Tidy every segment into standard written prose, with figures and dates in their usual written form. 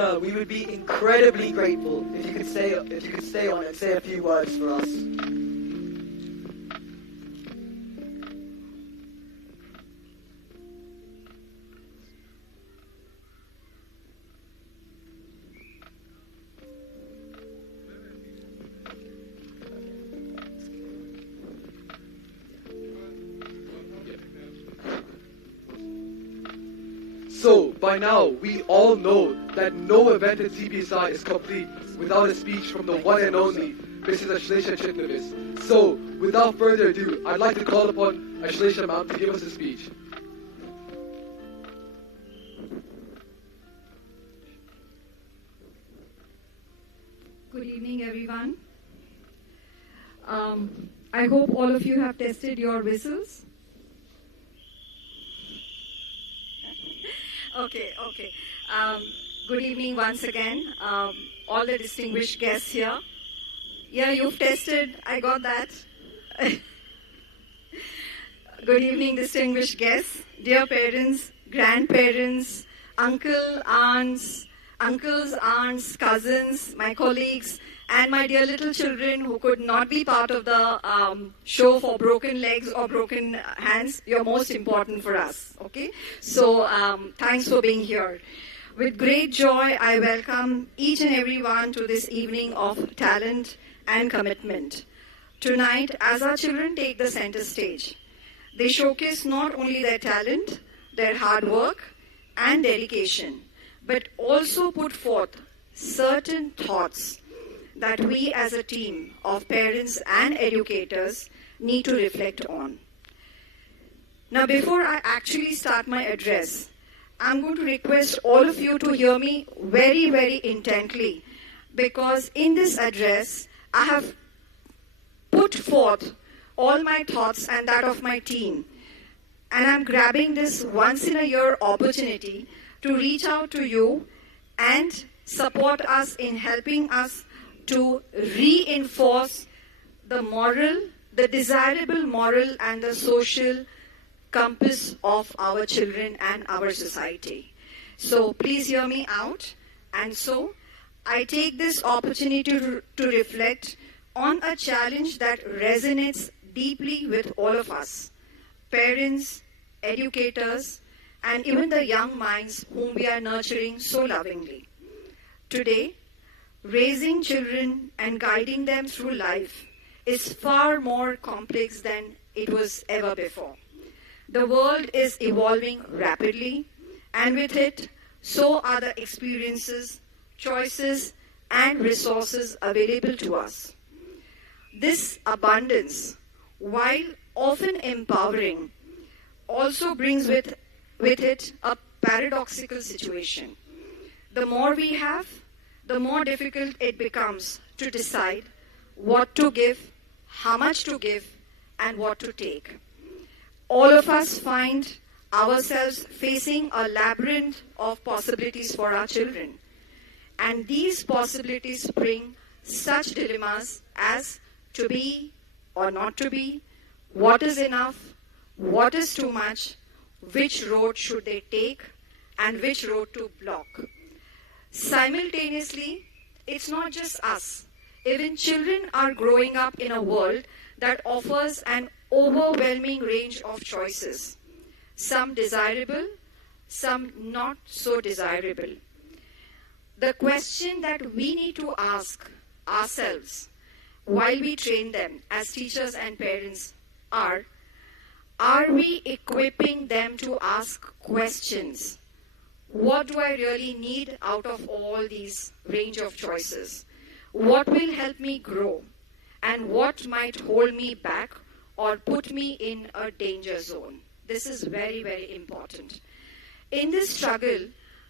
Sir, we would be incredibly grateful if you could stay on and say a few words for us. So, by now, we all know that no event at CPSI is complete without a speech from the one and only Mrs. Ashlesha Chitnavis. So, without further ado, I'd like to call upon Ashlesha ma'am to give us a speech. Good evening, everyone. I hope all of you have tested your whistles. Okay. Good evening once again, all the distinguished guests here. Yeah, you've tested, I got that. Good evening, distinguished guests, dear parents, grandparents, uncles, aunts, cousins, my colleagues, and my dear little children who could not be part of the show for broken legs or broken hands. You're most important for us, okay? So thanks for being here. With great joy, I welcome each and every one to this evening of talent and commitment. Tonight, as our children take the center stage, they showcase not only their talent, their hard work and dedication, but also put forth certain thoughts that we as a team of parents and educators need to reflect on. Now, before I actually start my address, I'm going to request all of you to hear me very, very intently, because in this address, I have put forth all my thoughts and that of my team. And I'm grabbing this once-in-a-year opportunity to reach out to you and support us in helping us to reinforce the moral, the desirable moral and the social compass of our children and our society. So please hear me out. And so I take this opportunity to reflect on a challenge that resonates deeply with all of us, parents, educators, and even the young minds whom we are nurturing so lovingly. Today, raising children and guiding them through life is far more complex than it was ever before. The world is evolving rapidly, and with it, so are the experiences, choices, and resources available to us. This abundance, while often empowering, also brings with it a paradoxical situation. The more we have, the more difficult it becomes to decide what to give, how much to give, and what to take. All of us find ourselves facing a labyrinth of possibilities for our children. And these possibilities bring such dilemmas as to be or not to be, what is enough, what is too much, which road should they take, and which road to block. Simultaneously, it's not just us. Even children are growing up in a world that offers an overwhelming range of choices. Some desirable, some not so desirable. The question that we need to ask ourselves while we train them as teachers and parents are we equipping them to ask questions? What do I really need out of all these range of choices? What will help me grow? And what might hold me back or put me in a danger zone? This is very, very important. In this struggle,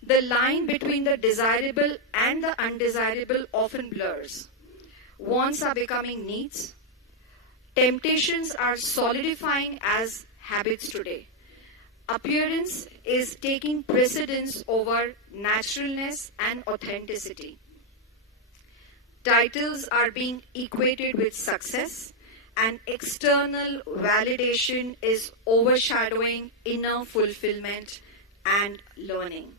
the line between the desirable and the undesirable often blurs. Wants are becoming needs. Temptations are solidifying as habits today. Appearance is taking precedence over naturalness and authenticity. Titles are being equated with success, and external validation is overshadowing inner fulfillment and learning.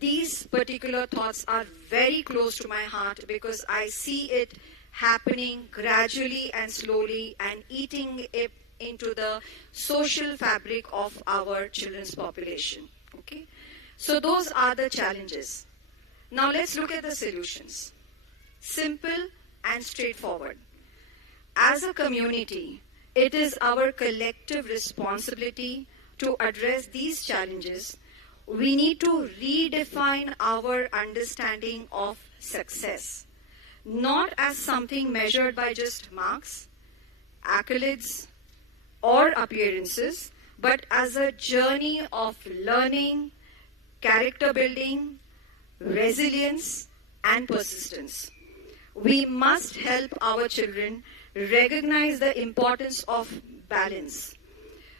these particular thoughts are very close to my heart because I see it happening gradually and slowly and eating it into the social fabric of our children's population. Okay? So those are the challenges. Now let's look at the solutions. Simple and straightforward. As a community, it is our collective responsibility to address these challenges. We need to redefine our understanding of success, not as something measured by just marks, accolades, or appearances, but as a journey of learning, character building, resilience, and persistence. We must help our children recognize the importance of balance,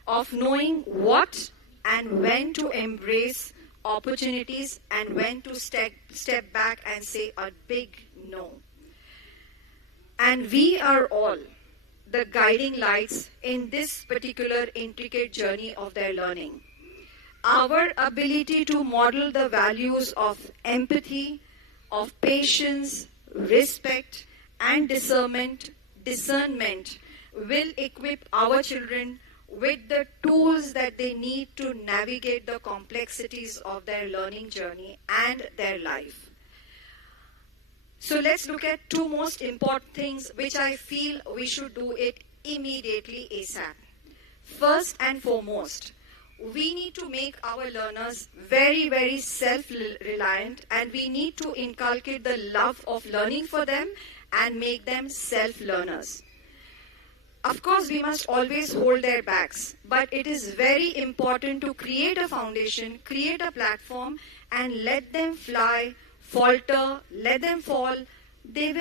of knowing what and when to embrace opportunities and when to step back and say a big no. And we are all the guiding lights in this particular intricate journey of their learning. Our ability to model the values of empathy, of patience, respect, and discernment will equip our children with the tools that they need to navigate the complexities of their learning journey and their life. So let's look at two most important things which I feel we should do it immediately ASAP. First and foremost, we need to make our learners very, very self-reliant, and we need to inculcate the love of learning for them and make them self-learners. Of course, we must always hold their backs, but it is very important to create a foundation, create a platform, and let them fly, falter, let them fall. We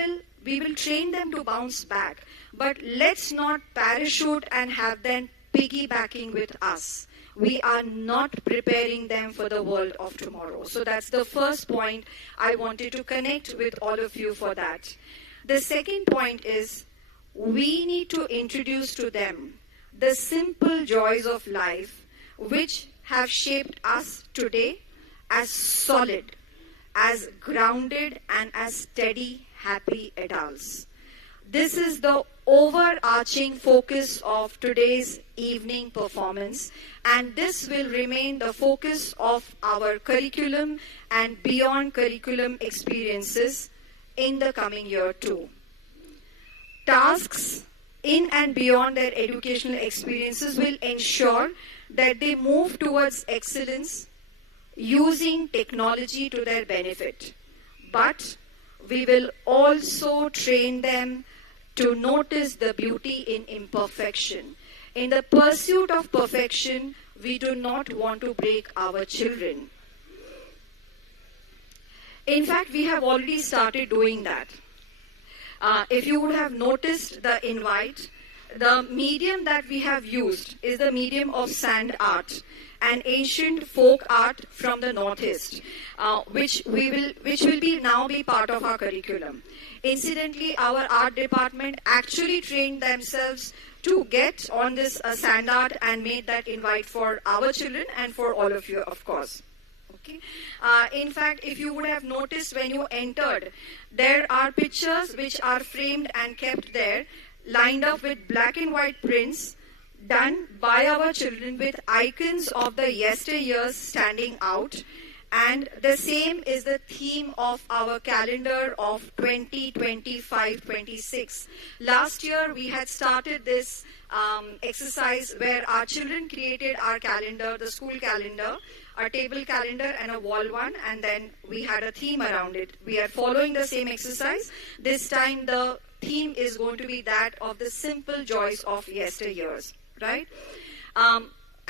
will train them to bounce back, but let's not parachute and have them piggybacking with us. We are not preparing them for the world of tomorrow. So that's the first point I wanted to connect with all of you for that. The second point is we need to introduce to them the simple joys of life which have shaped us today as solid, as grounded, and as steady, happy adults. This is the overarching focus of today's evening performance, and this will remain the focus of our curriculum and beyond curriculum experiences in the coming year too. Tasks in and beyond their educational experiences will ensure that they move towards excellence using technology to their benefit. But we will also train them to notice the beauty in imperfection. In the pursuit of perfection, we do not want to break our children. In fact, we have already started doing that. If you would have noticed the invite, the medium that we have used is the medium of sand art, an ancient folk art from the Northeast, which will now be part of our curriculum. Incidentally, our art department actually trained themselves to get on this sand art and made that invite for our children and for all of you, of course. Okay. In fact, if you would have noticed when you entered, there are pictures which are framed and kept there, lined up with black and white prints done by our children with icons of the yesteryears standing out. And the same is the theme of our calendar of 2025-26. Last year, we had started this exercise where our children created our calendar, the school calendar, a table calendar and a wall one, and then we had a theme around it. We are following the same exercise. This time, the theme is going to be that of the simple joys of yesteryears, right?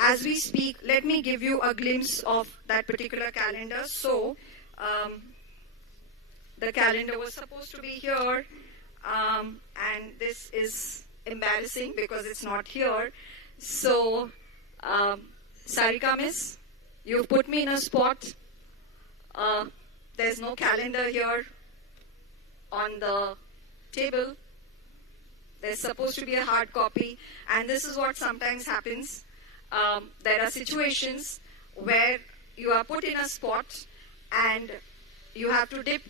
As we speak, let me give you a glimpse of that particular calendar. So, the calendar was supposed to be here, and this is embarrassing because it's not here. So, Sarika Miss, you've put me in a spot. There's no calendar here on the table. There's supposed to be a hard copy, and this is what sometimes happens. There are situations where you are put in a spot and you have to dip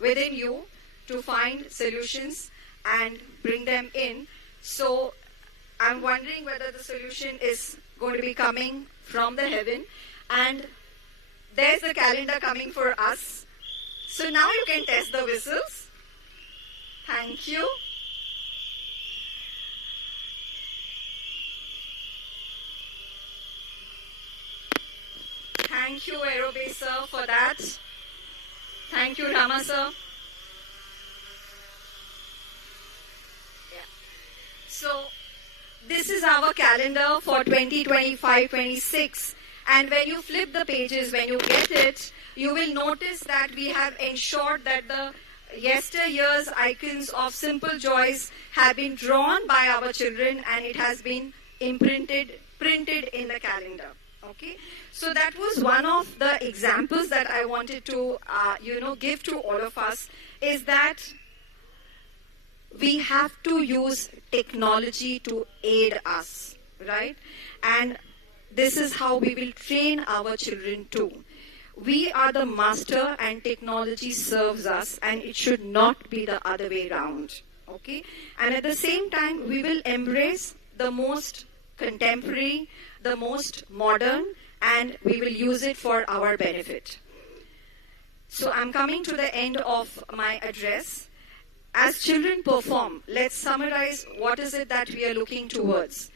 within you to find solutions and bring them in. So I'm wondering whether the solution is going to be coming from the heaven, and there's the calendar coming for us. So now you can test the whistles. Thank you. Thank you, Aerobase sir, for that. Thank you, Rama sir. Yeah. So this is our calendar for 2025-26. And when you flip the pages, when you get it, you will notice that we have ensured that the yesteryear's icons of simple joys have been drawn by our children, and it has been printed in the calendar. Okay, so that was one of the examples that I wanted to, give to all of us, is that we have to use technology to aid us, right? And this is how we will train our children too. We are the master and technology serves us, and it should not be the other way around. Okay? And at the same time, we will embrace the most contemporary, the most modern, and we will use it for our benefit. So I'm coming to the end of my address. As children perform, let's summarize what is it that we are looking towards.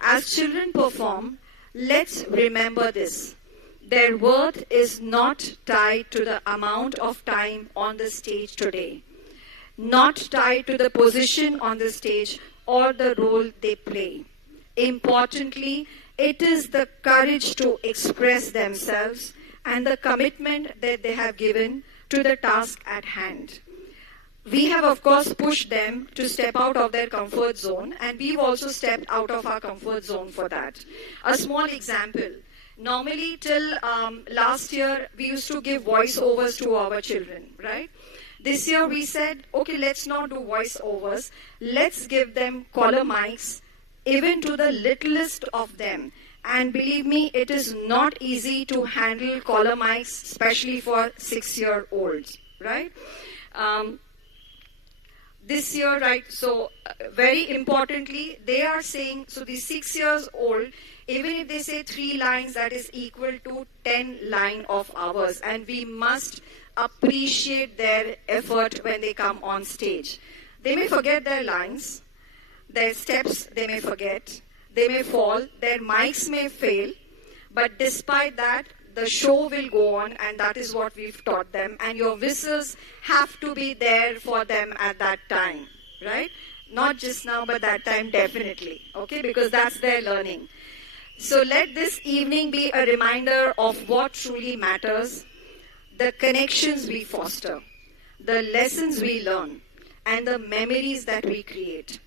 As children perform, let's remember this. Their worth is not tied to the amount of time on the stage today, not tied to the position on the stage or the role they play. Importantly, it is the courage to express themselves and the commitment that they have given to the task at hand. We have, of course, pushed them to step out of their comfort zone, and we've also stepped out of our comfort zone for that. A small example. Normally, till last year, we used to give voiceovers to our children, right? This year, we said, okay, let's not do voiceovers. Let's give them collar mics, even to the littlest of them. And believe me, it is not easy to handle collar mics, especially for 6-year-olds, right? This year, right, so very importantly, they are saying, so the 6 years old, even if they say 3 lines, that is equal to 10 lines of ours. And we must appreciate their effort when they come on stage. They may forget their lines, their steps they may forget, they may fall, their mics may fail, but despite that, the show will go on, and that is what we've taught them. And your whistles have to be there for them at that time, right? Not just now, but that time definitely, okay? Because that's their learning. So let this evening be a reminder of what truly matters, the connections we foster, the lessons we learn, and the memories that we create.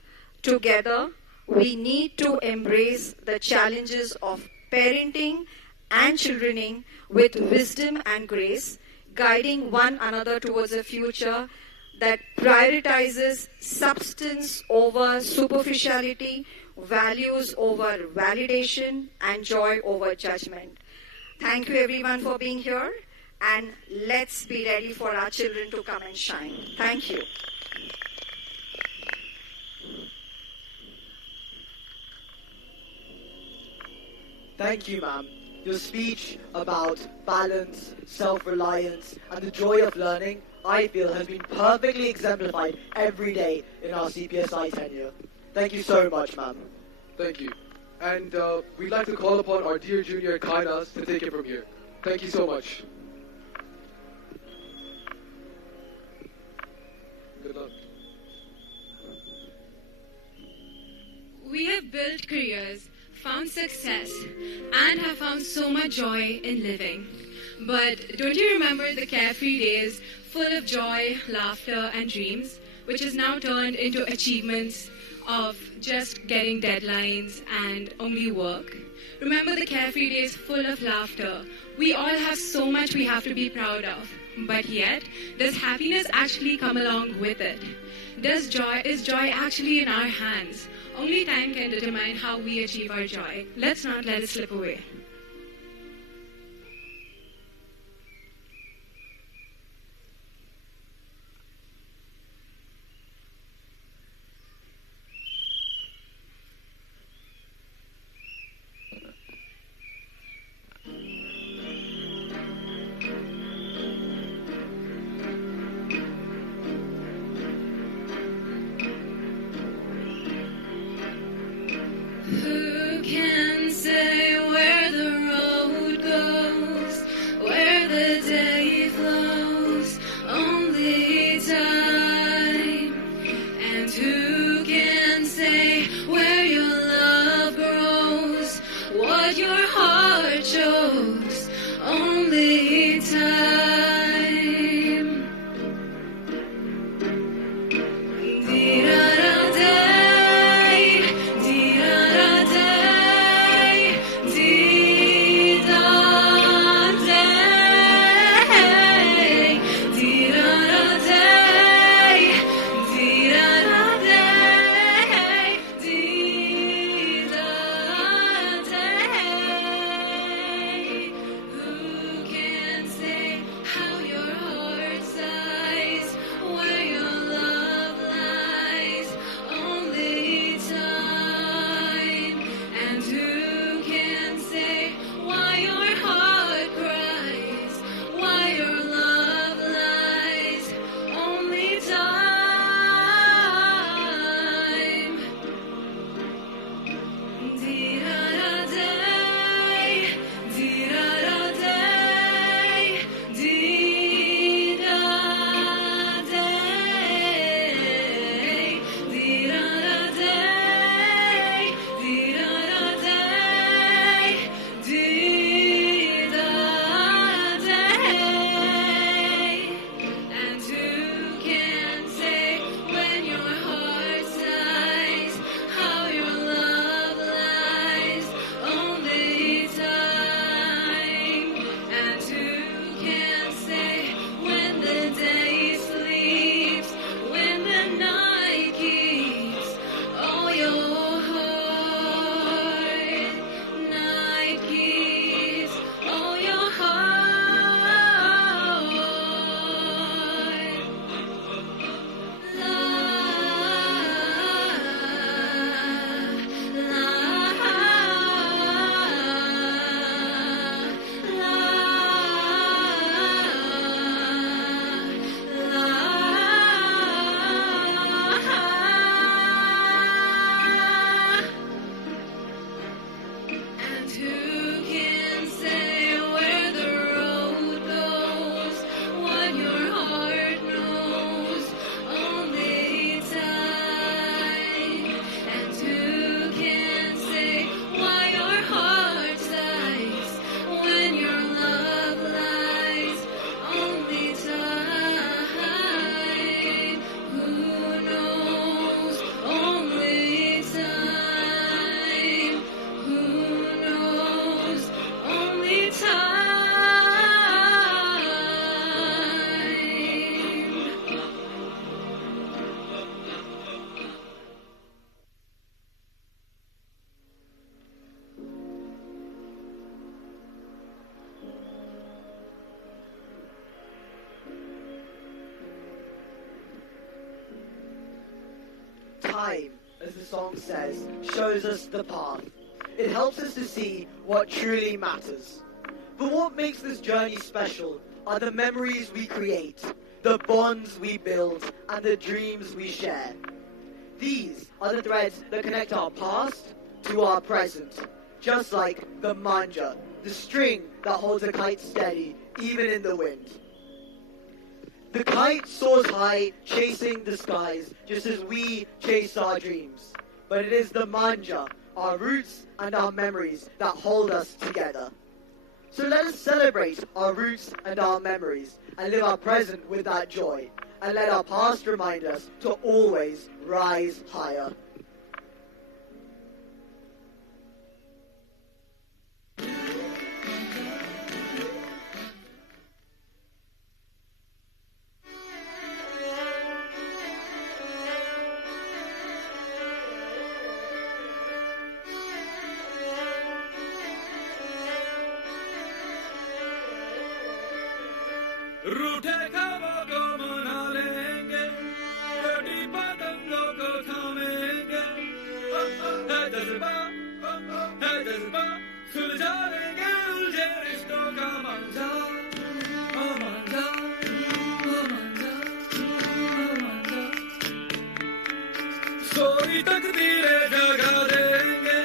Together, we need to embrace the challenges of parenting and childrening with wisdom and grace, guiding one another towards a future that prioritizes substance over superficiality, values over validation, and joy over judgment. Thank you everyone for being here, and let's be ready for our children to come and shine. Thank you. Thank you, ma'am. Your speech about balance, self-reliance, and the joy of learning, I feel, has been perfectly exemplified every day in our CPSI tenure. Thank you so much, ma'am. Thank you. And we'd like to call upon our dear junior Kainas to take it from here. Thank you so much. Good luck. We have built careers, found success, and have found so much joy in living. But don't you remember the carefree days full of joy, laughter, and dreams, which is now turned into achievements of just getting deadlines and only work? Remember the carefree days full of laughter. We all have so much we have to be proud of. But yet, does happiness actually come along with it? Is joy actually in our hands? Only time can determine how we achieve our joy. Let's not let it slip away. Who can say where the road goes, where the day flows? Only time. And who can say where your love grows, what your heart shows? Only time. Time, as the song says, shows us the path. It helps us to see what truly matters. But what makes this journey special are the memories we create, the bonds we build, and the dreams we share. These are the threads that connect our past to our present, just like the manja, the string that holds a kite steady, even in the wind. The kite soars high, chasing the skies, just as we chase our dreams. But it is the manja, our roots and our memories, that hold us together. So let us celebrate our roots and our memories, and live our present with that joy, and let our past remind us to always rise higher. रूठे ख्वाबों को मना लेंगे, टूटी पतंगों को थामेंगे, है जज्बा, सुलझा लेंगे उलझे रिश्तों का मांझा, मांझा, मांझा, मांझा। सोई तकदीरें जगा देंगे,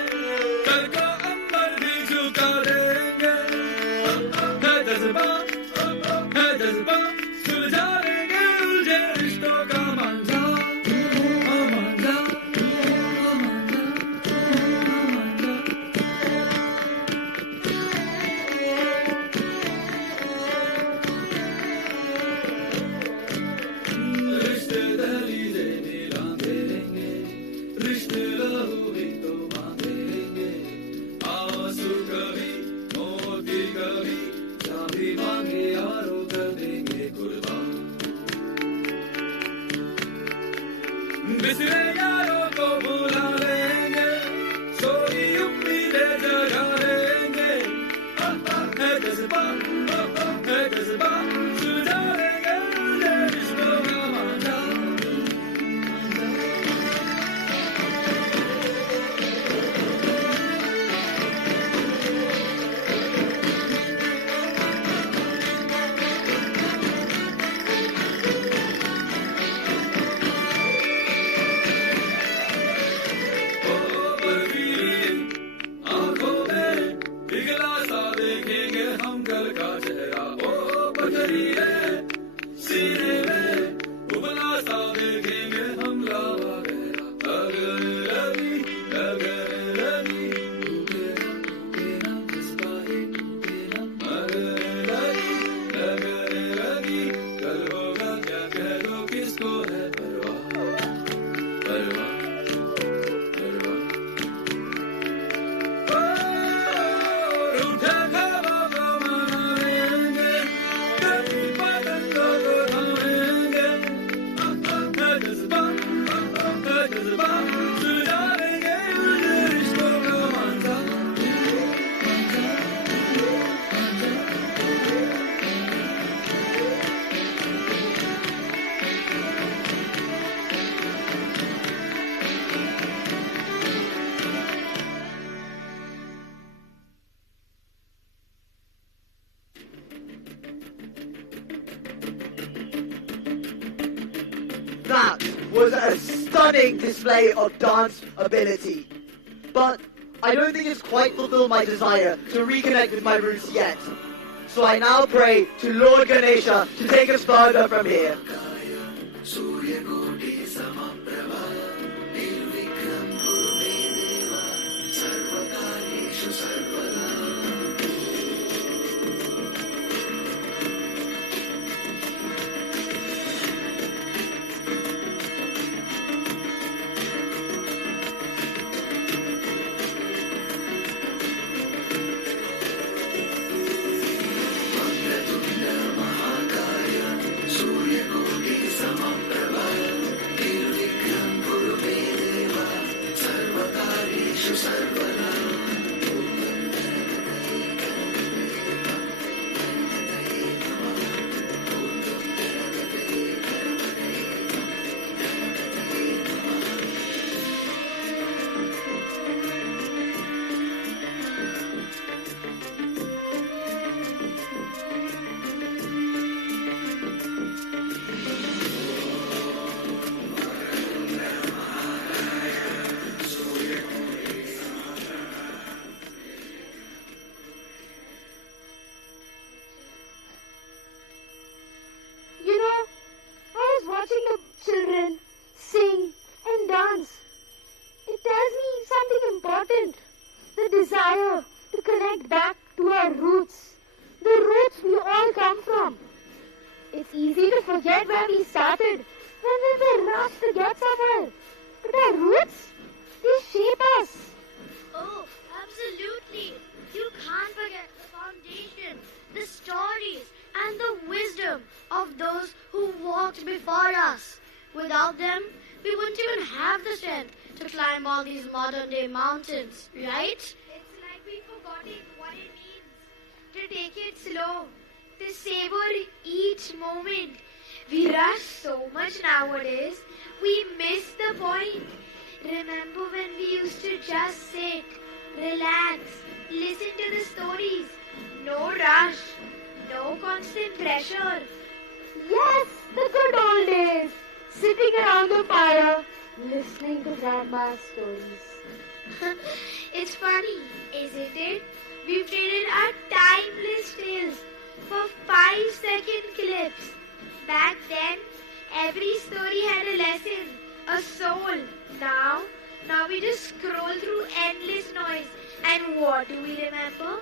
was a stunning display of dance ability. But I don't think it's quite fulfilled my desire to reconnect with my roots yet. So I now pray to Lord Ganesha to take us further from here. You know, I was watching the children sing and dance. It tells me something important. The desire to connect back to our roots. The roots we all come from. It's easy to forget where we started when we were rushed to get somewhere. But our roots, they shape us. Oh, absolutely. You can't forget the foundation, the stories, and the wisdom of those who walked before us. Without them, we wouldn't even have the strength to climb all these modern-day mountains, right? It's like we've forgotten what it means to take it slow, to savor each moment. We rush so much nowadays, we miss the point. Remember when we used to just sit, relax, listen to the stories. No rush, no constant pressure. Yes, the good old days. Sitting around the fire, listening to Grandma's stories. It's funny, isn't it? We've traded our timeless tales for 5-second clips. Back then, every story had a lesson, a soul. Now we just scroll through endless noise. And what do we remember?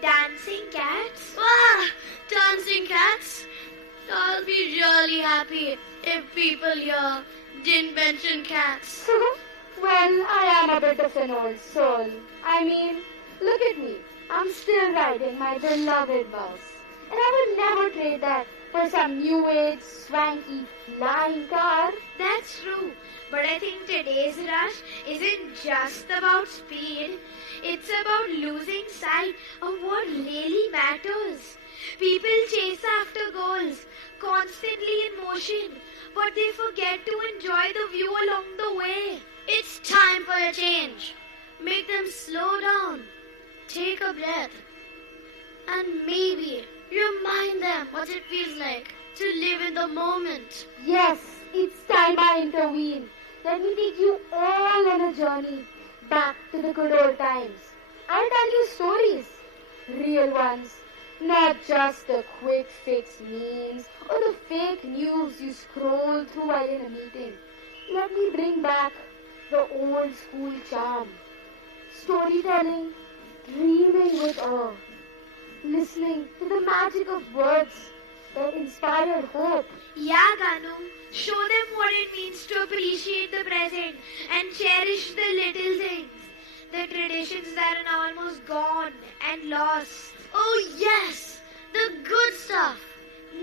Dancing cats? Ah, dancing cats. I'll be really happy if people here didn't mention cats. Well, I am a bit of an old soul. I mean, look at me. I'm still riding my beloved mouse. And I will never trade that for some new age, swanky, flying car. That's true. But I think today's rush isn't just about speed. It's about losing sight of what really matters. People chase after goals, constantly in motion, but they forget to enjoy the view along the way. It's time for a change. Make them slow down, take a breath, and maybe remind them what it feels like to live in the moment. Yes, it's time I intervene. Let me take you all on a journey back to the good old times. I'll tell you stories, real ones, not just the quick fix memes or the fake news you scroll through while in a meeting. Let me bring back the old school charm. Storytelling, dreaming with awe, listening to the magic of words that inspired hope. Yeah, Ganu, show them what it means to appreciate the present and cherish the little things, the traditions that are now almost gone and lost. Oh yes, the good stuff.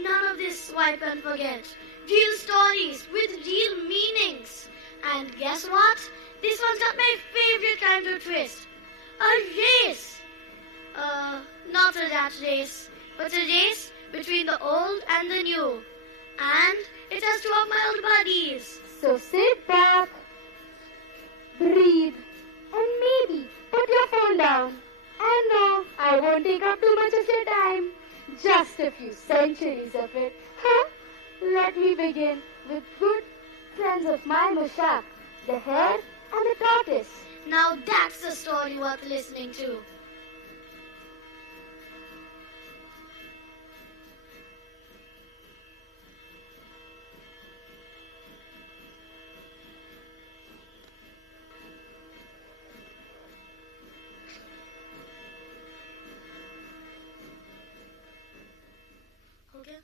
None of this swipe and forget. Real stories with real meanings. And guess what? This one's got my favorite kind of twist. A race. Not a rat race, but a race between the old and the new. And it has two of my old buddies. So sit back, breathe, and maybe put your phone down. And no, I won't take up too much of your time. Just a few centuries of it. Let me begin with good, friendly hands of my mushak, the hare and the tortoise. Now that's a story worth listening to. Okay.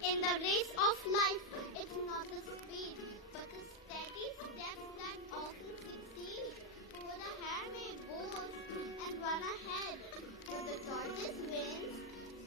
In the race of life, it's not the speed, but the steady steps that often succeed. For the hare may boast and run ahead, but the tortoise wins,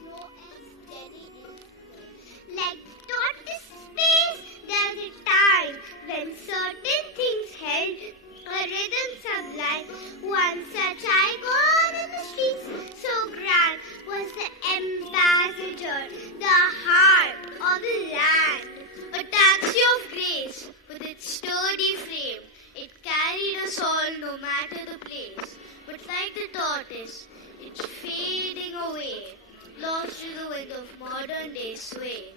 slow and steady in its way. Like tortoise space, there's a time when certain things held a rhythm sublime. Once such icon in the streets, so grand was the ambassador, the harp of the land. A taxi of grace with its sturdy frame, it carried us all no matter the place. But like the tortoise, it's fading away, lost to the wind of modern day sway.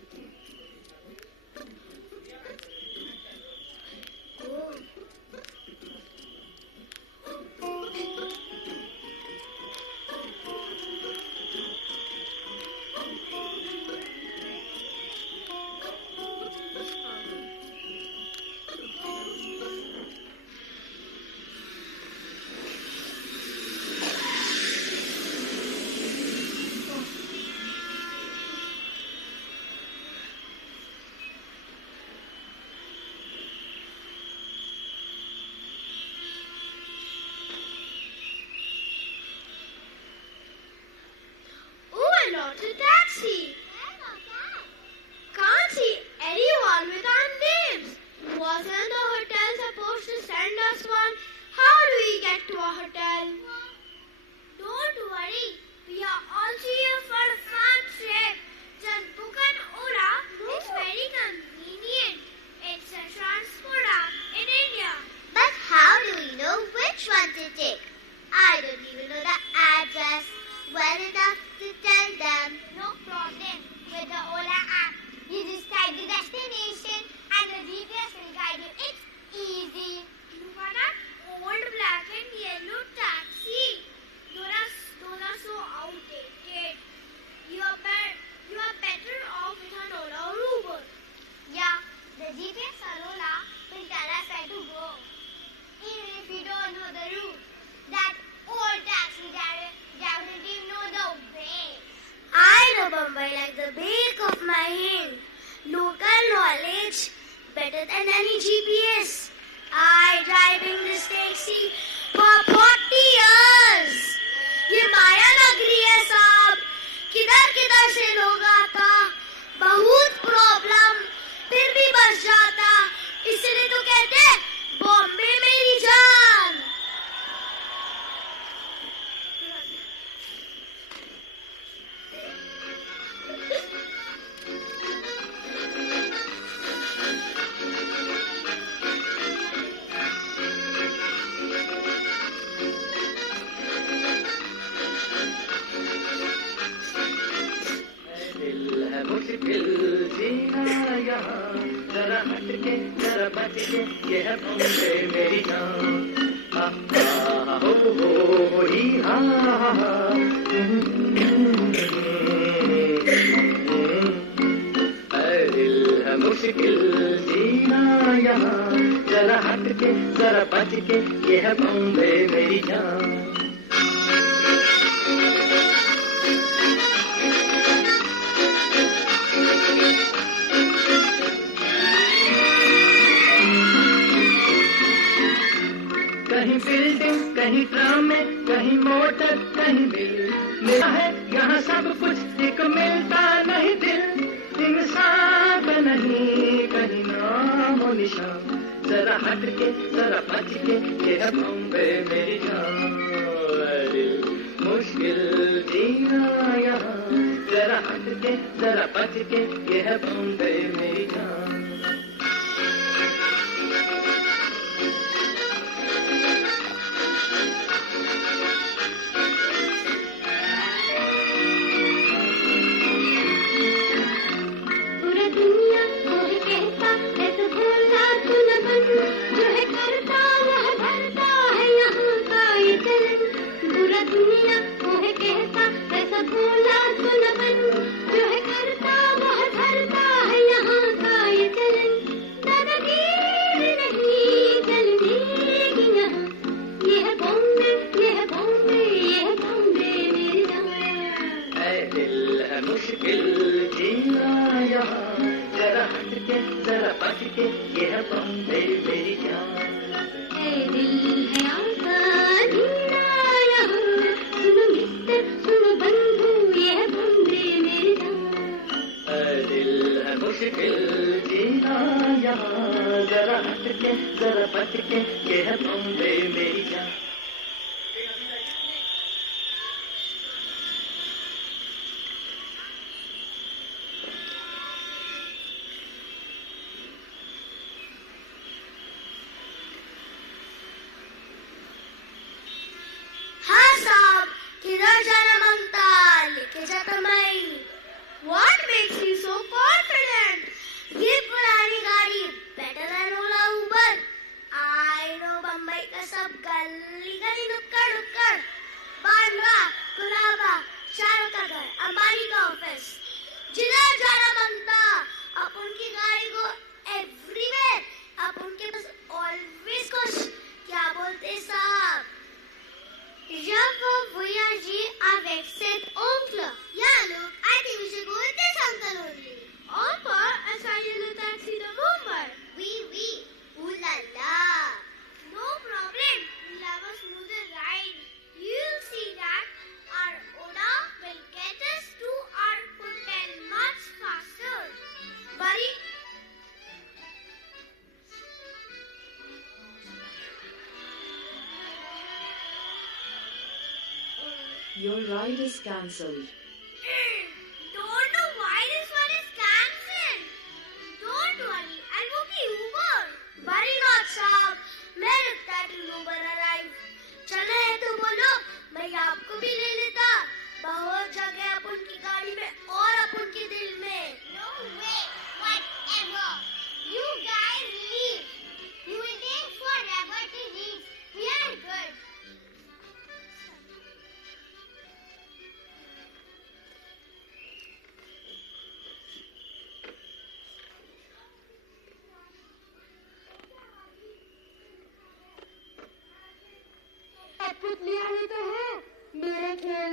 Oh. Not a taxi. Can't see anyone with our names. Wasn't the hotel supposed to send us one? How do we get to a hotel? Don't worry. We are also here for a fun trip. Just book an Ola. It's very convenient. It's a transport app in India. But how do we know which one to take? I don't even know the address well enough to tell them. No problem. With the Ola app, you just type the destination and the GPS will guide you. It's easy. You want an old black and yellow taxi? Those are so outdated. You are better off with an Ola or Uber. Yeah, the GPS or Ola will tell us where to go. Even if you don't know the route, that old taxi driver doesn't even know the way. I know Mumbai like the back of my hand. Local knowledge better than any GPS. I driving this taxi for 40 years. ये माया नगरी है साहब. किधर किधर से लोग आता. बहुत प्रॉब्लम. फिर भी बस जाता. इसलिए तो कहते हैं बॉम्बे मेरी जान. दिल है मुश्किल जीना यहाँ जरा हट के जरा बच के ये है बॉम्बे मेरी जान हो ही हा दिल है मुश्किल जीना यहाँ जरा हट के जरा बच के ये है बॉम्बे मेरी जान कहीं बिल्डिंग कहीं ड्रामे कहीं मोटर कहीं बिल मिला है यहाँ सब कुछ एक मिलता नहीं दिल इंसान का नहीं कहीं नाम हो निशान जरा हट के जरा बच के ये है बॉम्बे मेरी जान मुश्किल जीना यहाँ जरा हट के जरा बच के ये है बॉम्बे मेरी जान मुश्किल जीना यहाँ जरा हट के जरा बच के ये है बॉम्बे मेरी जान दिल है आसान जीना यहाँ सुनो मिस्टर सुनो बंधु ये है बॉम्बे मेरी जान दिल है मुश्किल जीना यहाँ जरा हट के जरा बच के ये है बॉम्बे मेरी जान What makes you so confident? ये पुरानी गाड़ी better than Ola Uber. I know Bombay का सब गली गली नुक्कड़ नुक्कड़ बांद्रा कुलाबा शाहरुख का घर अंबानी का ऑफिस जिधर जाना बनता अपन की गाड़ी को everywhere अपन के पास always कुछ क्या बोलते साहब Je veux voyager avec cet oncle. Yeah, look, I think we should go with this uncle only. On part, assign the taxi to Mumbai. Oui. Ooh la la. No problem. We'll have a smoother ride. You'll see that our Ola will get us to our hotel much faster. Buddy. Your ride is cancelled. Don't know why this one is cancelled. Don't worry, I'll book the Uber. Worry not, साहब. मैं रुकता till Uber arrive. चलना है तो बोलो, मैं आपको भी ले लेता. बहुत जगह अपन की गाड़ी में और अपन के दिल में. No way, whatever. You guys leave. You will take forever to reach. We are good. लिया ही तो है मेरे खेल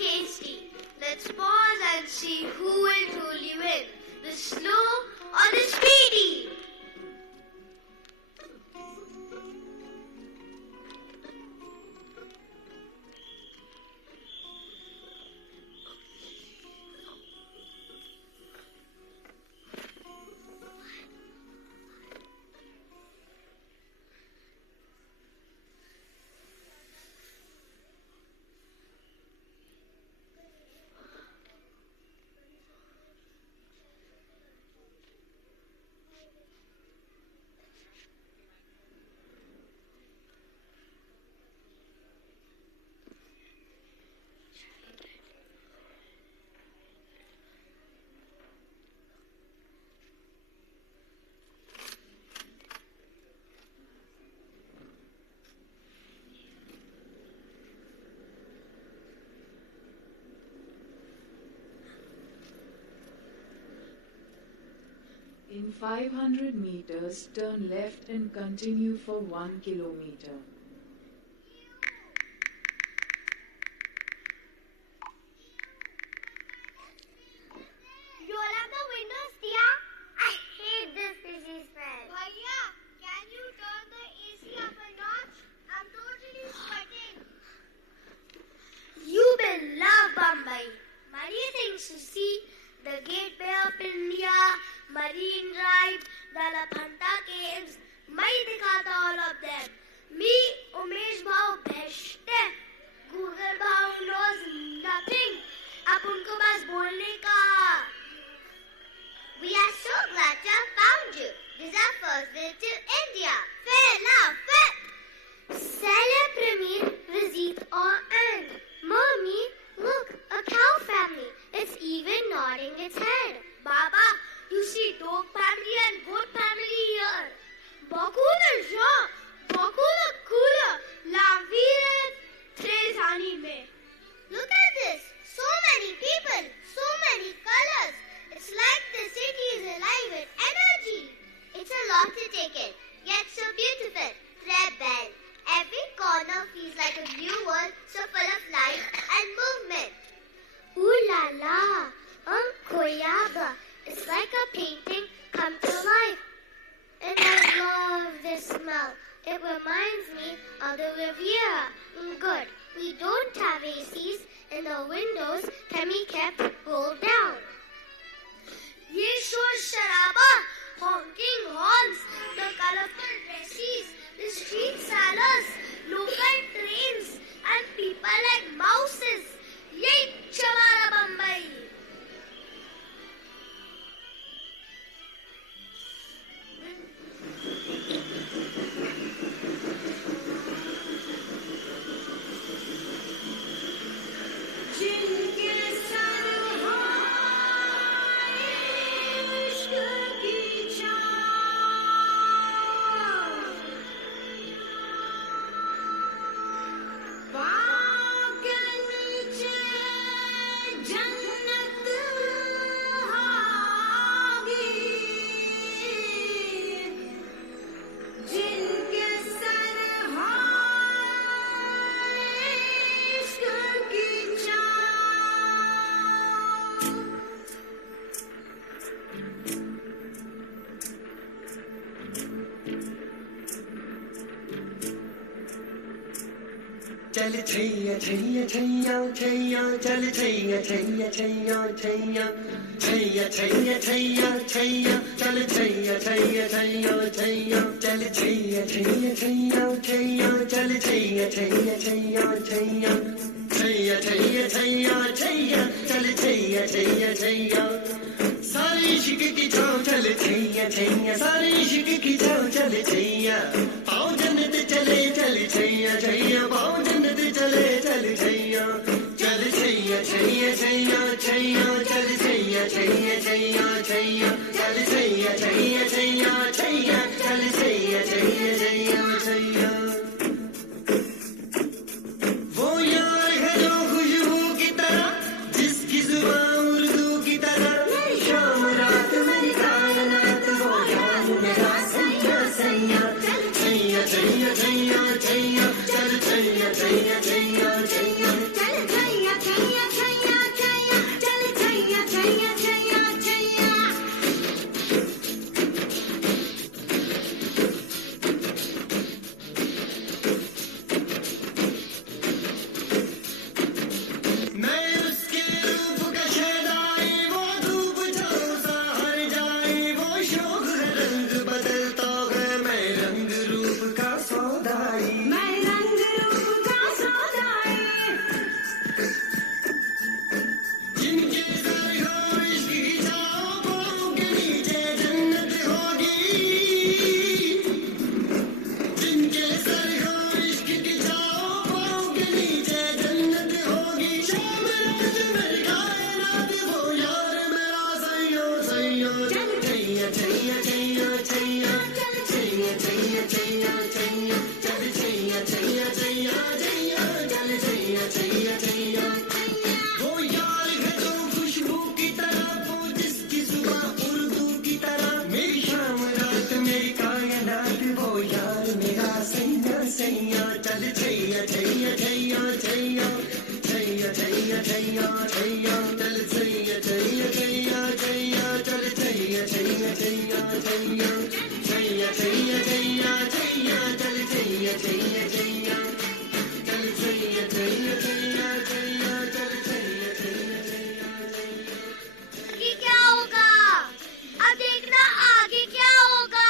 hasty. Let's pause and see who will truly win, the slow or the speedy. In 500 meters, turn left and continue for 1 kilometer. Roll up the windows, Tia. I hate this busy smell. Bhaiya, can you turn the AC up a notch? I'm totally sweating. You will love Bombay. Many things to see. The Gateway of India, Marine Drive, the Laphanta Caves. मैं दिखाता all of them. Me, Umesh Bhau, best है. Google Bhau knows nothing. अब उनको बस बोलने का. We are so glad to have found you. This is our first visit to India. Fair enough, fair. Salut Premier, Razit or Anne. Mommy, look, a cow family. It's even nodding its head. Baba, you see dog family and goat family here. Bakul is here. Bakul is cooler. Lamveer Trezani mein. Look at this. So many people. So many colors. It's like the city is alive with energy. It's a lot to take in. Yet so beautiful. Rebel. Every corner feels like a new world, so full of life and movement. Ooh la la, Koyaba. It's like a painting come to life. And I love this smell. It reminds me of the Riviera. Good. We don't have ACs and the windows can be kept rolled down. Ye shor sharaba, honking horns, the colorful dresses, the street sellers, local trains, and people like mouses. Yay, Chamara Bombay! चल छैया छैया छैया छैया चल छैया छैया छैया छैया छैया छैया छैया छैया चल छैया छैया छैया छैया चल छैया छैया छैया छैया चल छैया छैया छैया छैया छैया छैया छैया छैया चल छैया छैया छैया सारे इश्क की छाँव चल छैया छैया सारे इश्क की छाँव चल छैया पाँव जन्नत चले चल छैया छैया पाँव जन्नत चले चल छैया चल छैया छैया छैया छैया चल छैया छैया छैया छैया चल छैया छैया छैया छैया चल छैया छैया छैया छैया वो यार है जो खुशबू की तरह जिसकी जुबान उर्दू की तरह शाम रात मेरी कायनात वो यार मेरा सैया सैया चल छैया छैया छैया छैया चल छैया छैया छैया छैया चल छैया छैया ये क्या होगा? अब देखना आगे क्या होगा।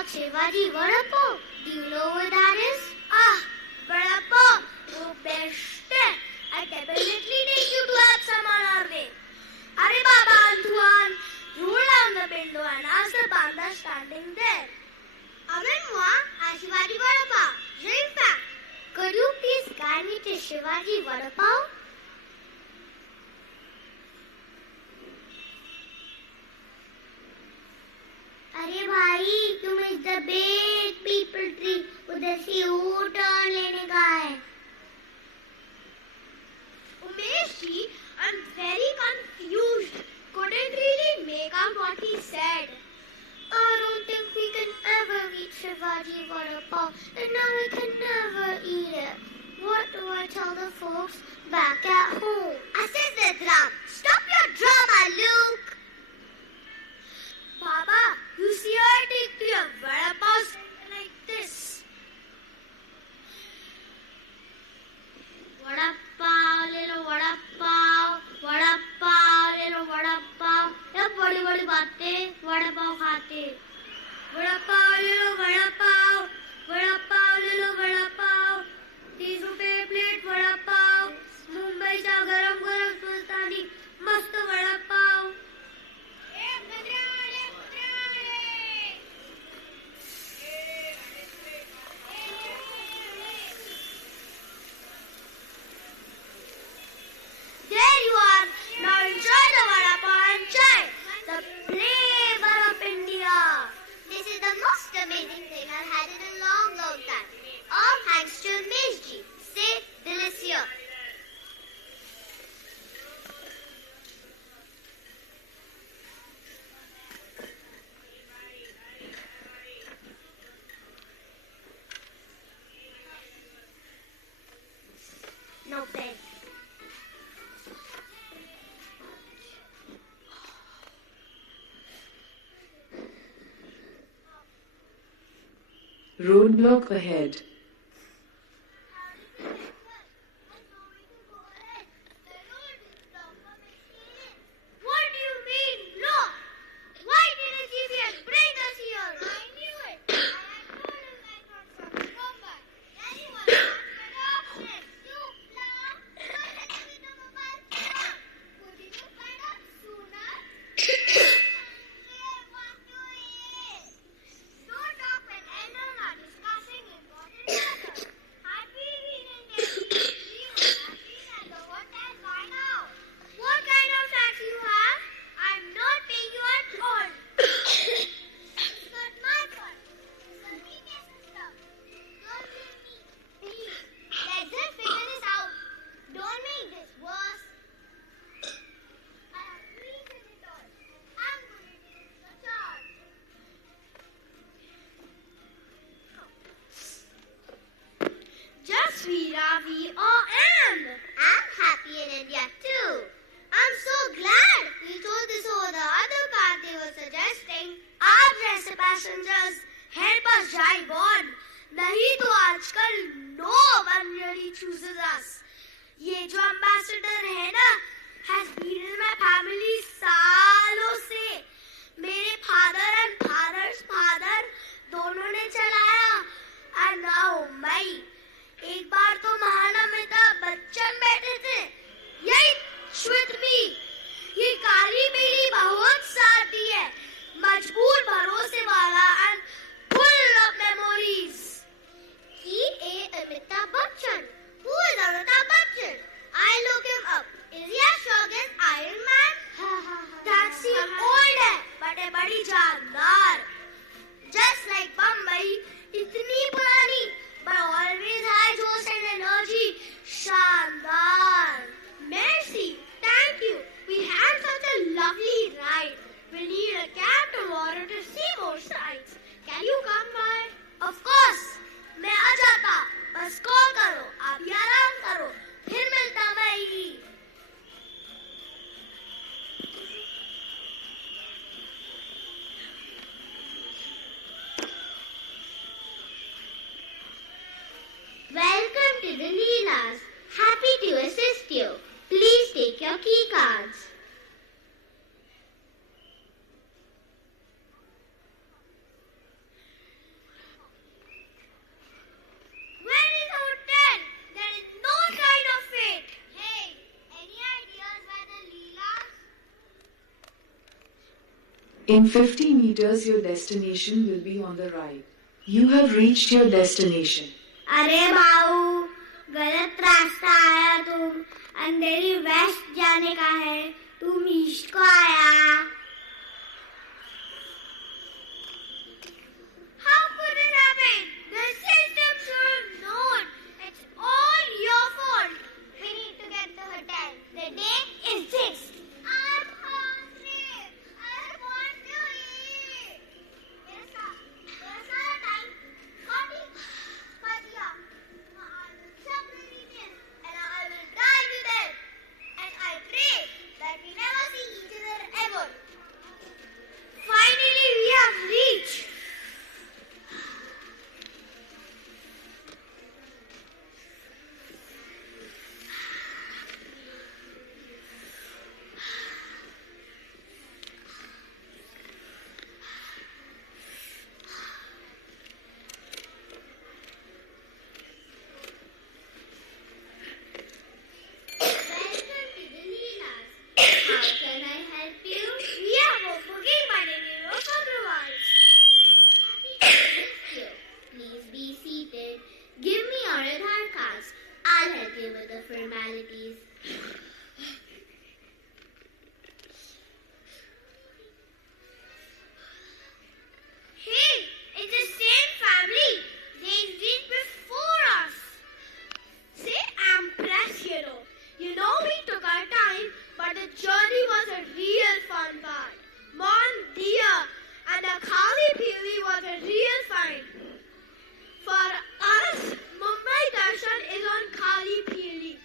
called Shivaji Vada Pav. Do you know what that is? Ah, Vada Pav. Oh, best. I definitely take you to have some on our way. Are Baba Antuan, roll down the window and ask the panda standing there. Amen, moi, Shivaji Vada Pav. In fact, could you please guide me to Shivaji Vada Pav? अरे भाई तुम इस the big people tree उधर से U turn लेने का है Umesh ji I'm very confused couldn't really make out what he said I don't think we can ever eat Shivaji Vada Pav and now we can never eat it what do I tell the folks back at home assist the drum stop your drama Luke Baba, you see her take to your Vada Pav like this. Vada Pav, little Vada Pav, Vada Pav, little Vada Pav. ये बड़ी बड़ी बातें Vada Pav खाते. Vada Pav, little Vada Pav, Vada Pav, little Vada Pav. 30 रुपए plate Vada Pav. मुंबईचा गरम गरम सुलतानी मस्त Vada Pav. There you are. Now enjoy the Vada Pav and chai. The flavor of India. This is the most amazing thing I've had in a long, long time. All thanks to Umesh ji. Say delicious. No bed. Roadblock ahead. What do you mean, look? Why didn't GPS bring us here? I knew it. I had told him I thought so. Come back. Anyone wants to get options? You plan. What did you do about that? Couldn't you find out sooner? What do it? Don't talk when elders are discussing important matters. Had we been in Delhi, we would have been at the hotel by now. What kind of taxi you have? I'm not paying you at all. It's not my fault. It's the GPS system. Don't blame me. Please, let's just figure this out. Don't make this worse. I have reasoned it all. I'm going to take the charge. Just we all am. I'm happy in India too. I'm so glad we told this over the other car they were suggesting. आप जैसे passengers help us drive on. नहीं तो आजकल no one really chooses us. ये जो ambassador है ना has been in my family सालों से. मेरे father and father's father दोनों ने चलाया and now मैं. एक बार तो महाना अमिताभ बच्चन बैठे थे यही with me ये काली पीली बहुत साथी है मजबूर भरोसे वाला and full of memories he a Amitabh Bachchan who is Amitabh Bachchan I look him up is he as strong as Iron Man that's the old है but a बड़ी जानदार just like Mumbai इतनी पुरानी but always high josh and energy. Shandar. Merci. Thank you. We had such a lovely ride. We need a cab tomorrow to see more sights. Can you come by? Of course. मैं आ जाता. बस call करो. आप भी आराम करो. फिर मिलता मैं ही. Welcome to the Leelas. Happy to assist you. Please take your key cards. In 50 meters, your destination will be on the right. You have reached your destination. अरे बाऊ, गलत रास्ता आया तुम. अंधेरी वेस्ट जाने का है. तुम ईस्ट को आया. How could it happen? The system should have known. It's all your fault. We need to get the hotel. The day is fixed. I'm hungry. I want to eat. Yes, sir. Yes, sir. Time. 40. 40. I will suffer it and I will die with it. And I pray that we never see each other ever. Finally, we have reached. Formalities. Hey, it's the same family. They've been before us. Say, I'm impressed, You know we took our time, but the journey was a real fun part. Mon dear, and the Kali Pili was a real find. For us, Mumbai Darshan is on Kali Pili.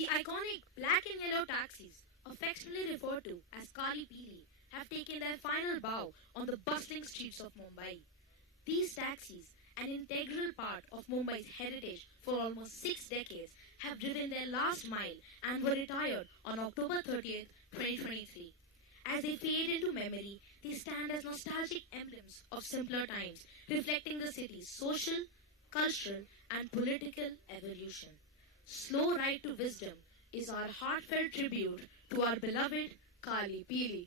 The iconic black and yellow taxis, affectionately referred to as Kali Pili, have taken their final bow on the bustling streets of Mumbai. These taxis, an integral part of Mumbai's heritage for almost 6 decades, have driven their last mile and were retired on October 30th, 2023. As they fade into memory, they stand as nostalgic emblems of simpler times, reflecting the city's social, cultural, and political evolution. Slow Ride to Wisdom is our heartfelt tribute to our beloved Kali Pili.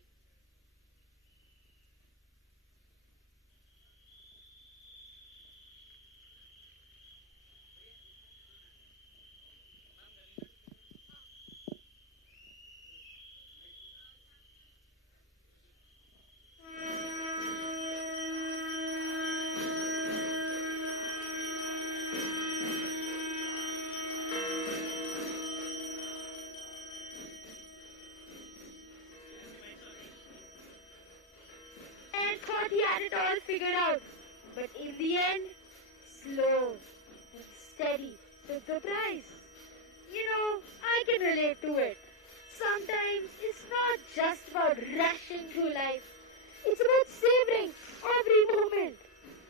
And thought he had it all figured out. But in the end, slow and steady took the prize. You know, I can relate to it. Sometimes it's not just about rushing through life. It's about savoring every moment.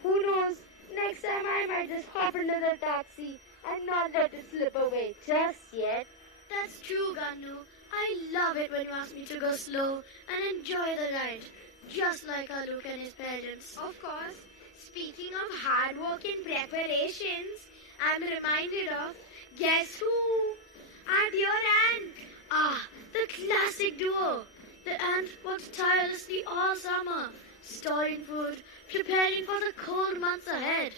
Who knows, next time I might just hop into the taxi and not let it slip away just yet. That's true, Ganu. I love it when you ask me to go slow and enjoy the ride, just like Aluk and his parents. Of course, speaking of hard work and preparations, I'm reminded of Guess Who? At your aunt. Ah, the classic duo. The aunt works tirelessly all summer, storing food, preparing for the cold months ahead.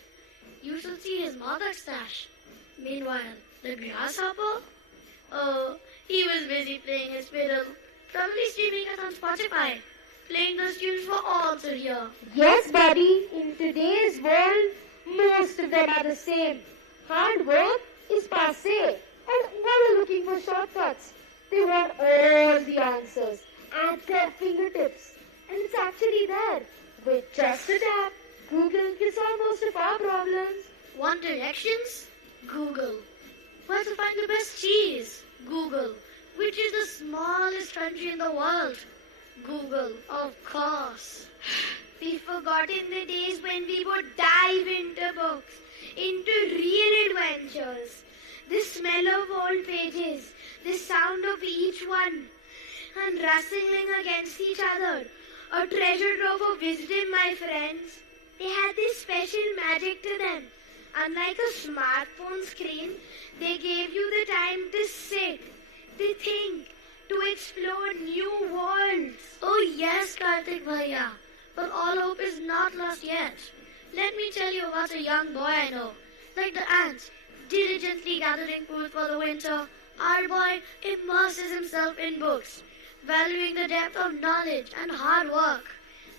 You should see his mother's stash. Meanwhile, the grasshopper? Oh, he was busy playing his fiddle, probably streaming it on Spotify, playing those tunes for all to hear. Yes, buddy, in today's world, most of them are the same. Hard work is passé, and never looking for shortcuts. They want all the answers at their fingertips, and it's actually there. With just a tap, Google can solve most of our problems. Want directions? Google. Where to find the best cheese? Google. Which is the smallest country in the world? Google, of course. We've forgotten the days when we would dive into books, into real adventures. The smell of old pages, the sound of each one, and rustling against each other. A treasure trove of wisdom, my friends. They had this special magic to them. Unlike a smartphone screen, they gave you the time to sit, to think, to explore new worlds. Oh yes, Kartik Bhaiya. But all hope is not lost yet. Let me tell you about a young boy I know. Like the ants, diligently gathering food for the winter, our boy immerses himself in books, valuing the depth of knowledge and hard work.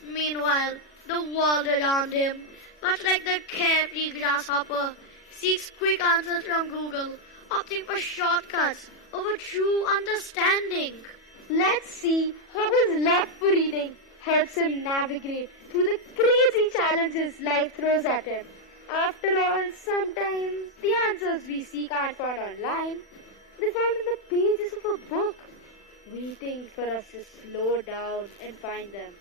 Meanwhile, the world around him, much like the carefree grasshopper, seeks quick answers from Google, opting for shortcuts over true understanding. Let's see how his love for reading helps him navigate through the crazy challenges life throws at him. After all, sometimes the answers we seek aren't found online. They're found in the pages of a book, waiting for us to slow down and find them.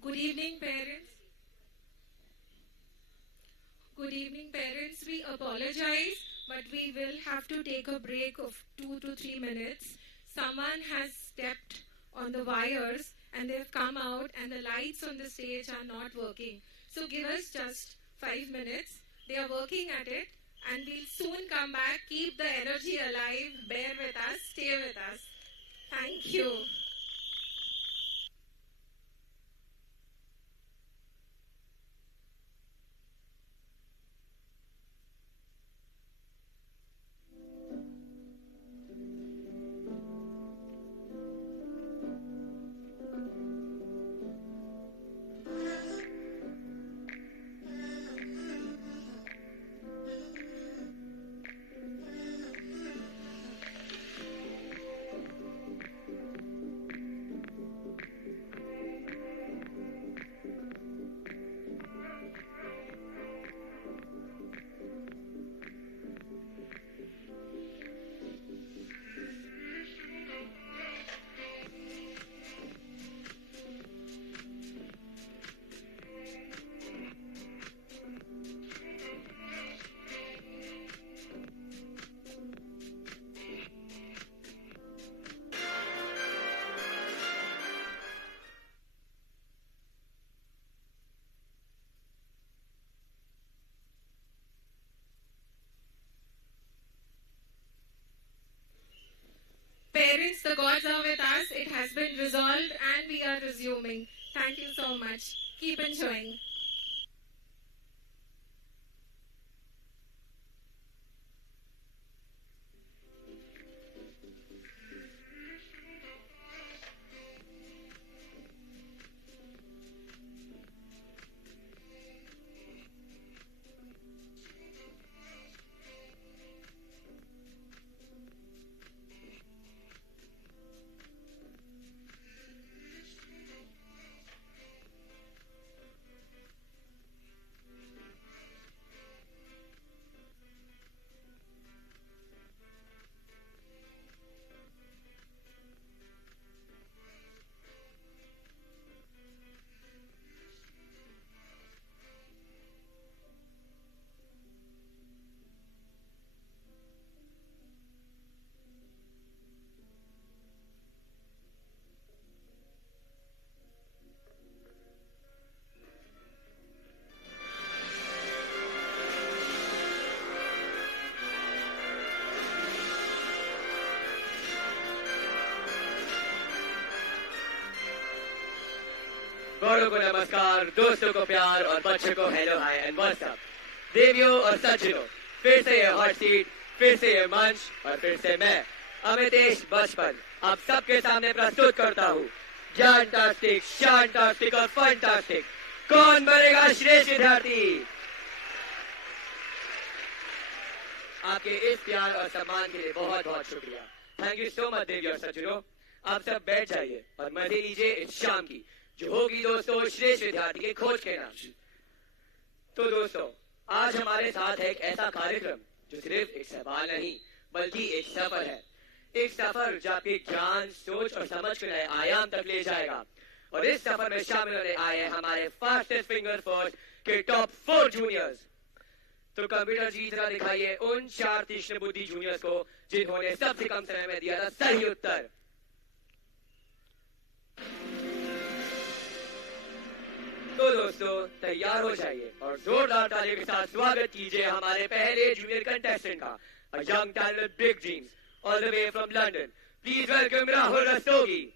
Good evening, parents. Good evening, parents. We apologize, but we will have to take a break of 2 to 3 minutes. Someone has stepped on the wires and they've come out and the lights on the stage are not working. So give us just 5 minutes. They are working at it and we'll soon come back. Keep the energy alive. Bear with us. Stay with us. Thank you. parents, the gods are with us. It has been resolved and we are resuming. Thank you so much. Keep enjoying. बड़ों को नमस्कार, दोस्तों को प्यार और बच्चों को hello hi and WhatsApp. देवियों और सज्जनों, फिर से ये हॉट सीट, फिर से ये मंच और फिर से मैं अमितेश बचपन आप सबके सामने प्रस्तुत करता हूँ जानटास्टिक, शानटास्टिक और फंटास्टिक। कौन बनेगा श्रेष्ठ विद्यार्थी? आपके इस प्यार और सम्मान के लिए बहुत बहुत शुक्रिया। थैंक यू सो मच देवी और सज्जनों। आप सब बैठ जाइए और मजे लीजिए इस शाम की, जो होगी दोस्तों श्रेष्ठ विद्यार्थी के खोज के नाम। तो दोस्तों, आज हमारे साथ है एक ऐसा कार्यक्रम जो सिर्फ एक सवाल नहीं बल्कि एक सफर है। एक सफर जो आपके ज्ञान, सोच और समझ के नए आयाम तक ले जाएगा। और इस सफर में शामिल होने आए हैं हमारे फास्टेस्ट फिंगर फर्स्ट के टॉप 4 जूनियर्स। तो कंप्यूटर जी जरा दिखाइए उन 4 तीक्ष्ण बुद्धि जूनियर्स को जिन्होंने सबसे कम समय में दिया था सही उत्तर। तो दोस्तों, तैयार हो जाइए और जोरदार तालियों के साथ स्वागत कीजिए हमारे पहले जूनियर कंटेस्टेंट का, a young talent, big dreams, all the way from London. Please welcome Rahul Rastogi.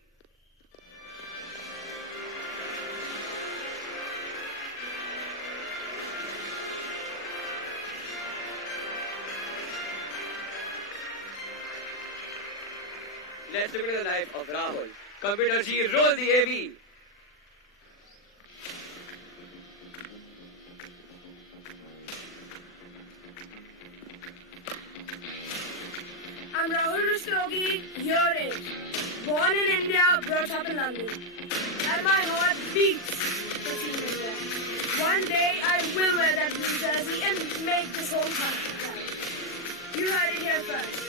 Let's look at the life of Rahul. Computer ji, roll the AV. I'm Rahul Rastogi, your age. Born in India, brought up in London. And my heart beats for Team India. One day I will wear that blue jersey and make this whole country proud. You heard it here first.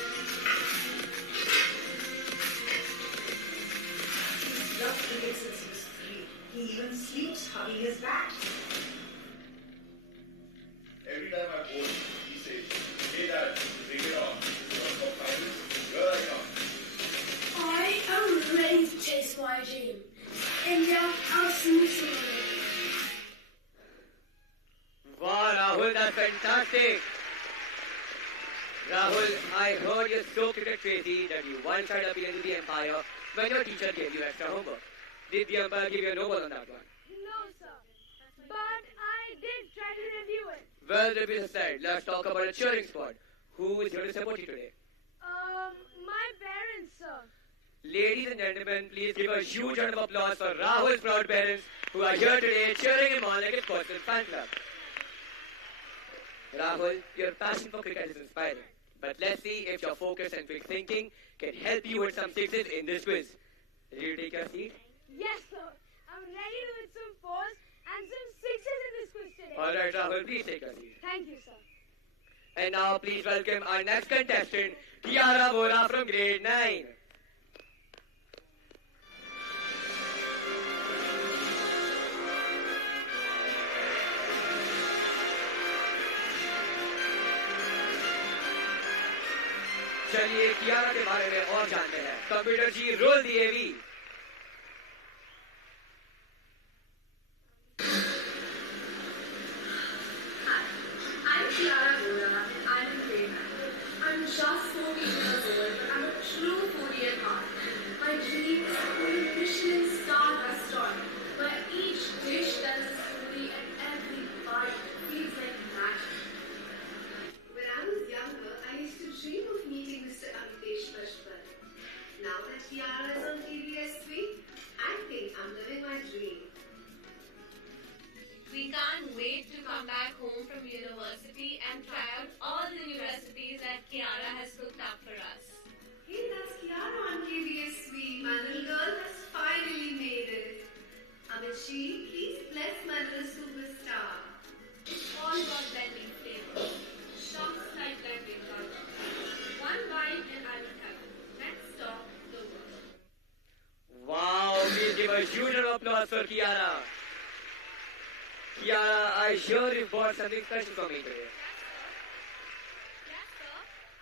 He's loved cricket since he was 3. He even sleeps hugging his bat. Every time I bowl, he says, "Hey Dad, bring it on. I am ready to chase my dream. India, I'll soon see you. Wow, Rahul, that's fantastic. Rahul, I heard you're so cricket crazy that you once tried appealing to the umpire when your teacher gave you extra homework. Did the umpire give you a no ball on that one? No, sir. But I did try to review it. Well, repeat aside, let's talk about a cheering squad. Who is here to support you today? My parents, sir. Ladies and gentlemen, please give a huge round of applause for Rahul's proud parents who are here today cheering him on like his personal fan club. Rahul, your passion for cricket is inspiring. But let's see if your focus and quick thinking can help you hit some sixes in this quiz. Ready to take your seat? Yes, sir. I'm ready to hit some 4s and some 6s in this quiz today. Alright, Rahul, please take your seat. Thank you, sir. And now please welcome our next contestant, Kiara Vora from grade 9. चलिए कियारा के बारे में और जानते हैं। Computer ji, roll the AV. I'm Kiara Vora and I'm in grade 9. I'm just 14 years old, but I'm a true foodie at heart. Huge round of applause for Kiara. Kiara, I hear you bought something special for me today. Yes, sir.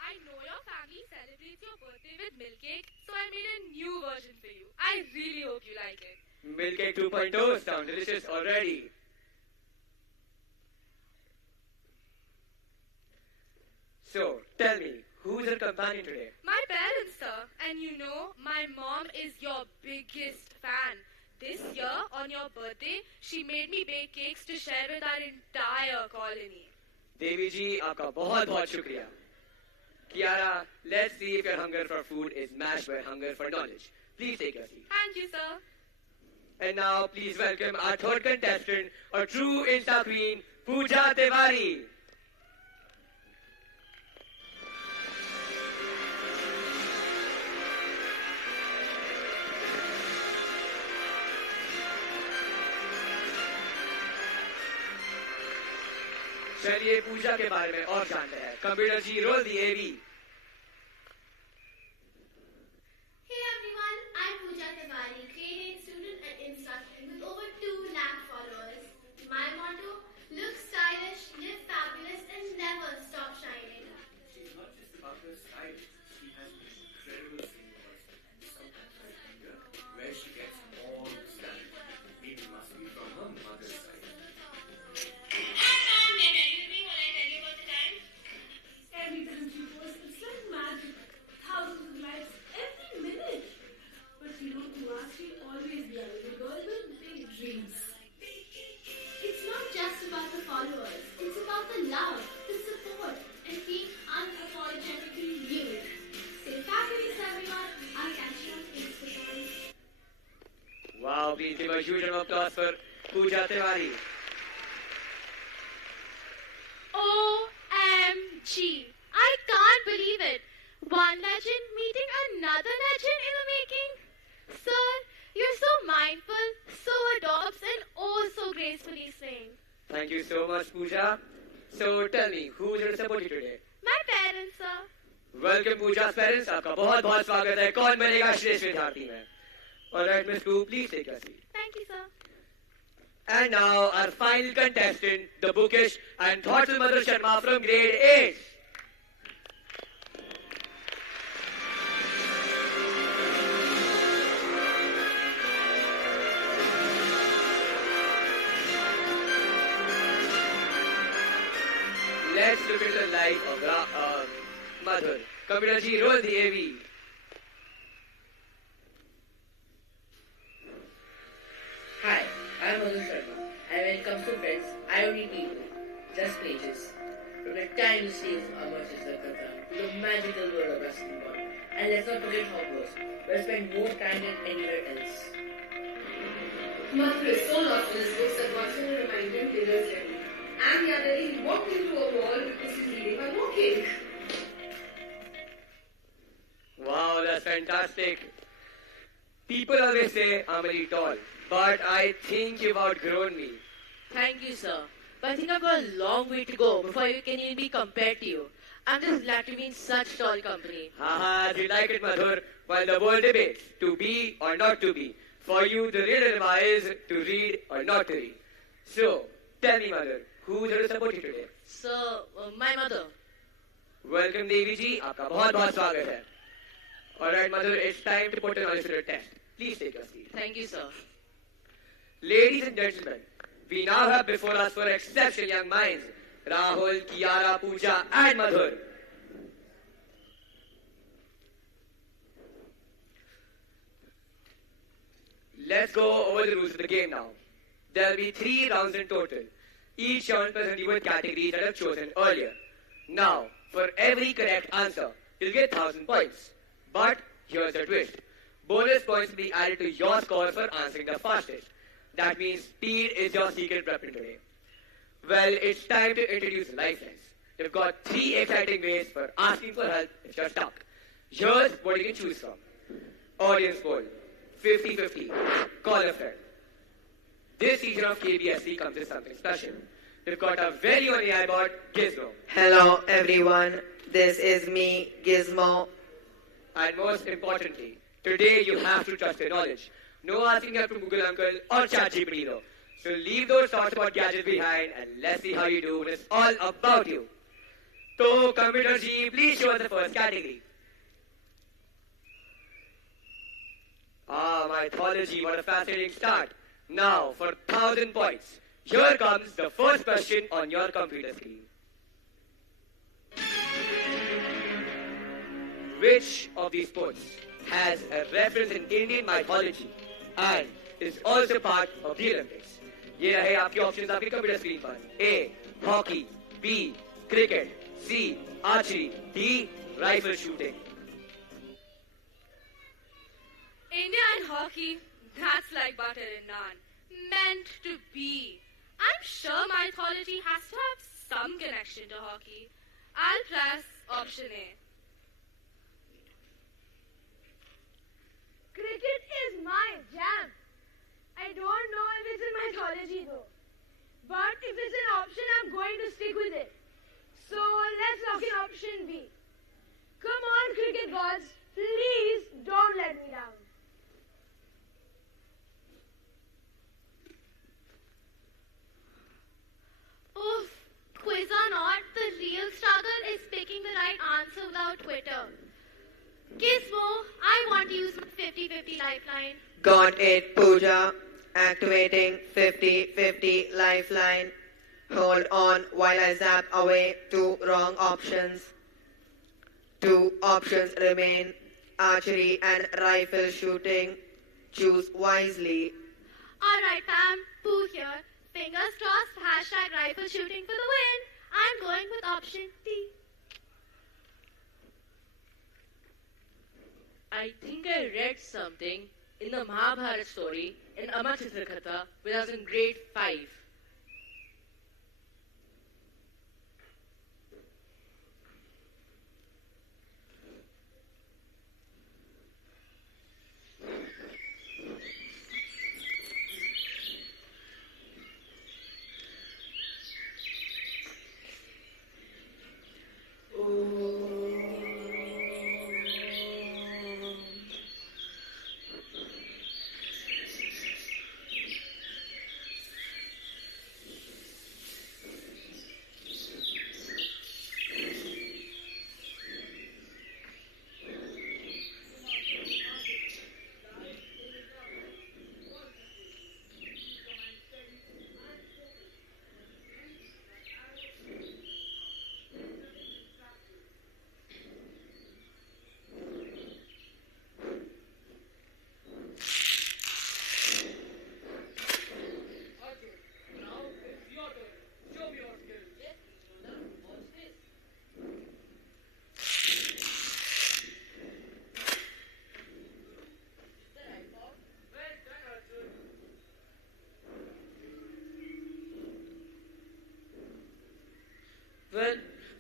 I know your family celebrates your birthday with milk cake, so I made a new version for you. I really hope you like it. Milk cake 2.0 sound delicious already. So, tell me, who's your companion today? My parents, sir. And you know, my mom is your biggest fan. This year, on your birthday, she made me bake cakes to share with our entire colony. देवी जी आपका बहुत बहुत शुक्रिया. Kiara, let's see if your hunger for food is matched by hunger for knowledge. Please take your seat. Thank you, sir. And now, please welcome our third contestant, a true Insta queen, Pooja Tiwari. चलिए पूजा के बारे में और जानते हैं. Computer ji, roll the AV. Hey everyone, I'm Pooja Tiwari, grade 8 student at Instruction with over 2 lakh followers. My motto, look stylish, live fabulous and never stop shining. She's not just about her style, she has an incredible singing voice. And sometimes I wonder where she gets all this talent. Maybe it must be from her mother's side. Every time she posts, it's like magic. Thousands of likes every minute. But you know, to us, she'll always be a little girl with big dreams. It's not just about the followers, it's about the love, the support, and being unapologetically you. Stay fabulous everyone, I'll catch you on Instagram. Wow, please give a huge round of applause for Pooja Tiwari. OMG! I can't believe it. One legend meeting another legend in the making. Sir, you're so mindful, so adopt, and oh so gracefully sing. Thank you so much, Pooja. So tell me, who's your support you today? My parents, sir. Welcome, Pooja's parents. आपका बहुत बहुत स्वागत है. कौन बनेगा श्रेष्ठ विद्यार्थी में? All right, Miss Ku, please take your seat. Thank you, sir. And now our final contestant, the bookish and thoughtful Mother Sharma from grade 8. Let's look at the life of Madhur. Computer ji, roll the AV. Hi, I'm Madhu Sharma, and when it comes to friends, I don't need people, just pages. From the timeless tales of Amar Chitrakarta to the magical world of basketball, and let's not forget Hogwarts, where I spend more time than anywhere else. Madhur is so lost in his books that Watson will remind him Taylor's Henry. And the other day he walked into a wall because he's reading while walking. Wow, that's fantastic. People always say I'm really tall, but I think you've outgrown me. Thank you, sir. But I think I've got a long way to go before you can even be compared to you. I'm just glad to be in such tall company. Haha, do you like it, Madhur? While the world debates to be or not to be, for you the real dilemma is to read or not to read. So, tell me, Madhur, who's here to support you today? So, my mother. Welcome, Devi ji. आपका बहुत बहुत स्वागत है. All right, Madhur, it's time to put your knowledge to the test. Please take your seat. Thank you, sir. Ladies and gentlemen, we now have before us four exceptional young minds, Rahul, Kiara, Pooja, and Madhur. Let's go over the rules of the game now. There will be 3 rounds in total, each round presented with categories that I've chosen earlier. Now, for every correct answer, you'll get 1,000 points. But here's the twist. Bonus points will be added to your score for answering the fastest. That means speed is your secret weapon today. Well, it's time to introduce lifelines. You've got 3 exciting ways for asking for help if you're stuck. Here's what you can choose from. Audience poll, 50-50, call a friend. This season of KBSC comes with something special. We've got our very own AI bot, Gizmo. Hello everyone, this is me, Gizmo. And most importantly, today you have to trust your knowledge. No asking help from Google Uncle or ChatGPT though. So leave those thoughts about gadgets behind and let's see how you do when it's all about you. So, Computer G, please show us the first category. Mythology, what a fascinating start. Now, for 1,000 points, here comes the first question on your computer screen. Which of these sports has a reference in Indian mythology and is also part of the Olympics? ये रहे आपके options आपके computer screen पर. A. Hockey. B. Cricket. C. Archery. D. Rifle shooting. India and hockey, that's like butter and naan. Meant to be. I'm sure mythology has to have some connection to hockey. I'll press option A. Cricket is my jam. I don't know if it's in mythology though. But if it's an option, I'm going to stick with it. So let's lock in option B. Come on, cricket gods. Please don't let me down. Oof, quiz or not, the real struggle is picking the right answer without Twitter. Gizmo, I want to use my 50-50 lifeline. Got it, Pooja. Activating 50-50 lifeline. Hold on while I zap away 2 wrong options. 2 options remain. Archery and rifle shooting. Choose wisely. Alright, Pam, Pooh here. Fingers crossed, hashtag rifle shooting for the win. I'm going with option D. I think I read something in the Mahabharata story in Amar Chitrakatha when I was in grade 5.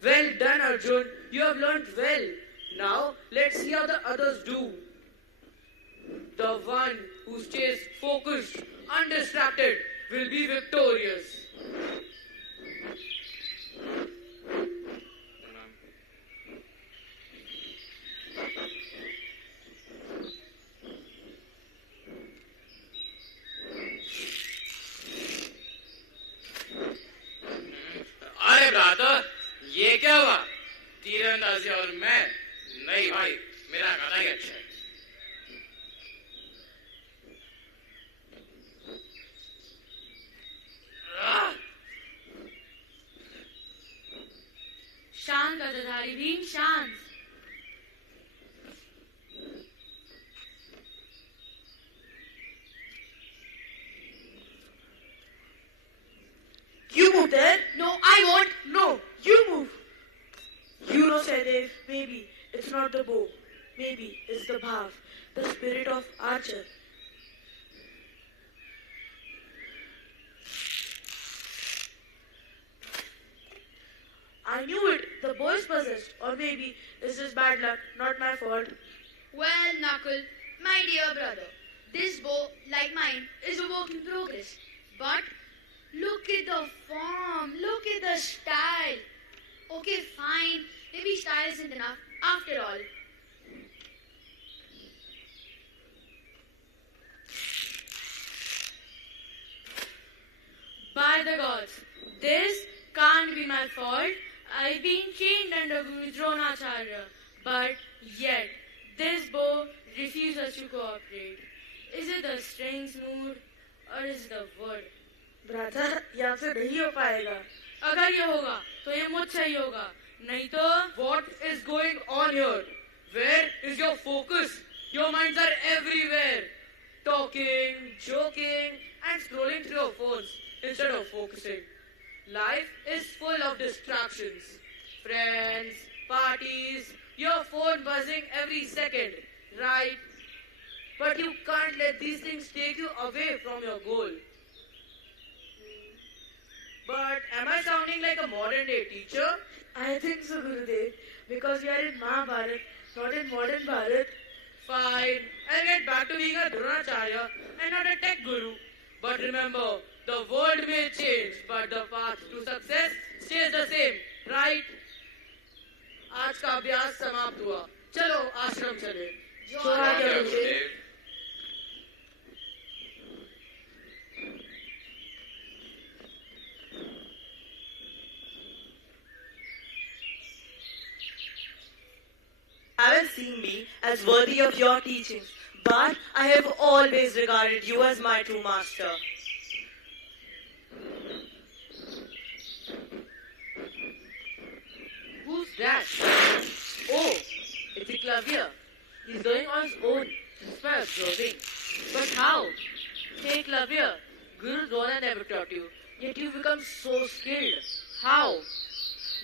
Well done, Arjun. You have learned well. Now, let's see how the others do. The one who stays focused, undistracted, will be victorious. अरे brother, ये क्या हुआ? तीरंदाजी और मैं? नहीं भाई, मेरा गाना ही अच्छा है. शांत गदाधारी भीम, शांत. You move there? No, I won't. No, you move. You know, Sahdev, maybe it's not the bow. Maybe it's the bhav, the spirit of archer. I knew it. The bow is possessed. Or maybe it's just bad luck, not my fault. Well, Knuckle, my dear brother, this bow, like mine, is a work in progress. But look at the form, look at the style. Okay, fine, maybe style isn't enough after all. by the gods, this can't be my fault. I've been chained under Guru Dronacharya, but yet this bow refuses to cooperate. Is it the strings moved or is it the wood? Brother, ये आपसे नहीं हो पाएगा. अगर ये होगा तो ये मुझसे ही होगा, नहीं तो. What is going on here? Where is your focus? Your minds are everywhere. Talking, joking, and scrolling through your phones instead of focusing. Life is full of distractions. Friends, parties, your phone buzzing every second, right? But you can't let these things take you away from your goal. But am I sounding like a modern day teacher? I think so, Gurudev, because we are in Mahabharat, not in modern Bharat. Fine, I'll get back to being a Dronacharya and not a tech guru. But remember, the world may change, but the path to success stays the same, right? आज का अभ्यास समाप्त हुआ. चलो आश्रम चले. Haven't seen me as worthy of your teachings, but I have always regarded you as my true master. Who's that? Oh, it's a clavier. He's going on his own, just by observing. But how? Hey, clavier, Guru Drona never taught you, yet you become so skilled. How?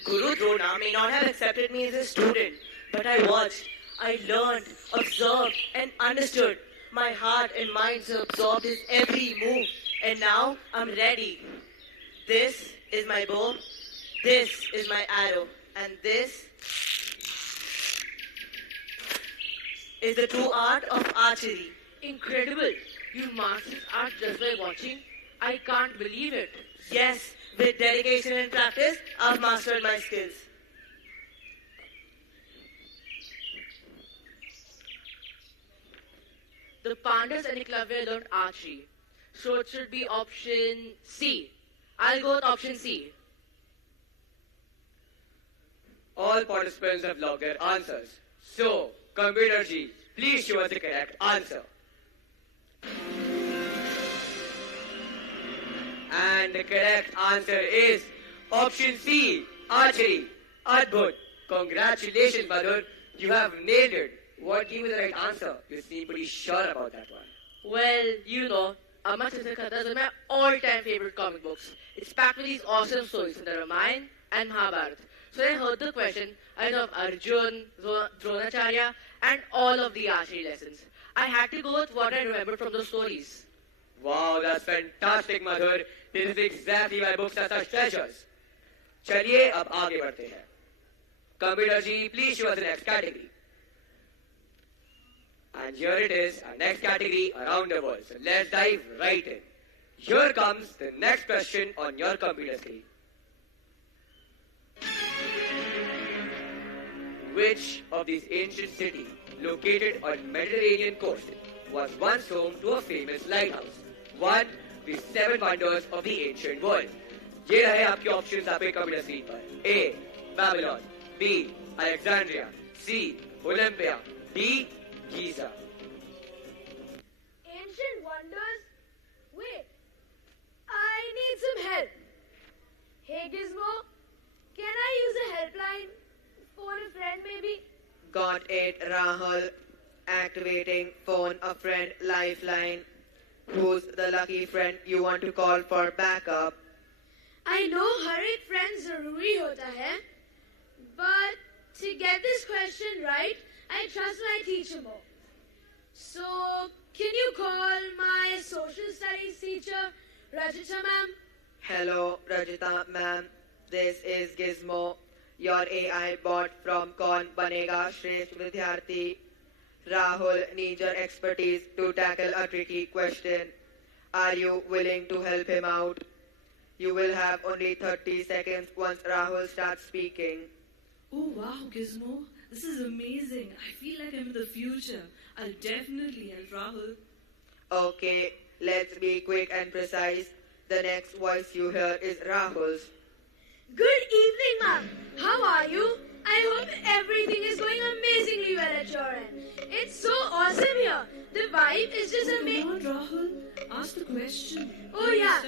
Guru Drona may not have accepted me as a student, but I watched, I learned, observed, and understood. My heart and mind absorbed his every move, and now I'm ready. This is my bow, this is my arrow, and this is the true art of archery. Incredible! You mastered art just by watching? I can't believe it. Yes, with dedication and practice, I've mastered my skills. The Pandavas and Eklavya learned archery, so it should be option C. I'll go with option C. All participants have logged their answers. So, computer G, please show us the correct answer. And the correct answer is option C, archery. Adbhut. Congratulations, Madhur. You have nailed it. What gave you the right answer? You seem pretty sure about that one. Well, you know, Amar Katha is my all-time favorite comic books. It's packed with these awesome stories from the Ramayana and Mahabharata. So when I heard the question, I thought of Arjun, Dronacharya, and all of the archery lessons. I had to go with what I remembered from those stories. Wow, that's fantastic, Madhur. This is exactly why books are such treasures. चलिए अब आगे बढ़ते हैं. Computer G, please show us the next category. And here it is, our next category, around the world. So let's dive right in. Here comes the next question on your computer screen. Which of these ancient cities located on Mediterranean coast was once home to a famous lighthouse? 1. The 7 wonders of the ancient world. ये रहे आपके options आपके computer screen पर. A. Babylon. B. Alexandria. C. Olympia. D. Giza. Ancient wonders? Wait, I need some help. Hey Gizmo, can I use a helpline? Phone a friend maybe? Got it, Rahul. Activating phone a friend lifeline. Who's the lucky friend you want to call for backup? I know हर एक friend जरूरी होता है, but to get this question right, I trust my teacher more. So, can you call my social studies teacher, Rajita ma'am? Hello, Rajita ma'am. This is Gizmo, your AI bot from Kaun Banega Shresth Vidyarthi. Rahul needs your expertise to tackle a tricky question. Are you willing to help him out? You will have only 30 seconds once Rahul starts speaking. Oh wow, Gizmo. This is amazing. I feel like I'm in the future. I'll definitely help Rahul. Okay, let's be quick and precise. The next voice you hear is Rahul's. Good evening, ma'am. How are you? I hope everything is going amazingly well at your end. It's so awesome here. The vibe is just amazing. Come on, Rahul. Ask the question. Oh yeah,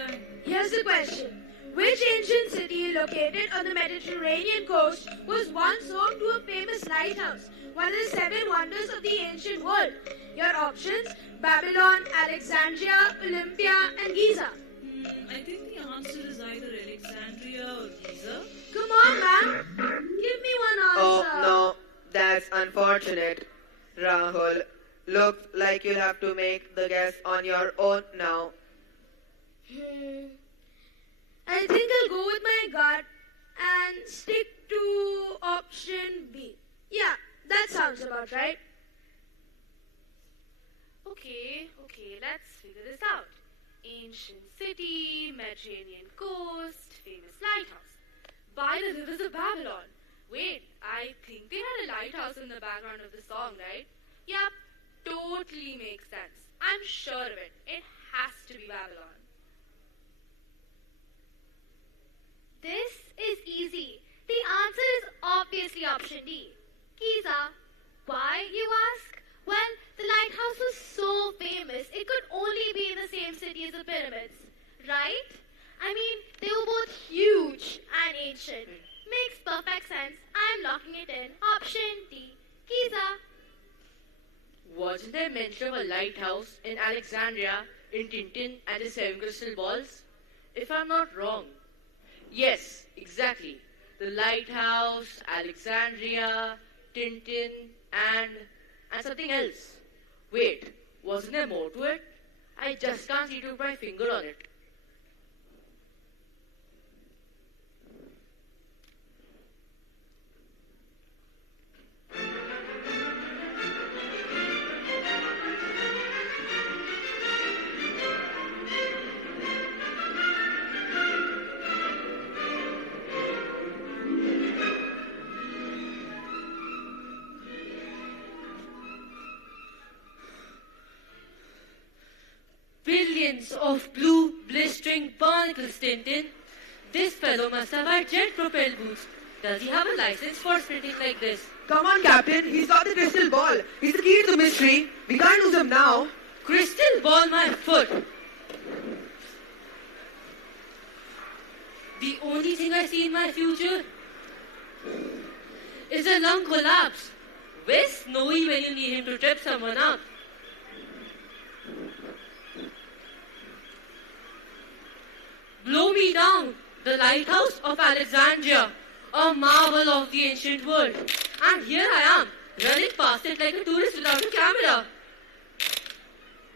here's the question. Which ancient city located on the Mediterranean coast was once home to a famous lighthouse, one of the 7 wonders of the ancient world? Your options: Babylon, Alexandria, Olympia, and Giza. I think the answer is either Alexandria or Giza. Come on, ma'am. Give me one answer. Oh, no. That's unfortunate. Rahul, looks like you'll have to make the guess on your own now. I think I'll go with my gut and stick to option B. Yeah, that sounds about right. Okay, let's figure this out. Ancient city, Mediterranean coast, famous lighthouse. By the rivers of Babylon. Wait, I think they had a lighthouse in the background of the song, right? Yep, totally makes sense. I'm sure of it. It has to be Babylon. This is easy. The answer is obviously option D. Giza. Why, you ask? Well, the lighthouse was so famous, it could only be in the same city as the pyramids. Right? I mean, they were both huge and ancient. Makes perfect sense. I'm locking it in. Option D. Giza. Wasn't there mention of a lighthouse in Alexandria in Tintin and the 7 crystal balls? If I'm not wrong. Yes, exactly. The lighthouse, Alexandria, Tintin, and something else. Wait, wasn't there more to it? I just can't seem to put my finger on it. Billions of blue, blistering barnacles, Tintin. This fellow must have had jet-propelled boots. Does he have a license for sprinting like this? Come on, Captain. He's got the crystal ball. He's the key to the mystery. We can't lose him now. Crystal ball my foot. The only thing I see in my future is a lung collapse. Where's Snowy when you need him to trip someone up? Blow me down, the lighthouse of Alexandria, a marvel of the ancient world. And here I am, running past it like a tourist without a camera.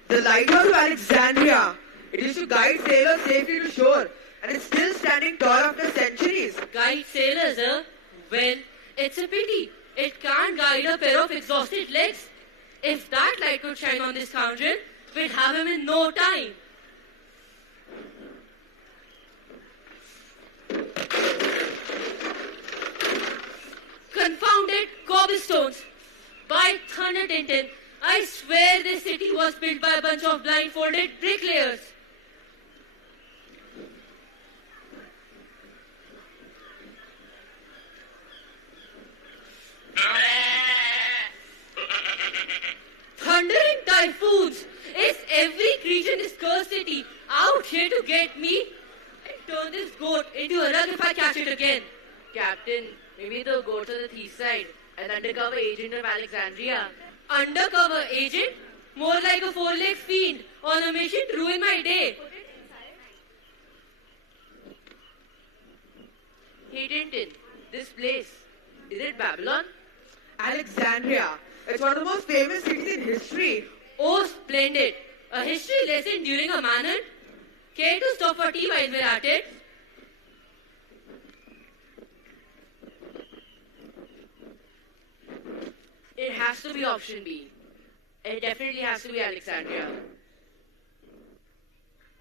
The lighthouse of Alexandria. It used to guide sailors safely to shore, and it's still standing tall after centuries. Guide sailors, huh? Well, it's a pity. It can't guide a pair of exhausted legs. If that light could shine on this scoundrel, we'd have him in no time. Confounded cobblestones! By thunder, Tintin, I swear this city was built by a bunch of blindfolded bricklayers. Thundering typhoons! Is every creature in this cursed city out here to get me? I'll turn this goat into a rug if I catch it again. Captain, maybe the goats on the thief side, an undercover agent of Alexandria. Undercover agent? More like a four-legged fiend on a mission to ruin my day. Hey Tintin, this place, is it Babylon? Alexandria. It's one of the most famous cities in history. Oh, splendid. A history lesson during a manhunt? Care to stop for tea while we're at it? It has to be option B. It definitely has to be Alexandria.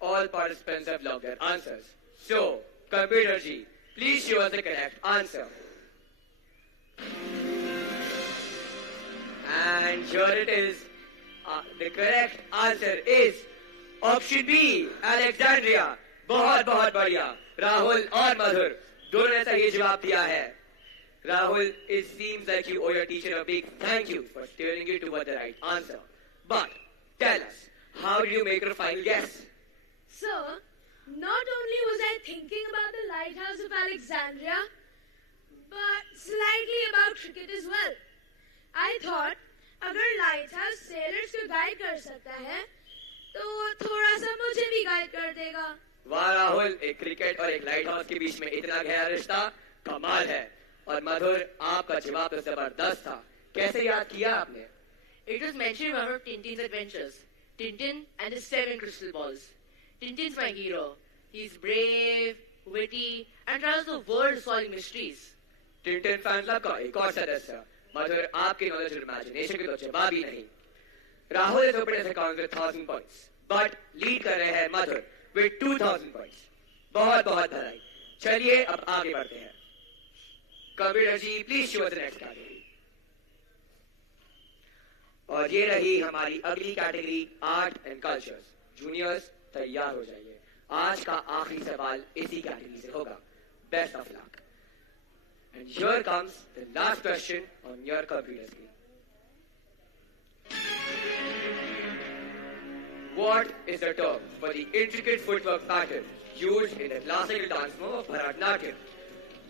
All participants have logged their answers. So, Computer G, please show us the correct answer. And here it is. The correct answer is option B, Alexandria. बहुत बहुत बढ़िया। राहुल और मधुर दोनों ने सही जवाब दिया है। Rahul, it seems like you owe your teacher a big thank you for steering you toward the right answer. But tell us, how did you make your final guess? Sir, not only was I thinking about the lighthouse of Alexandria, but slightly about cricket as well. I thought, अगर lighthouse sailors को guide कर सकता है, तो थोड़ा सा मुझे भी guide कर देगा। वाह राहुल, एक क्रिकेट और एक लाइट हाउस के बीच में इतना गहरा रिश्ता, कमाल है। और मधुर, आपका जवाब तो जबरदस्त था। कैसे याद किया आपने? It was mentioned in one of Tintin's adventures. Tintin and the 7 crystal balls. Tintin's my hero. He's brave, witty, and travels the world solving mysteries. Tintin fan club का एक और सदस्य। मधुर, आपकी नॉलेज और इमेजिनेशन के तो जवाब ही नहीं। Rahul is opening his account with 1000 points, but lead कर रहे हैं मधुर with 2000 points. बहुत बहुत बधाई। चलिए अब आगे बढ़ते हैं। Computer ji, please show the next category. और ये रही हमारी अगली कैटेगरी, आर्ट एंड कल्चर्स। जूनियर्स तैयार हो जाइए, आज का आखिरी सवाल इसी कैटेगरी से होगा। Best of luck. And here comes the last question on your computer screen. What is the term for the intricate footwork pattern used in the classical dance form of Bharatanatyam?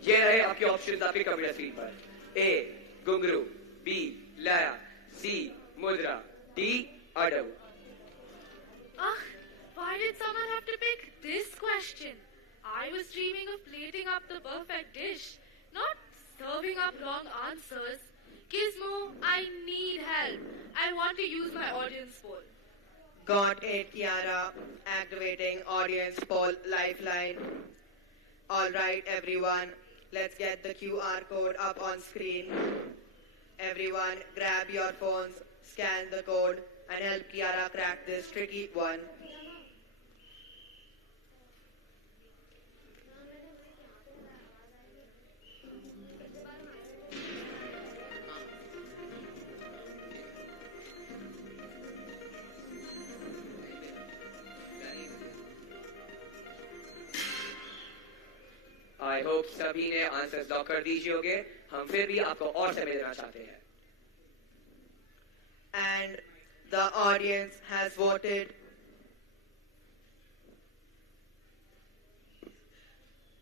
ये रहे आपके options आपके computer screen पर। ए घुंघरू, B लया, सी मुद्रा, D अडव। Why did someone have to pick this question? I was dreaming of plating up the perfect dish, not serving up wrong answers. Gizmo, I need help. I want to use my audience poll. Got it, Kiara. Activating audience poll lifeline. All right, everyone. Let's get the QR code up on screen. Everyone, grab your phones, scan the code, and help Kiara crack this tricky one. I hope सभी ने answers lock कर दीजिए होंगे। हम फिर भी आपको और समय देना चाहते हैं। And the audience has voted.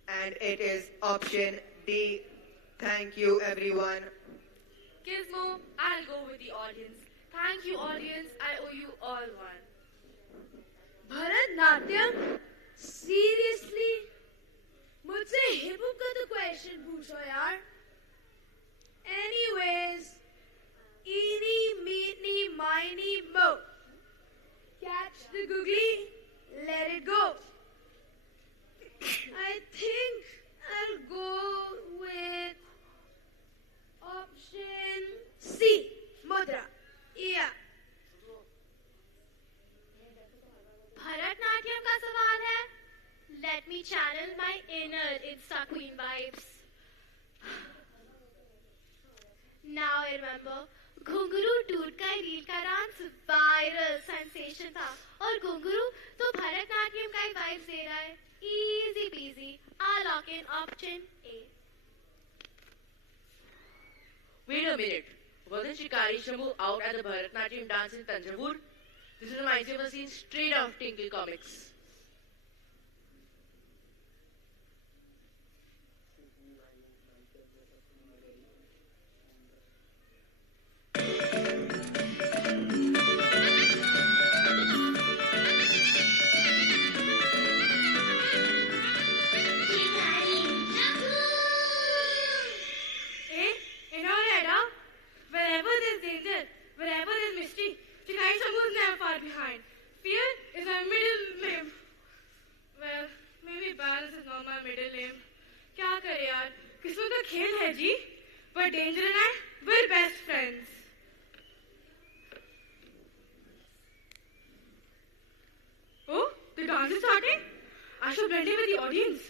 And it is option D. Thank you, everyone. Gizmo, I'll go with the audience. Thank you, audience. I owe you all one. Bharatnatyam? Seriously? मुझसे हिप हॉप का तो question पूछो यार। Anyways, eeny, meeny, miny, mo. Catch the googly, let it go. I think I'll go with option C, mudra. Yeah. Bharatanatyam का सवाल है। Let me channel my inner Insta Queen vibes. Now I remember, घुंघरू टूट का reel का dance viral sensation था और घुंघरू तो भरतनाट्यम का ही वाइब्स दे रहा है। Easy peasy. I'll lock in option A. Wait a minute. Wasn't Shikari Shamu out at the Bharatnatyam dance in Tanjavur? This reminds me of a scene straight out of Tinkle Comics. Wherever there's danger, wherever there's mystery, Shikari Shamu is never far behind. Fear is my middle name. Well, maybe balance is not my middle name. क्या करे यार, किस्मत का खेल है जी. But Danger and I, we're best friends. Oh, the dance is starting. I should blend in with the audience.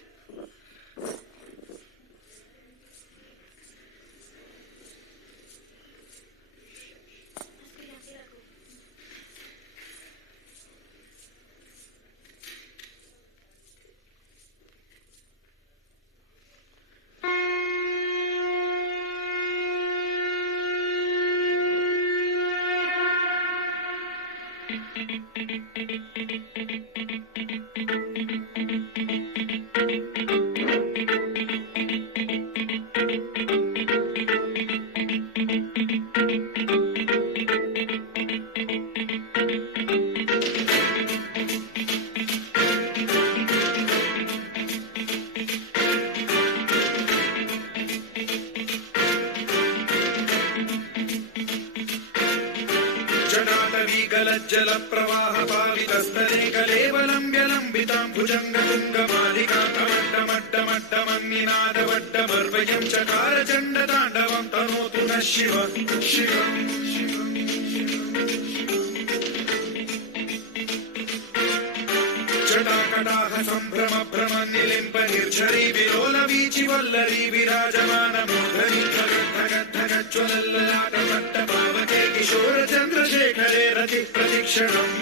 जल प्रवाह पावितस्तरे कलेवलम्ब्य लम्बितां भुजङ्गतुङ्गमालिका कमड्डमड्डमड्डमन्निनादवड्डमर्वयं चकार चण्डताण्डवं तनोतु नः शिव शिव जटाकटाह सम्भ्रम भ्रम निलिम्प निर्झरी विलोल वीचि वल्लरी विराजमान मोहरी धगद्धगज्ज्वलल्ललाट पट्ट पावके किशोर चन्द्रशेखरे रति प्रतीक्षणम्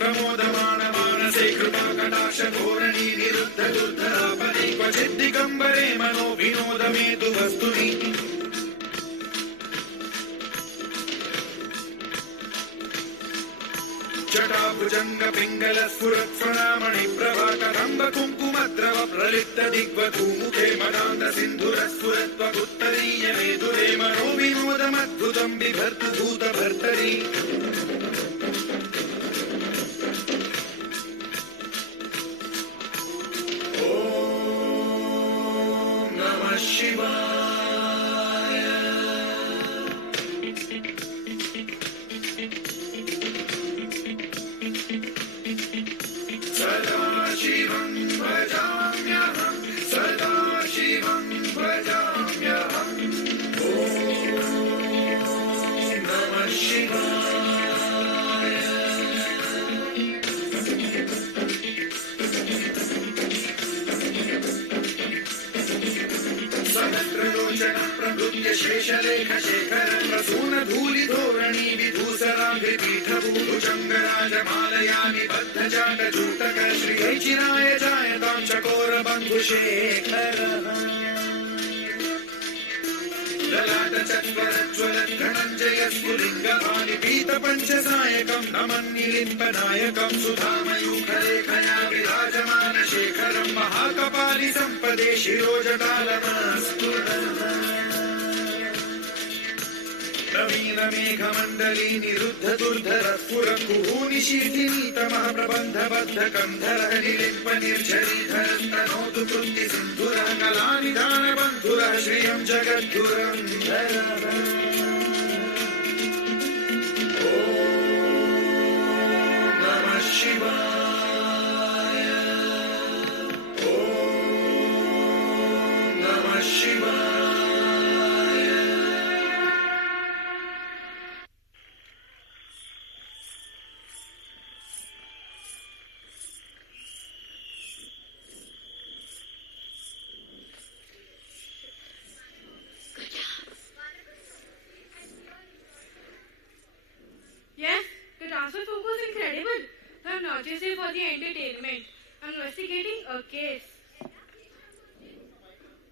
प्रमोदमान मानसे कृपा कटाक्ष धोरणी निरुद्ध दुर्धरापदि क्वचित् दिगम्बरे मनो विनोद मेतु वस्तुनि जटाभुजङ्ग पिङ्गल स्फुरत् स्वनामणि प्रभा कदम्ब कुङ्कुमद्रव प्रलिप्त दिग्वधूमुखे मदान्त सिन्धुर स्फुरत्वगुत्तरीय मेधुरे मनो विनोदमद्भुतं बिभर्तु भूत भर्तरि शिवाय सदा शिवं भजाम्यहं सदा शिवं भजाम्यहम् ॐ नमः शिवाय सहस्रलोचनः प्रभृत्य शेषलेख शेखरं प्रसून धूलि धोरणी विधूसराङ्घ्रिपीठभूभुजङ्गराजमालयानि बद्धजाट जूटक श्रीचिराय जायतां चकोर बन्धुशेखरः ललाट चत्वरज्वल धनञ्जय स्फुलिङ्गभानि पीतपञ्चसायकं नमन्निलिम्पनायकं सुधामयूखलेखया विराजमान शेखरं महाकपालि सम्पदे शिरोजटालमास्फुरन् नवीन मेघमण्डली निरुद्ध दुर्धर स्फुर कुहूनि शीर्षिनीतमः प्रबन्ध बद्ध कन्धरः निलिम्प निर्झरीधरस्तनोतु कृत्ति सिन्धुरः कलानिधान बन्धुरः श्रियं जगद्धुरन्धरः ॐ नमः शिवाय ॐ नमः शिवाय Yes, the transfer focus was incredible. I'm not just here for the entertainment. I'm investigating a case.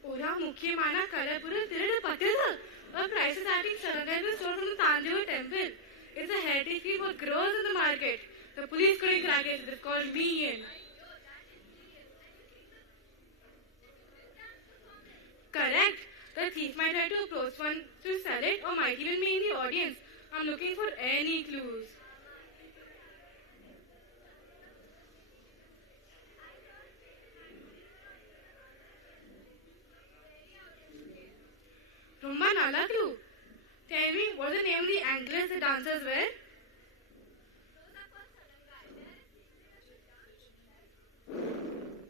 Ora Mukhi Mana Kalapura Tirada Patila. A prices acting surrender store from the Tanjore temple. It's a heritage fee for crores in the market. The police couldn't crack it. They called me in. Correct. The thief might try to approach one to sell it or might even be in the audience. I'm looking for any clues. Rumba Nala clue. Tell me, what's the name of the anglers the dancers wear?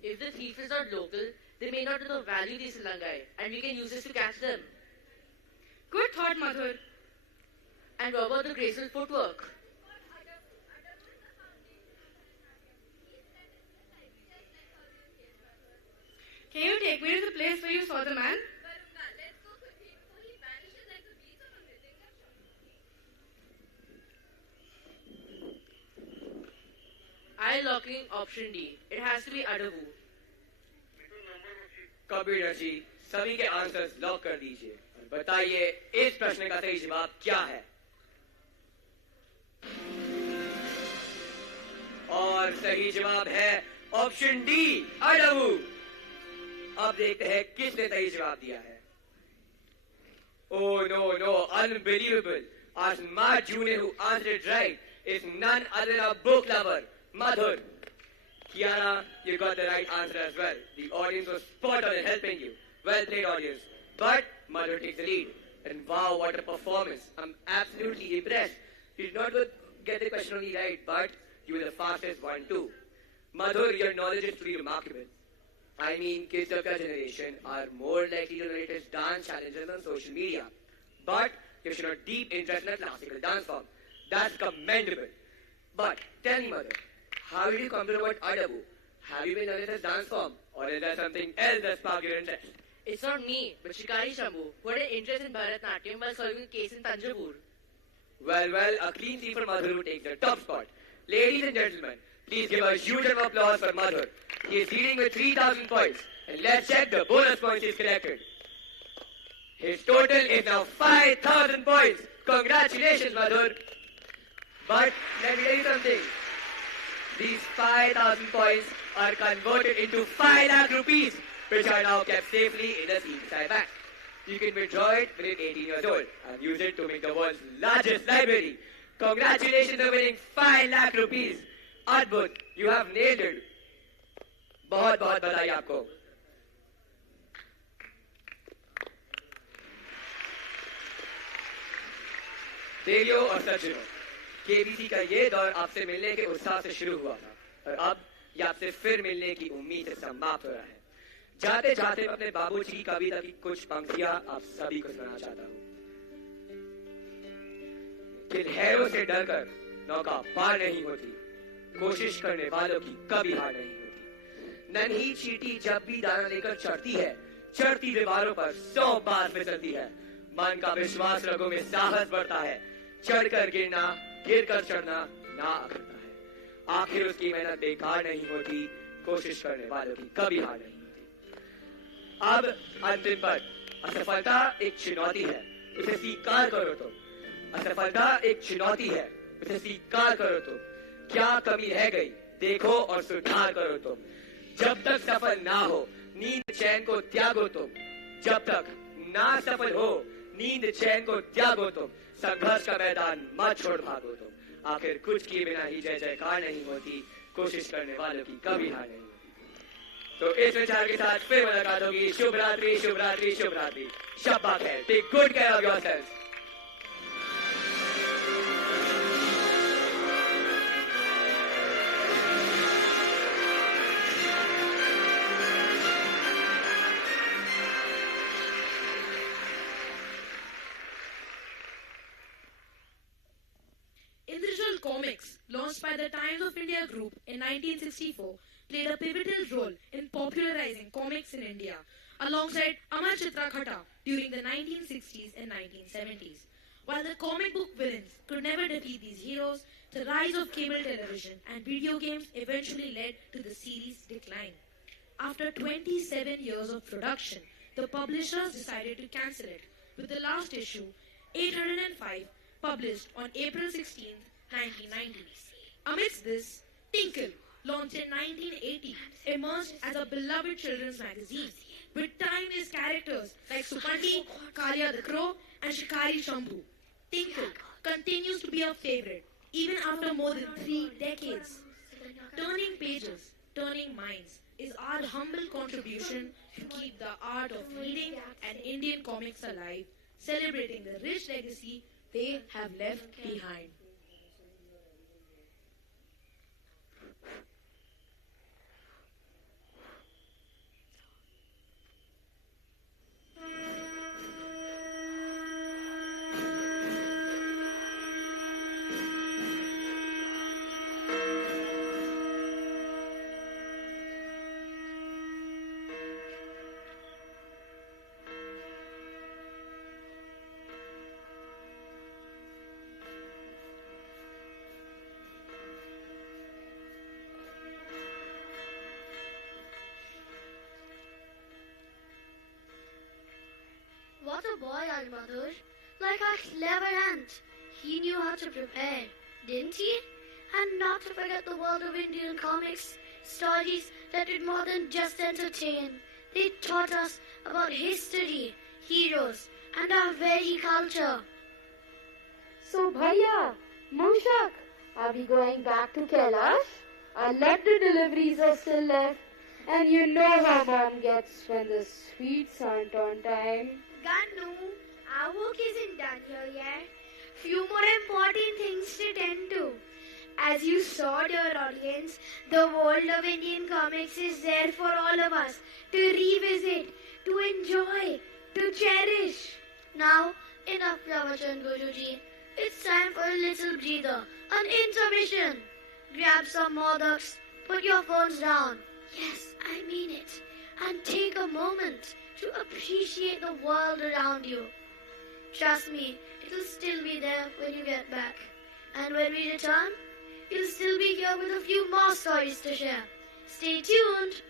If the thief is not local, they may not know the value of these langai, and we can use this to catch them. Good thought, Madhur. And what about the graceful footwork? Can you take me to the place where you saw the man? I locking option D. It has to be Adavu. Computer ji सभी के answers lock कर दीजिए और बताइए इस प्रश्न का सही जवाब क्या है। और सही जवाब है ऑप्शन डी अडवू। अब देखते हैं किसने सही जवाब दिया है। Oh no, unbelievable. Our smart junior who answered it right is none other than a book lover, Madhur. Kiara, you got the right answer as well. The audience was spot on in helping you. Well played, audience. But Madhur takes the lead. And wow, what a performance. I'm absolutely impressed. You did not get the question only right, but you were the fastest one too. Madhur, your knowledge is pretty remarkable. I mean, kids of your generation are more likely to know latest dance challenges on social media. But you've shown a deep interest in a classical dance form. That's commendable. But tell me, Mother, how did you come to know about Adabu? Have you been learning this dance form? Or is there something else that sparked your interest? It's not me, but Shikari Shambhu, who had an interest in Bharatanatyam while solving a case in Tanjavur. Well, a clean sweep for Madhur who takes the top spot. Ladies and gentlemen, please give a huge round of applause for Madhur. He is leading with 3,000 points. And let's check the bonus points he's collected. His total is now 5,000 points. Congratulations, Madhur. But let me tell you something. These 5,000 points are converted into 5 lakh rupees, which are now kept safely in the CPSI bank. You can withdraw it within 18 years old and use it to make the world's largest library. Congratulations on winning 5 lakh rupees. Adbhut, you have nailed it. बहुत बहुत बधाई आपको। देवियों और सज्जनों, KBC का ये दौर आपसे मिलने के उत्साह से शुरू हुआ था और अब ये आपसे फिर मिलने की उम्मीद से समाप्त हो रहा है। जाते जाते मैं अपने बाबूजी की कविता की कुछ पंक्तियां आप सभी को सुनाना चाहता हूँ। कि लहरों से डरकर नौका पार नहीं होती, कोशिश करने वालों की कभी हार नहीं होती। नन्ही चींटी जब भी दाना लेकर चढ़ती है, चढ़ती दीवारों पर 100 बार फिसलती है। मन का विश्वास रगों में साहस बढ़ता है, चढ़कर गिरना, गिरकर चढ़ना ना अखरता है। आखिर उसकी मेहनत बेकार नहीं होती, कोशिश करने वालों की कभी हार नहीं होती। अब अंतिम पद, असफलता एक चुनौती है, उसे स्वीकार करो तो। असफलता एक चुनौती है, उसे स्वीकार करो तो। क्या कमी रह गई, देखो और सुधार करो तो। जब तक सफल ना हो, नींद चैन को त्यागो तुम। जब तक ना सफल हो, नींद चैन को त्यागो तुम। संघर्ष का मैदान मत छोड़ भागो तुम। आखिर कुछ किए बिना ही जय जयकार नहीं होती, कोशिश करने वालों की कभी हार नहीं होती। तो इस विचार के साथ फिर मुलाकात होगी। शुभ रात्रि, शुभ रात्रि, शुभ रात्रि। शब्बा खैर। Take good care of yourselves. Intermission Comics, launched by the Times of India Group in 1964, played a pivotal role in popularizing comics in India, alongside Amar Chitra Khata during the 1960s and 1970s. While the comic book villains could never defeat these heroes, the rise of cable television and video games eventually led to the series' decline. After 27 years of production, the publishers decided to cancel it, with the last issue, 805, published on April 16, 1990. Amidst this, Tinkle, launched in 1980, emerged as a beloved children's magazine, with timeless characters like Supandi, Kalia the Crow, and Shikari Shambhu. Tinkle continues to be a favorite, even after more than 3 decades. Turning pages, turning minds is our humble contribution to keep the art of reading and Indian comics alive, celebrating the rich legacy they have left behind. What a boy, our mother. Like our clever aunt. He knew how to prepare, didn't he? And not to forget the world of Indian comics, stories that did more than just entertain. They taught us about history, heroes, and our very culture. So, Bhaiya, Mushak, are we going back to Kailash? Our letter deliveries are still left. And you know how Mom gets when the sweets aren't on time. Ganu, our work isn't done here yet. Few more important things to tend to. As you saw, dear audience, the world of Indian comics is there for all of us to revisit, to enjoy, to cherish. Now, enough Pravachan, Guruji. It's time for a little breather, an intermission. Grab some modaks, put your phones down. Yes, I mean it. And take a moment to appreciate the world around you. Trust me, it'll still be there when you get back. And when we return, you'll still be here with a few more stories to share. Stay tuned.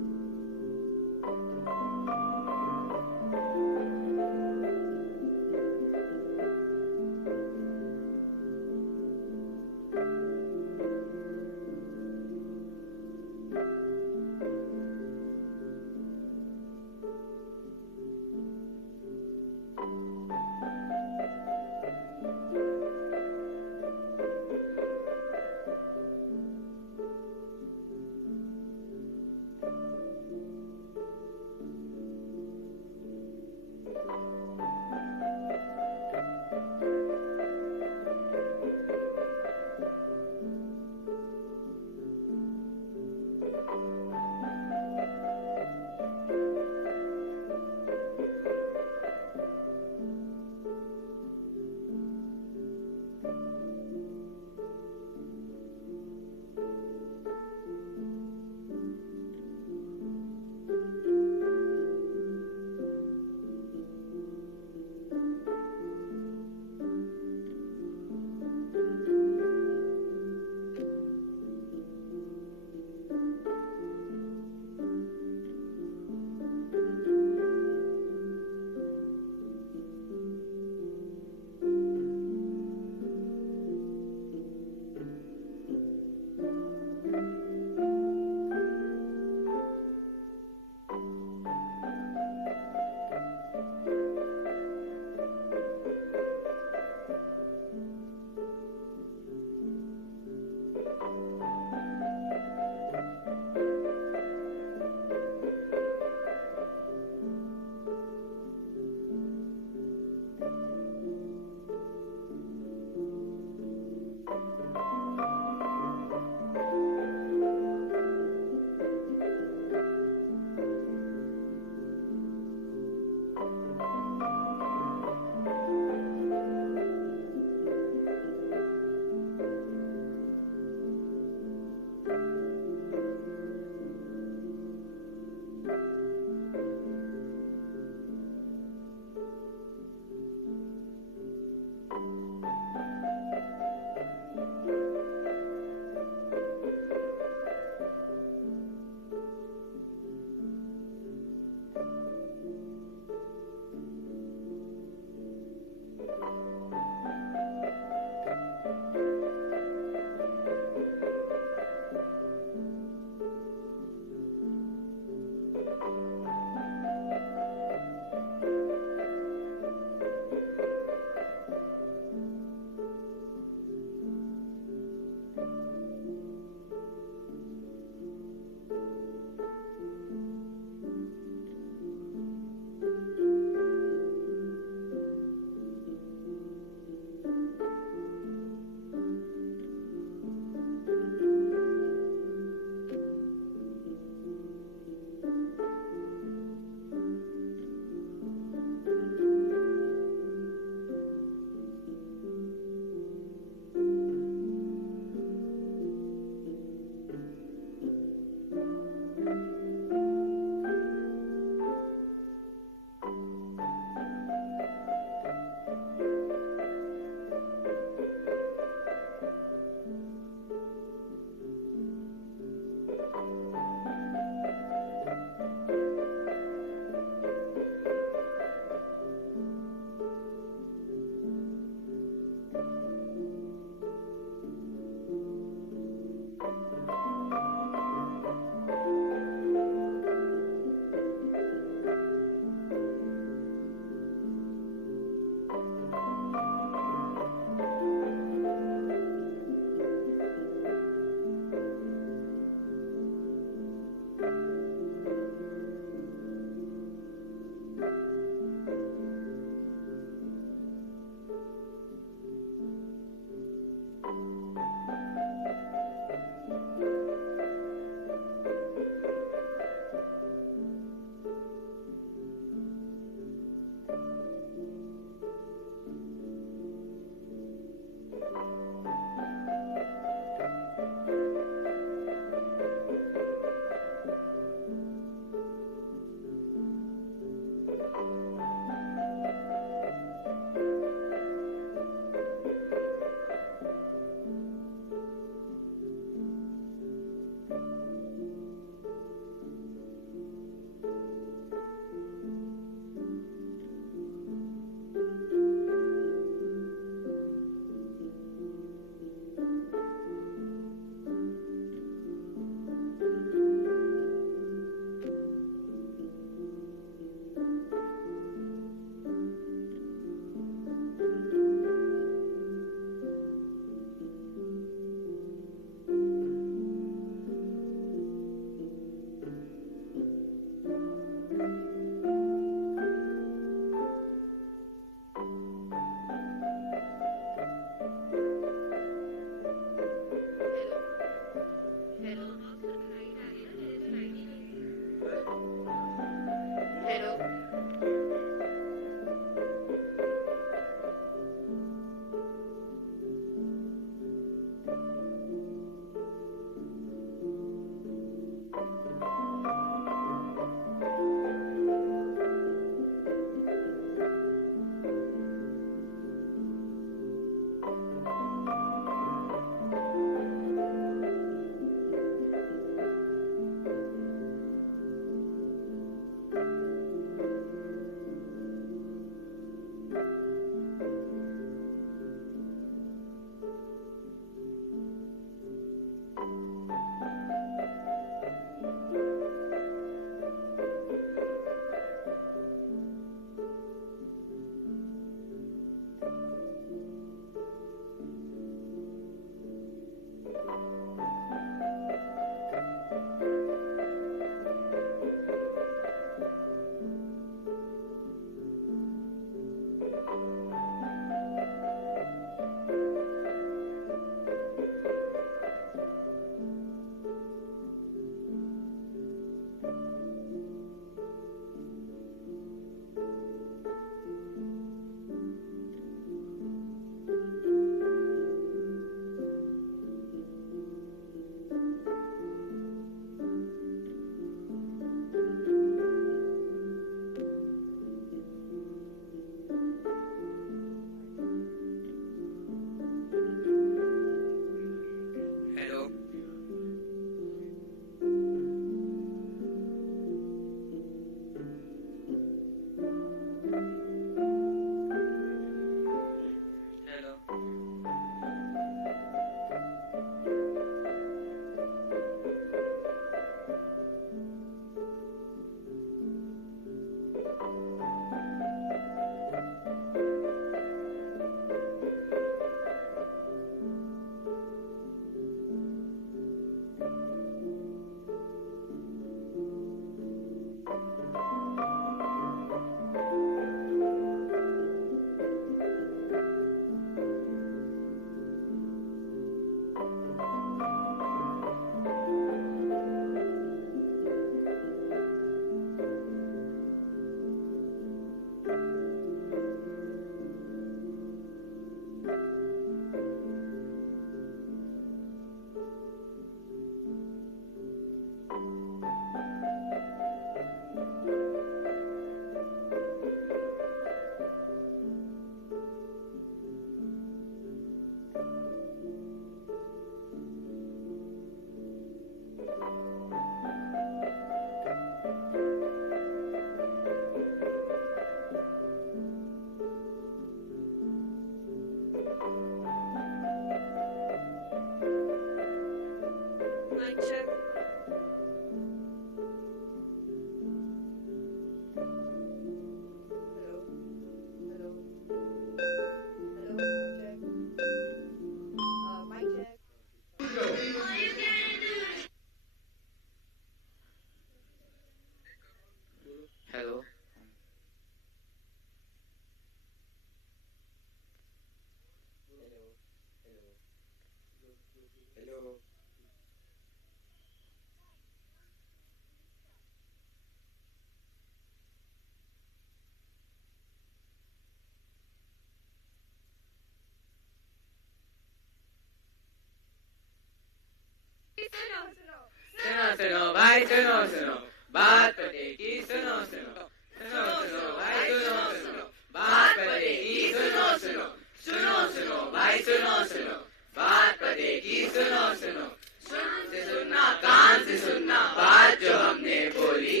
सुनो सुनो सुनो सुनो भाई सुनो सुनो बात पतेगी सुनो सुनो सुनो सुनो भाई सुनो सुनो बात पतेगी सुनो सुनो सुनो सुनो भाई सुनो सुनो बात पतेगी सुनो सुनो सुन से सुनना कान से सुनना बात जो हमने बोली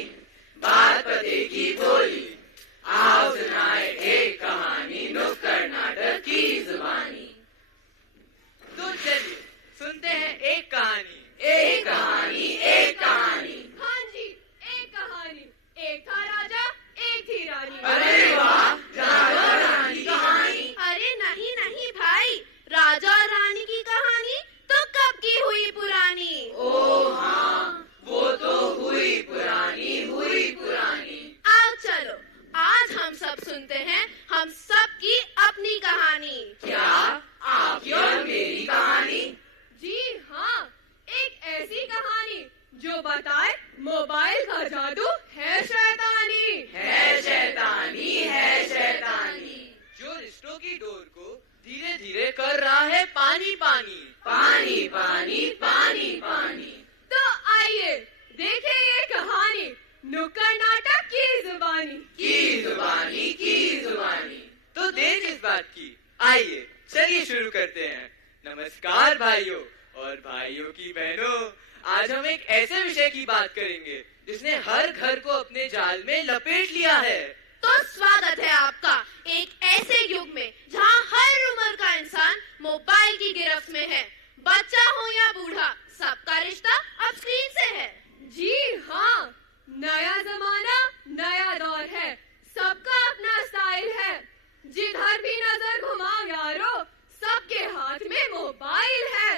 बात पतेगी बोली आओ सुनाए एक कहानी नुक्कड़ नाटक की जुबानी। तो चलिए सुनते हैं एक कहानी एक कहानी एक कहानी। हाँ जी एक कहानी। एक था राजा एक थी रानी। अरे वाह राजा रानी की कहानी। अरे नहीं नहीं भाई, राजा और रानी की कहानी तो कब की हुई पुरानी। ओ हाँ वो तो हुई पुरानी हुई पुरानी। आओ चलो आज हम सब सुनते हैं हम सब की अपनी कहानी। क्या आपकी और मेरी कहानी? जी हाँ, एक ऐसी कहानी जो बताए मोबाइल का जादू है शैतानी। है शैतानी है शैतानी। जो रिश्तों की डोर को धीरे धीरे कर रहा है पानी पानी पानी पानी पानी पानी। तो आइए देखें ये कहानी नुक्कड़ नाटक की जुबानी की जुबानी की जुबानी। तो देर किस बात की, आइए चलिए शुरू करते हैं। नमस्कार भाइयों और भाइयों की बहनों, आज हम एक ऐसे विषय की बात करेंगे जिसने हर घर को अपने जाल में लपेट लिया है। तो स्वागत है आपका एक ऐसे युग में जहां हर उम्र का इंसान मोबाइल की गिरफ्त में है। बच्चा हो या बूढ़ा सबका रिश्ता अब स्क्रीन से है। जी हाँ, नया जमाना नया दौर है, सबका अपना स्टाइल है। जिधर भी नजर घुमाओ यारो सबके हाथ में मोबाइल है।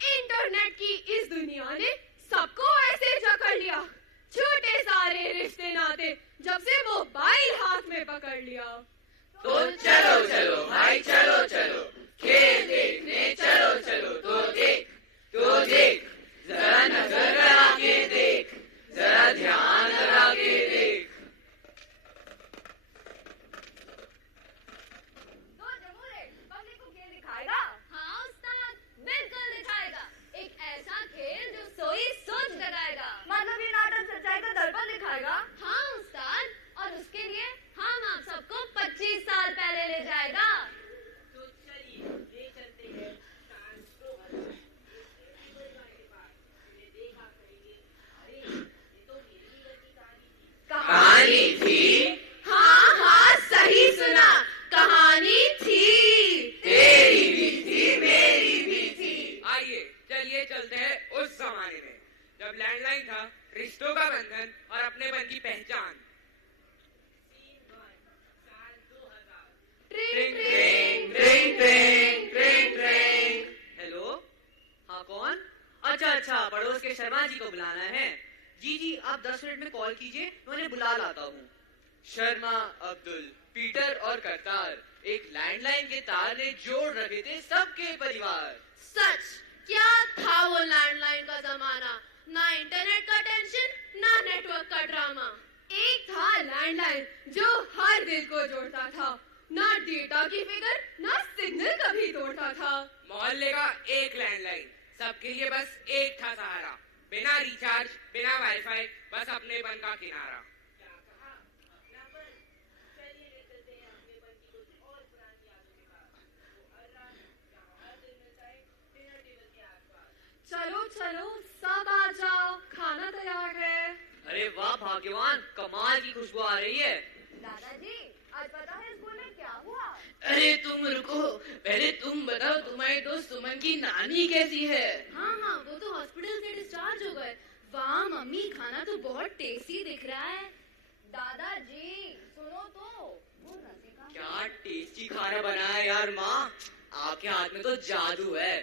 इंटरनेट की इस दुनिया ने सबको ऐसे जकड़ लिया, छूटे सारे रिश्ते नाते जब से मोबाइल हाथ में पकड़ लिया। तो चलो चलो भाई चलो चलो खेल देखने चलो चलो। तो देख जरा नजर लगा के देख, जरा ध्यान लगा के देख। तो जमूरे पब्लिक को खेल दिखाएगा? हाँ उस्ताद बिल्कुल दिखाएगा। एक ऐसा खेल जो सोई सोच लगाएगा। मतलब ये नाटक सच्चाई का दर्पण दिखाएगा? हाँ उस्ताद, और उसके लिए हम आप सबको 25 साल पहले ले जाएगा। तो चलिए ले चलते हैं कहानी थी। हाँ हाँ सही सुना, कहानी थी। तेरी भी थी मेरी भी थी। आइए चलिए चलते हैं उस जमाने में जब लैंडलाइन था रिश्तों का बंधन और अपनेपन की पहचान। ट्रिंग ट्रिंग ट्रिंग ट्रिंग ट्रिंग ट्रिंग। हेलो हाँ कौन? अच्छा पड़ोस के शर्मा जी को बुलाना है। जी आप 10 मिनट में कॉल कीजिए, मैं उन्हें बुला लाता हूँ। शर्मा, अब्दुल, पीटर और करतार एक लैंडलाइन के तार ने जोड़ रखे थे सबके परिवार। सच क्या था वो लैंडलाइन का जमाना, ना इंटरनेट का टेंशन ना नेटवर्क का ड्रामा। एक था लैंडलाइन जो हर दिल को जोड़ता था, ना डेटा की फिक्र ना सिग्नल कभी तोड़ता था। मोहल्ले का एक लैंडलाइन, सबके लिए बस एक था सहारा, बिना रिचार्ज बिना वाईफाई, बस अपनेपन का किनारा। चलो चलो सब आ जाओ, खाना तैयार है। अरे वाह भाग्यवान, कमाल की खुशबू आ रही है। दादाजी आज पता है स्कूल में क्या हुआ? अरे तुम रुको, पहले तुम बताओ तुम्हारी दोस्त सुमन की नानी कैसी है? हाँ वो तो हॉस्पिटल से डिस्चार्ज हो गए। वाह मम्मी खाना तो बहुत टेस्टी दिख रहा है। दादाजी सुनो तो, वो रसिका क्या टेस्टी खाना बनाया यार माँ, आपके हाथ में तो जादू है।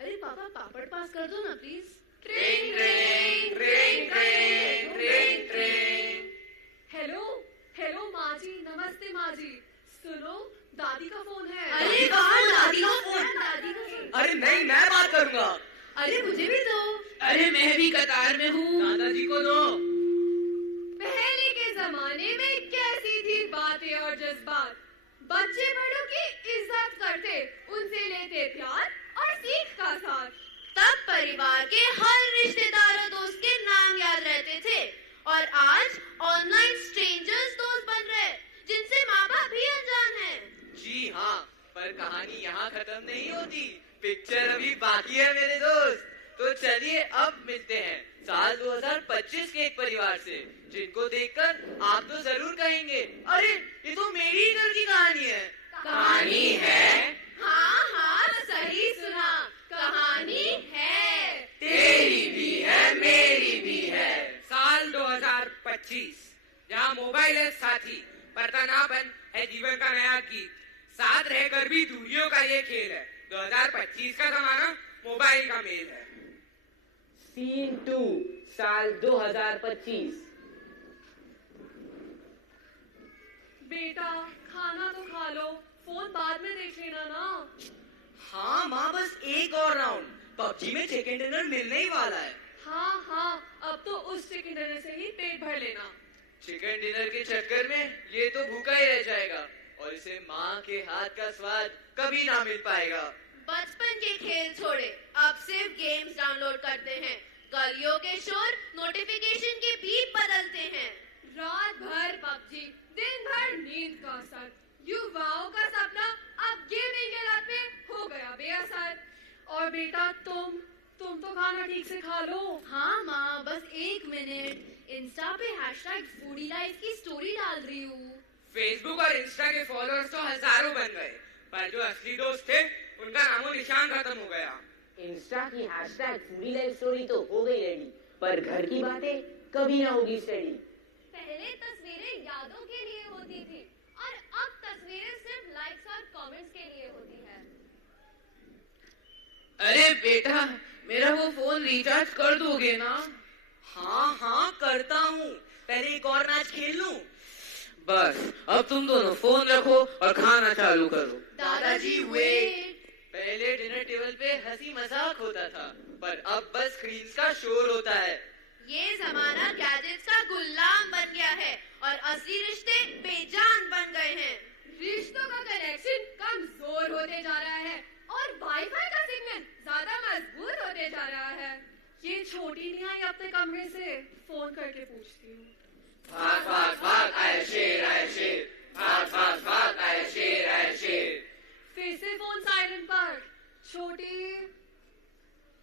अरे पापा पापड़ पास कर दो ना प्लीज। ट्रिंग ट्रिंग ट्रिंग ट्रिंग ट्रिंग ट्रिंग। हेलो माँ जी, नमस्ते माँ जी। सुनो दादी का फोन है। अरे वाह दादी का फोन। अरे नहीं मैं बात करूँगा। अरे मुझे भी दो। अरे मैं भी कतार में हूँ। दादाजी को दो। पहले के जमाने में कैसी थी बातें और जज्बात, बच्चे बड़ों की इज्जत करते, उनसे लेते प्यार और सीख का साथ। तब परिवार के हर रिश्तेदार और दोस्त के नाम याद रहते थे और आज ऑनलाइन स्ट्रेंजर्स दोस्त बन रहे जिनसे माँ बाप भी अनजान है। जी हाँ, पर कहानी यहाँ खत्म नहीं होती, पिक्चर अभी बाकी है मेरे दोस्त। तो चलिए अब मिलते हैं साल 2025 के एक परिवार से जिनको देखकर आप तो जरूर कहेंगे, अरे ये तो मेरी ही घर की कहानी है। कहानी है? हाँ हाँ, सही सुना, कहानी है। तेरी भी है, मेरी भी है। साल 2025, जहाँ मोबाइल है साथी, पर तनापन है जीवन का नया गीत, साथ रहकर भी दूरियों का ये खेल है। 2025 का जमाना मोबाइल का मेल है। सीन 2, साल 2025। बेटा खाना तो खा लो, फोन बाद में देख लेना ना। हाँ माँ, बस एक और राउंड, पबजी में चिकन डिनर मिलने ही वाला है। हाँ हाँ, अब तो उस चिकन डिनर से ही पेट भर लेना। चिकन डिनर के चक्कर में ये तो भूखा ही रह जाएगा और इसे माँ के हाथ का स्वाद कभी ना मिल पाएगा। बचपन के खेल छोड़े, अब सिर्फ गेम्स डाउनलोड करते हैं। गलियों के शोर नोटिफिकेशन के बीप बदलते हैं। रात भर पबजी, दिन भर नींद का असर, युवाओं का सपना अब गेमिंग के लत में हो गया बेअसर। और बेटा तुम तो खाना ठीक से खा लो। हाँ माँ, बस 1 मिनट, इंस्टा पे #फूडी लाइफ की स्टोरी डाल रही हूँ। फेसबुक और इंस्टा के फॉलोअर्स तो हजारों बन गए, पर जो असली दोस्त थे उनका नामो निशान खत्म हो गया। इंस्टा की #फूडी लाइफ स्टोरी तो हो गई रेडी, पर घर की बातें कभी ना होगी स्टेडी। पहले तस्वीरें यादों के लिए होती थी और अब तस्वीरें सिर्फ लाइक्स और कमेंट्स के लिए होती है। अरे बेटा, मेरा वो फोन रिचार्ज कर दोगे ना? हाँ हाँ करता हूँ, पहले एक और मैच खेल लूं। बस अब तुम दोनों फोन रखो और खाना चालू करो। दादाजी वेट। पहले डिनर टेबल पे हंसी मजाक होता था, पर अब बस स्क्रीन का शोर होता है। ये जमाना गैजेट्स का गुलाम बन गया है और असली रिश्ते बेजान बन गए हैं। रिश्तों का कनेक्शन कमजोर होते जा रहा है और वाईफाई का सिग्नल ज्यादा मजबूत होते जा रहा है। ये छोटी नहीं आई अपने कमरे से, फोन करके पूछती हूँ। भाग भाग भाग आए शेर आए शेर, भाग भाग भाग आए शेर आए शेर। फिर से फोन साइलेंट पर। छोटी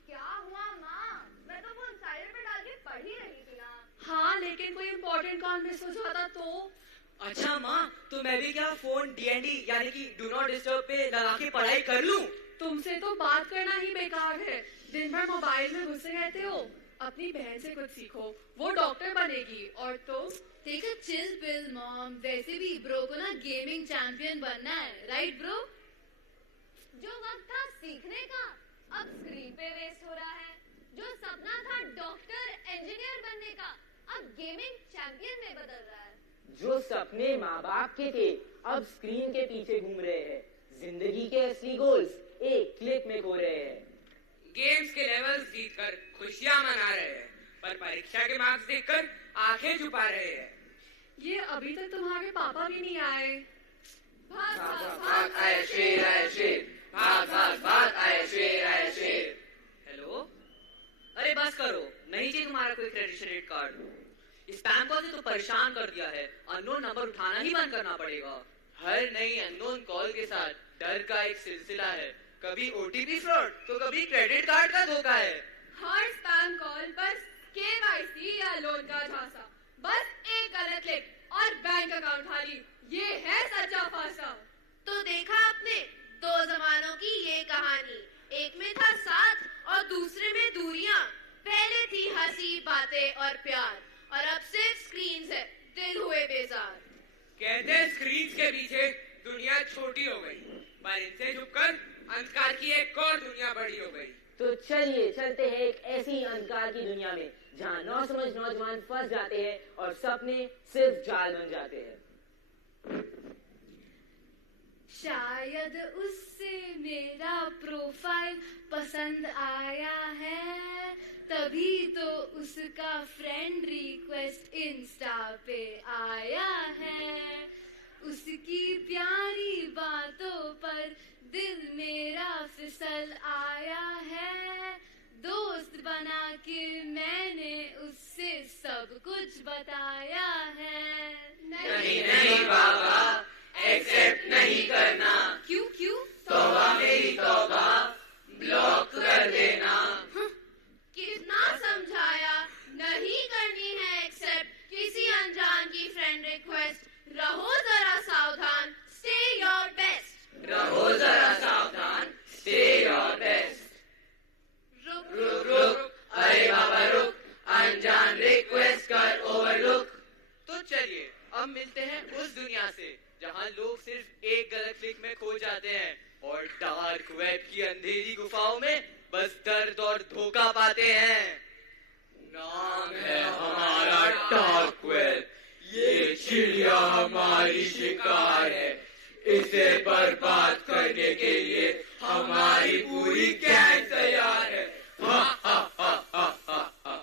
क्या हुआ माँ? मैं तो फोन साइलेंट पे डाल के पढ़ ही रही थी ना। हाँ, लेकिन कोई इम्पोर्टेंट कॉल मिस हो जाता तो? अच्छा माँ, तो मैं भी क्या फोन DND यानी कि डू नॉट डिस्टर्ब पे लगा के पढ़ाई कर लूं? तुमसे तो बात करना ही बेकार है, दिन भर मोबाइल में घुसे रहते हो। अपनी बहन से कुछ सीखो, वो डॉक्टर बनेगी और तुम? Take a chill pill mom, वैसे भी ब्रो को ना गेमिंग चैंपियन बनना है, राइट ब्रो? जो वक्त था सीखने का अब स्क्रीन पे वेस्ट हो रहा है। जो सपना था डॉक्टर इंजीनियर बनने का अब गेमिंग चैंपियन में बदल रहा है। जो सपने माँ बाप के थे अब स्क्रीन के पीछे घूम रहे हैं। जिंदगी के असली गोल्स एक क्लिक में खो रहे हैं। गेम्स के लेवल्स जीतकर खुशियां मना रहे हैं, पर परीक्षा के मार्क्स देखकर आंखें छुपा रहे हैं। ये अभी तक तुम्हारे पापा भी नहीं आए। भाग भाग भाग आए शेर आए शेर, भाग भाग भाग आए शेर आए शेर। हेलो, अरे बस करो, नहीं चाहिए तुम्हारा कोई क्रेडिट कार्ड। स्पैम कॉल से तो परेशान कर दिया है, अननोन नंबर उठाना ही बंद करना पड़ेगा। हर नई अननोन कॉल के साथ डर का एक सिलसिला है, कभी OTP फ्रॉड तो कभी क्रेडिट कार्ड का धोखा है। हर स्पैम कॉल बस KYC या लोन का झांसा, बस एक गलत क्लिक और बैंक अकाउंट खाली, ये है सच्चा फांसा। तो देखा आपने दो जमानों की ये कहानी, एक में था साथ और दूसरे में दूरियां। पहले थी हंसी बातें और प्यार और अब सिर्फ स्क्रीन है, दिल हुए बेजार। कहते हैं स्क्रीन के पीछे दुनिया छोटी हो गई, पर इनसे झुककर अंधकार की एक और दुनिया बड़ी हो गई। तो चलिए चलते हैं एक ऐसी अंधकार की दुनिया में जहाँ नौसमझ नौजवान फंस जाते हैं और सपने सिर्फ जाल बन जाते हैं। शायद उससे मेरा प्रोफाइल पसंद आया है, तभी तो उसका फ्रेंड रिक्वेस्ट इंस्टा पे आया है। उसकी प्यारी बातों पर दिल मेरा फिसल आया है, 2 सब कुछ बताया है। नहीं नहीं बाबा, एक्सेप्ट नहीं करना। क्यों क्यों? तौबा मेरी तौबा, ब्लॉक कर देना। कितना समझाया, नहीं करनी है एक्सेप्ट किसी अनजान की फ्रेंड रिक्वेस्ट। रहो जरा सावधान, स्टे योर बेस्ट। रहो जरा सावधान, स्टे योर बेस्ट। रुक रुक रुक, अरे बाबा रुक, अनजान रिक्वेस्ट कर ओवरलुक। तो चलिए अब मिलते हैं उस दुनिया से जहाँ लोग सिर्फ एक गलत क्लिक में खो जाते हैं और डार्क वेब की अंधेरी गुफाओं में बस दर्द और धोखा पाते हैं। नाम है हमारा डार्क वेब, ये चिड़िया हमारी शिकार है। इसे बर्बाद करने के लिए हमारी पूरी गैंग तैयार है। हा हा हा हा हा हा।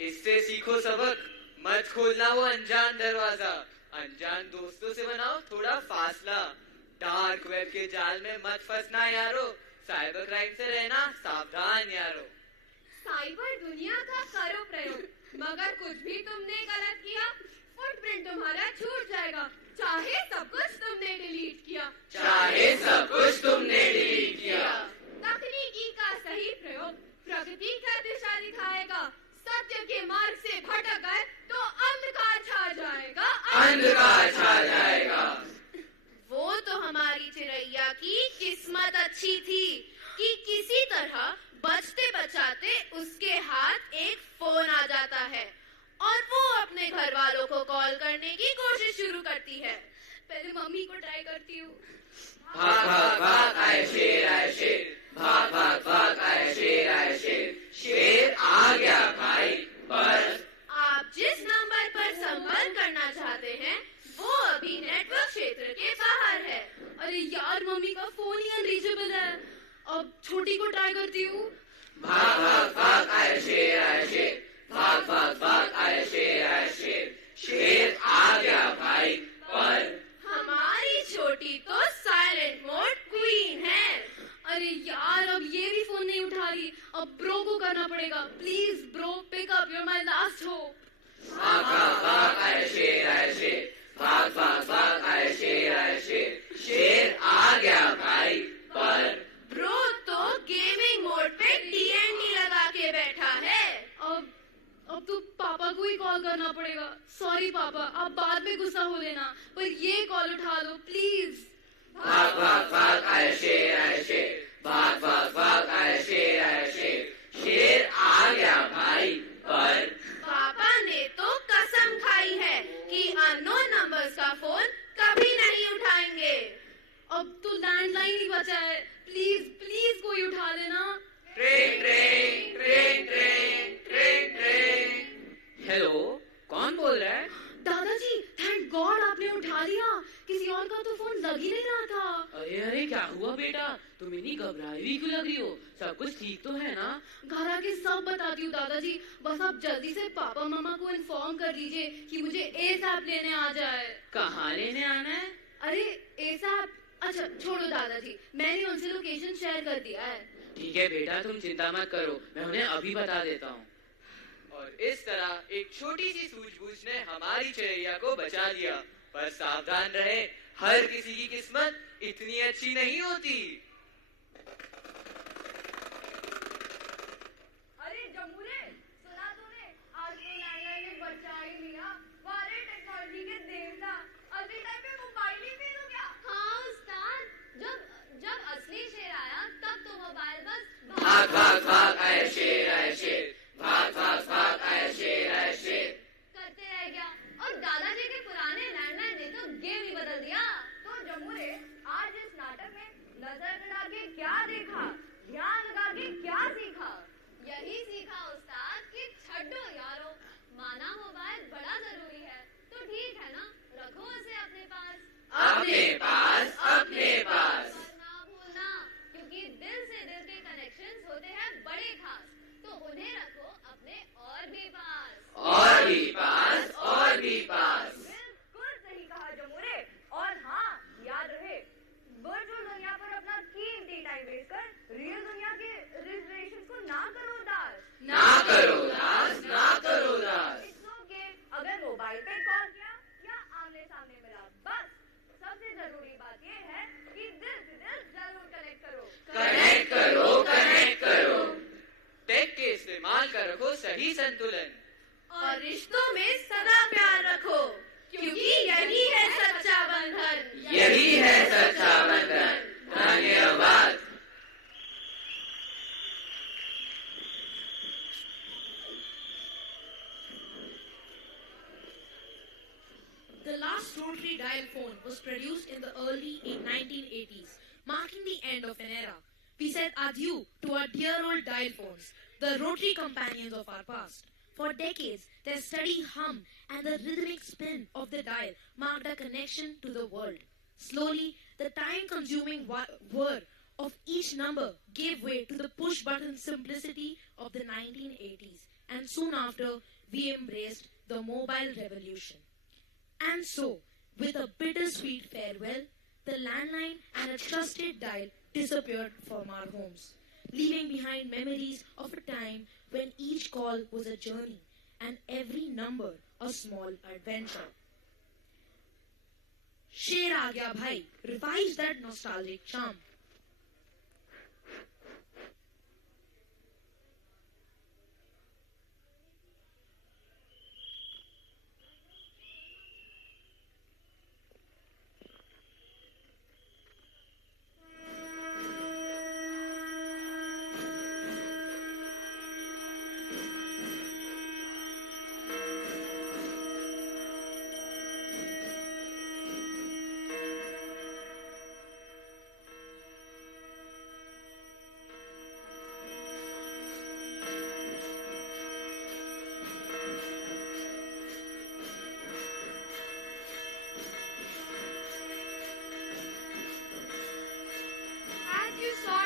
इससे सीखो सबक, मत खोलना वो अनजान दरवाजा। अनजान दोस्तों से बनाओ थोड़ा फासला। डार्क वेब के जाल में मत फंसना यारो, साइबर क्राइम से रहना सावधान यारो। साइबर दुनिया का करो प्रयोग, मगर कुछ भी तुमने गलत किया फुटप्रिंट तुम्हारा छूट जाएगा। चाहे सब कुछ तुमने डिलीट किया, चाहे सब कुछ तुमने डिलीट किया। तकनीकी का सही प्रयोग प्रगति का दिशा दिखाएगा। सत्य के मार्ग से भटक गए तो अंधकार छा जाएगा, अंधकार छा जाएगा। वो तो हमारी चिड़ैया की किस्मत अच्छी थी कि किसी तरह बचते बचाते उसके हाथ एक फोन आ जाता है और वो अपने घर वालों को कॉल करने की कोशिश शुरू करती है। पहले मम्मी को ट्राई करती हूँ। भाग भाग भाग आए शेर, भाग भाग भाग आए शेर, शेर आ गया भाई। पर आप जिस नंबर पर संपर्क करना चाहते हैं वो अभी नेटवर्क क्षेत्र के बाहर है। अरे यार, मम्मी का फोन ही अनरीचेबल है। अब छोटी को ट्राई करती हूँ। भाग भाग भाग आए शेर, भाग भाग भाग आए शेर, शेर आ गया भाई। पर हमारी छोटी तो साइलेंट मोड क्वीन है। अरे यार, अब ये भी फोन नहीं उठा रही। अब ब्रो को करना पड़ेगा। Please bro, pick up, you are my last hope. भाग भाग भाग आए शेर, भाग भाग भाग आए शेर, शेर आ गया भाई। पर ब्रो तो गेमिंग मोड पे डीएनडी लगा के बैठा है। अब तो पापा को ही कॉल करना पड़ेगा। सॉरी पापा, आप बाद में गुस्सा हो लेना, पर ये कॉल उठा लो प्लीज। भाग भाग भाग आया शेर, भाग भाग भाग आया शेर, शेर आ गया भाई, पर पापा ने तो कसम खाई है कि अननोन नंबर्स का फोन कभी नहीं उठाएंगे। अब तो लैंडलाइन ही बचा है, प्लीज प्लीज कोई उठा लेना। Train train train train train train. Hello, कौन बोल रहा है? दादाजी, थैंक गॉड आपने उठा लिया, किसी और का तो फोन लग ही नहीं रहा था। अरे अरे क्या हुआ बेटा, तुम इतनी घबराई हुई क्यों लग रही हो? सब कुछ ठीक तो है ना? घर आके सब बताती हूँ दादाजी, बस आप जल्दी से पापा मामा को इन्फॉर्म कर दीजिए कि मुझे एसएप लेने आ जाए। कहाँ लेने आना है? अरे एसएप, अच्छा छोड़ो दादाजी, मैंने उनसे लोकेशन शेयर कर दिया है। ठीक है बेटा, तुम चिंता मत करो, मैं उन्हें अभी बता देता हूँ। और इस तरह एक छोटी सी सूझबूझ ने हमारी चिड़ैया को बचा लिया। पर सावधान रहे, हर किसी की किस्मत इतनी अच्छी नहीं होती। अरे जम्मूरे, सुना तूने? आज तो लैंडलाइन ने बचा ही लिया। वारे टेक्नोलॉजी के देवता, अगले टाइम पे मोबाइल ही फेल हो गया। हाँ उस्ताद, जब असली शेर आया तब तो मोबाइल बस भाग भाग भाग आया शेर, भाग भाग भाग आया शेर करते रह गया। और दादाजी के पुराने लैंडलाइन ने तो गेम ही बदल दिया। तो जम्मूरे, आज इस नाटक में नजर लगा के क्या देखा, ध्यान लगा के क्या सीखा? यही सीखा उस्ताद कि छड्डो यारो, माना मोबाइल बड़ा जरूरी है तो ठीक है ना, रखो उसे अपने पास। अपने पास पर ना भूलना, क्योंकि दिल से दिल के कनेक्शंस होते हैं बड़े खास, तो उन्हें रखो अपने और भी पास। बिल्कुल सही कहा जम्मूरे। और हाँ, याद रहे, वर्चुअल दुनिया पर अपना कीमती टाइम वेस्ट कर रियल दुनिया के रिजर्वेशन को ना करो दास। It's okay, अगर मोबाइल पे कॉल किया या आमने सामने मिला, बस सबसे जरूरी बात ये है कि दिल से दिल जरूर कनेक्ट करो। टेक के इस्तेमाल का रखो सही संतुलन, और रिश्तों में सदा प्यार रखो, क्योंकि यही है सच्चा बंधन। धन्यवाद। The last rotary dial phone was produced in the early 1980s, marking the end of an era. We said adieu to our dear old dial phones, the rotary companions of our past. For decades, their steady hum and the rhythmic spin of the dial marked a connection to the world. Slowly, the time-consuming whir of each number gave way to the push-button simplicity of the 1980s, and soon after, we embraced the mobile revolution. And so, with a bittersweet farewell, the landline and a trusted dial disappeared from our homes, leaving behind memories of a time when each call was a journey and every number a small adventure. Sher Aa Gaya Bhai revives that nostalgic charm.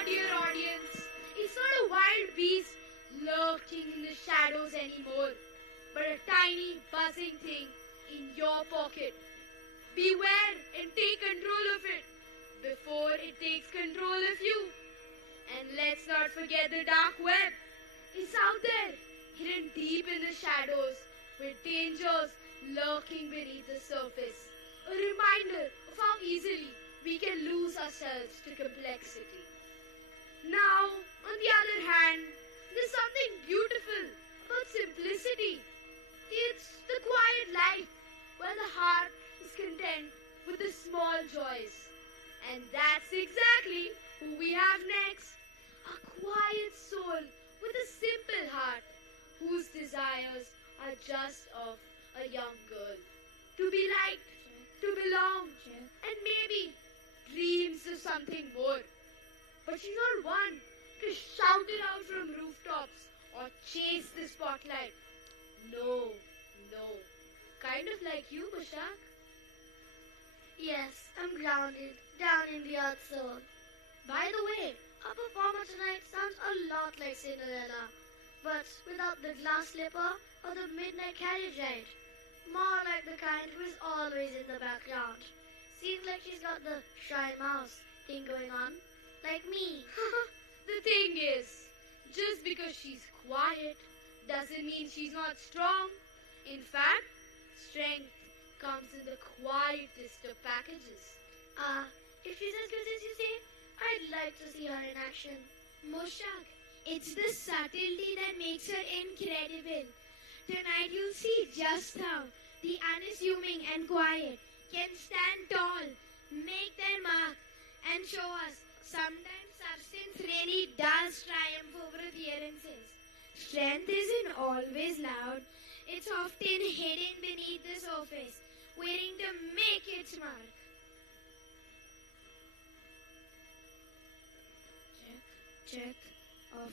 Dear audience, it's not a wild beast lurking in the shadows anymore, but a tiny buzzing thing in your pocket. Beware and take control of it before it takes control of you. And let's not forget the dark web. It's out there, hidden deep in the shadows, with dangers lurking beneath the surface. A reminder of how easily we can lose ourselves to complexity. Now, on the other hand, there's something beautiful about simplicity. It's the quiet life where the heart is content with the small joys. And have next? A quiet soul with a simple heart, whose desires are just of a young girl. To be liked, to belong, and maybe dreams of something more. But she's not one to shout it out from rooftops or chase the spotlight. No, no. Kind of like you, Bashak. Yes, I'm grounded, down in the earth soul. By the way, our performer tonight sounds a lot like Cinderella, but without the glass slipper or the midnight carriage ride. More like the kind who is always in the background. Seems like she's got the shy mouse thing going on, like me. The thing is, just because she's quiet doesn't mean she's not strong. In fact, strength comes in the quietest of packages. If she's as good as you say, I'd like to see her in action. Moshak, it's the subtlety that makes her incredible. Tonight you'll see just how the unassuming and quiet can stand tall, make their mark, and show us sometimes substance really does triumph over appearances. Strength isn't always loud. It's often hidden beneath the surface, waiting to make its mark. Check. Off.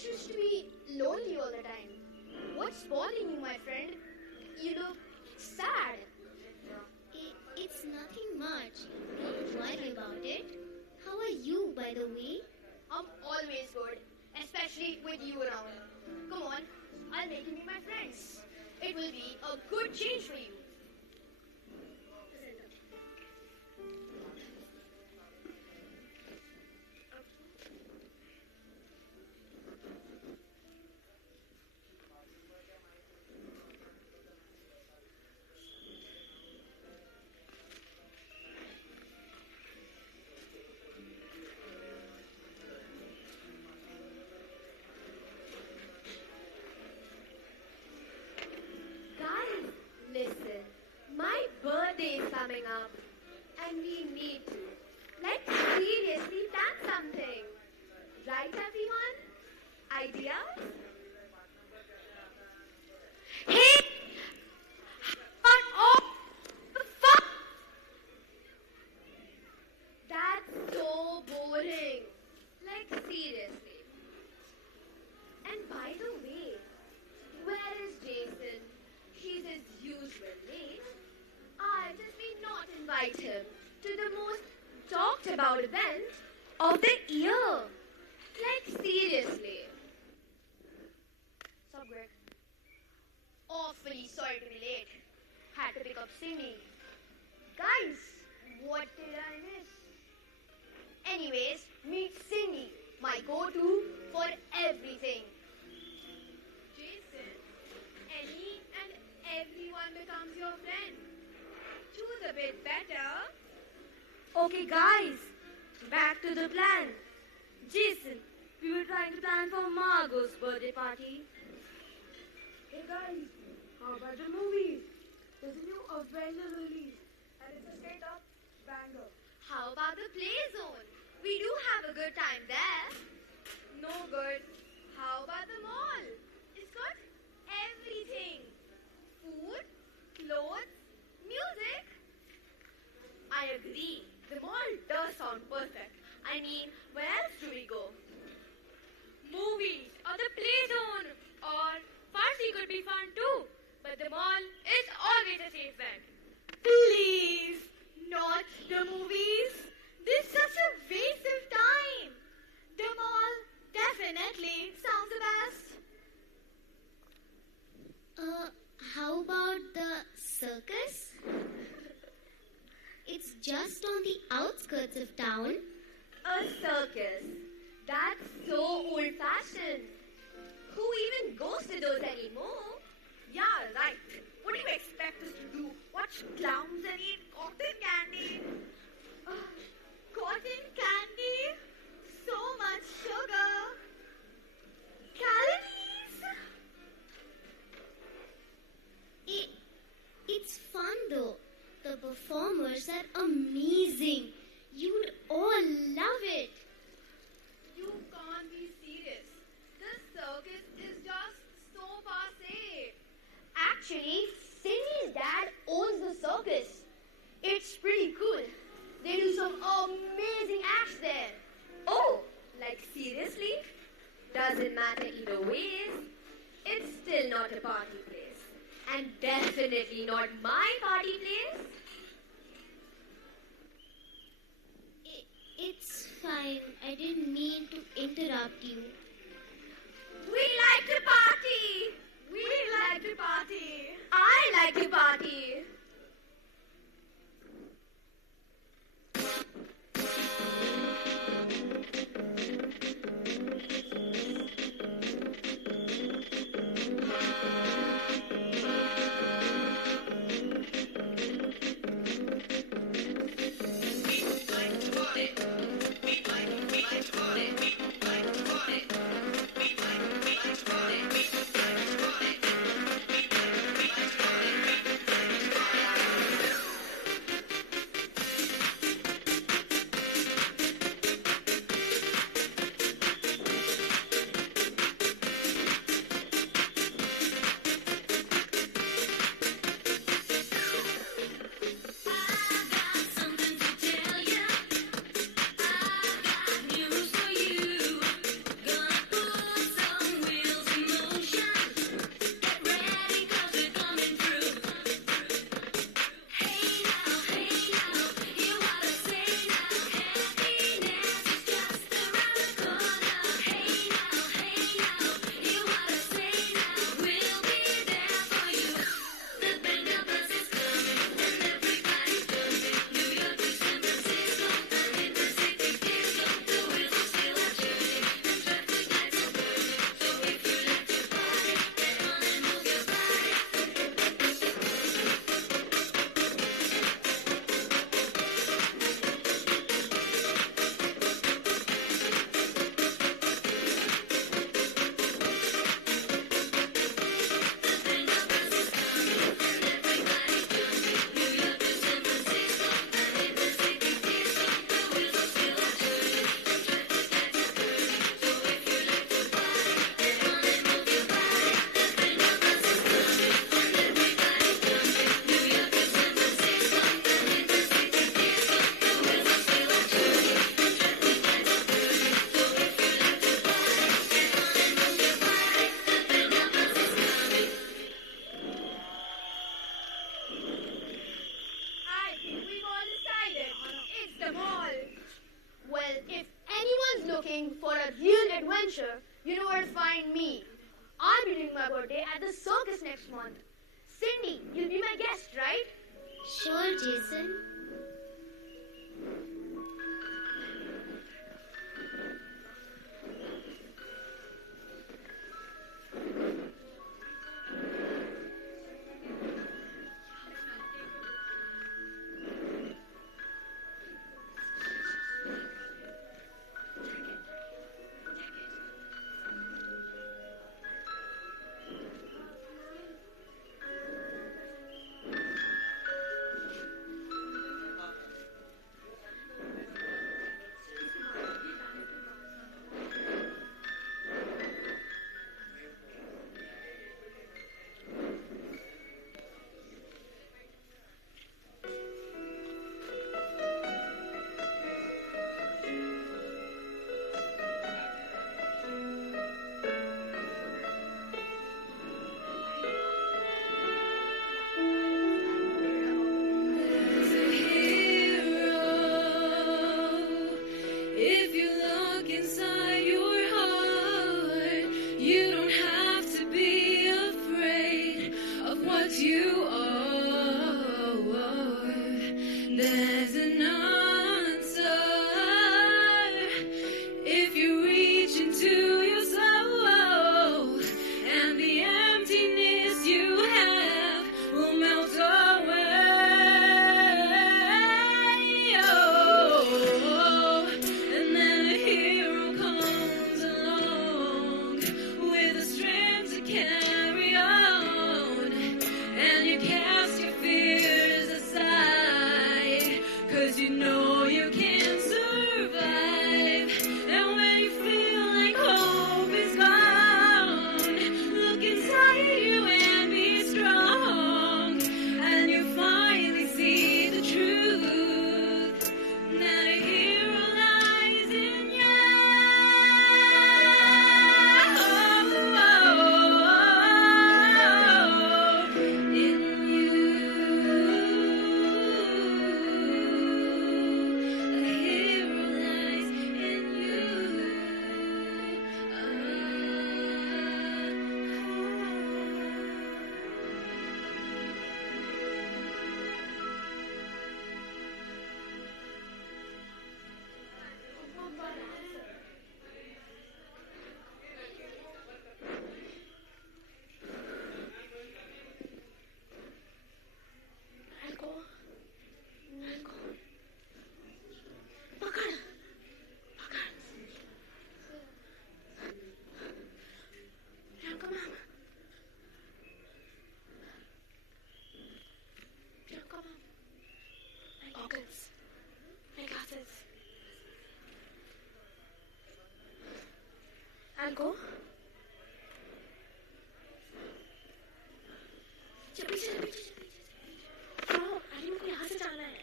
Choose to be lonely all the time. What's bothering you, my friend? You look sad. It's nothing much. Don't worry about it. How are you, by the way? I'm always good, especially with you around. Come on, I'll make you meet my friends. It will be a good change for you. Listen, my birthday is coming up and we need to, seriously plan something. Right, everyone? Ideas? Hey! Oh! Fuck! That's so boring. Seriously. And by the way, where is Jason? He's his usual late. I just may not invite him to the most talked about event of the year. Seriously. Sup, Greg? Awfully sorry to be late. Had to pick up singing. Guys, what did I miss? Anyways, meet Cindy, my go-to for everything. Jason, any and everyone becomes your friend. Choose a bit better. Okay, guys, back to the plan. Jason, we were trying to plan for Margot's birthday party. Hey guys, how about the movie? There's a new Avengers release and it's a straight up banger. How about the play zone? We do have a good time there. No good. How about the mall? It's got everything. Food, clothes, music. I agree. The mall does sound perfect. I mean, where else do we go? Movies or the play zone or party could be fun too. But the mall is always a safe bet. Please, not the movies. This is such a waste of time. The mall definitely sounds the best. How about the circus? It's just on the outskirts of town. A circus? That's so old-fashioned. Who even goes to those anymore? Yeah, right. What do you expect us to do? Watch clowns and eat cotton candy? Cotton candy? So much sugar. Calories? It's fun though. The performers are amazing. You'd all love it. You can't be serious. This circus is just so passé. Actually, Cindy's dad owns the circus. It's pretty cool. They do some amazing acts there. Oh, like seriously? Doesn't matter either ways. It's still not a party place. And definitely not my party place. It's fine. I didn't mean to interrupt you. We like to party. We like to party. I like to party. you know where to find me. I'll be doing my birthday at the circus next month. Cindy, you'll be my guest, right? Sure, Jason. को पीछे अरे मुझे यहाँ से जाना है.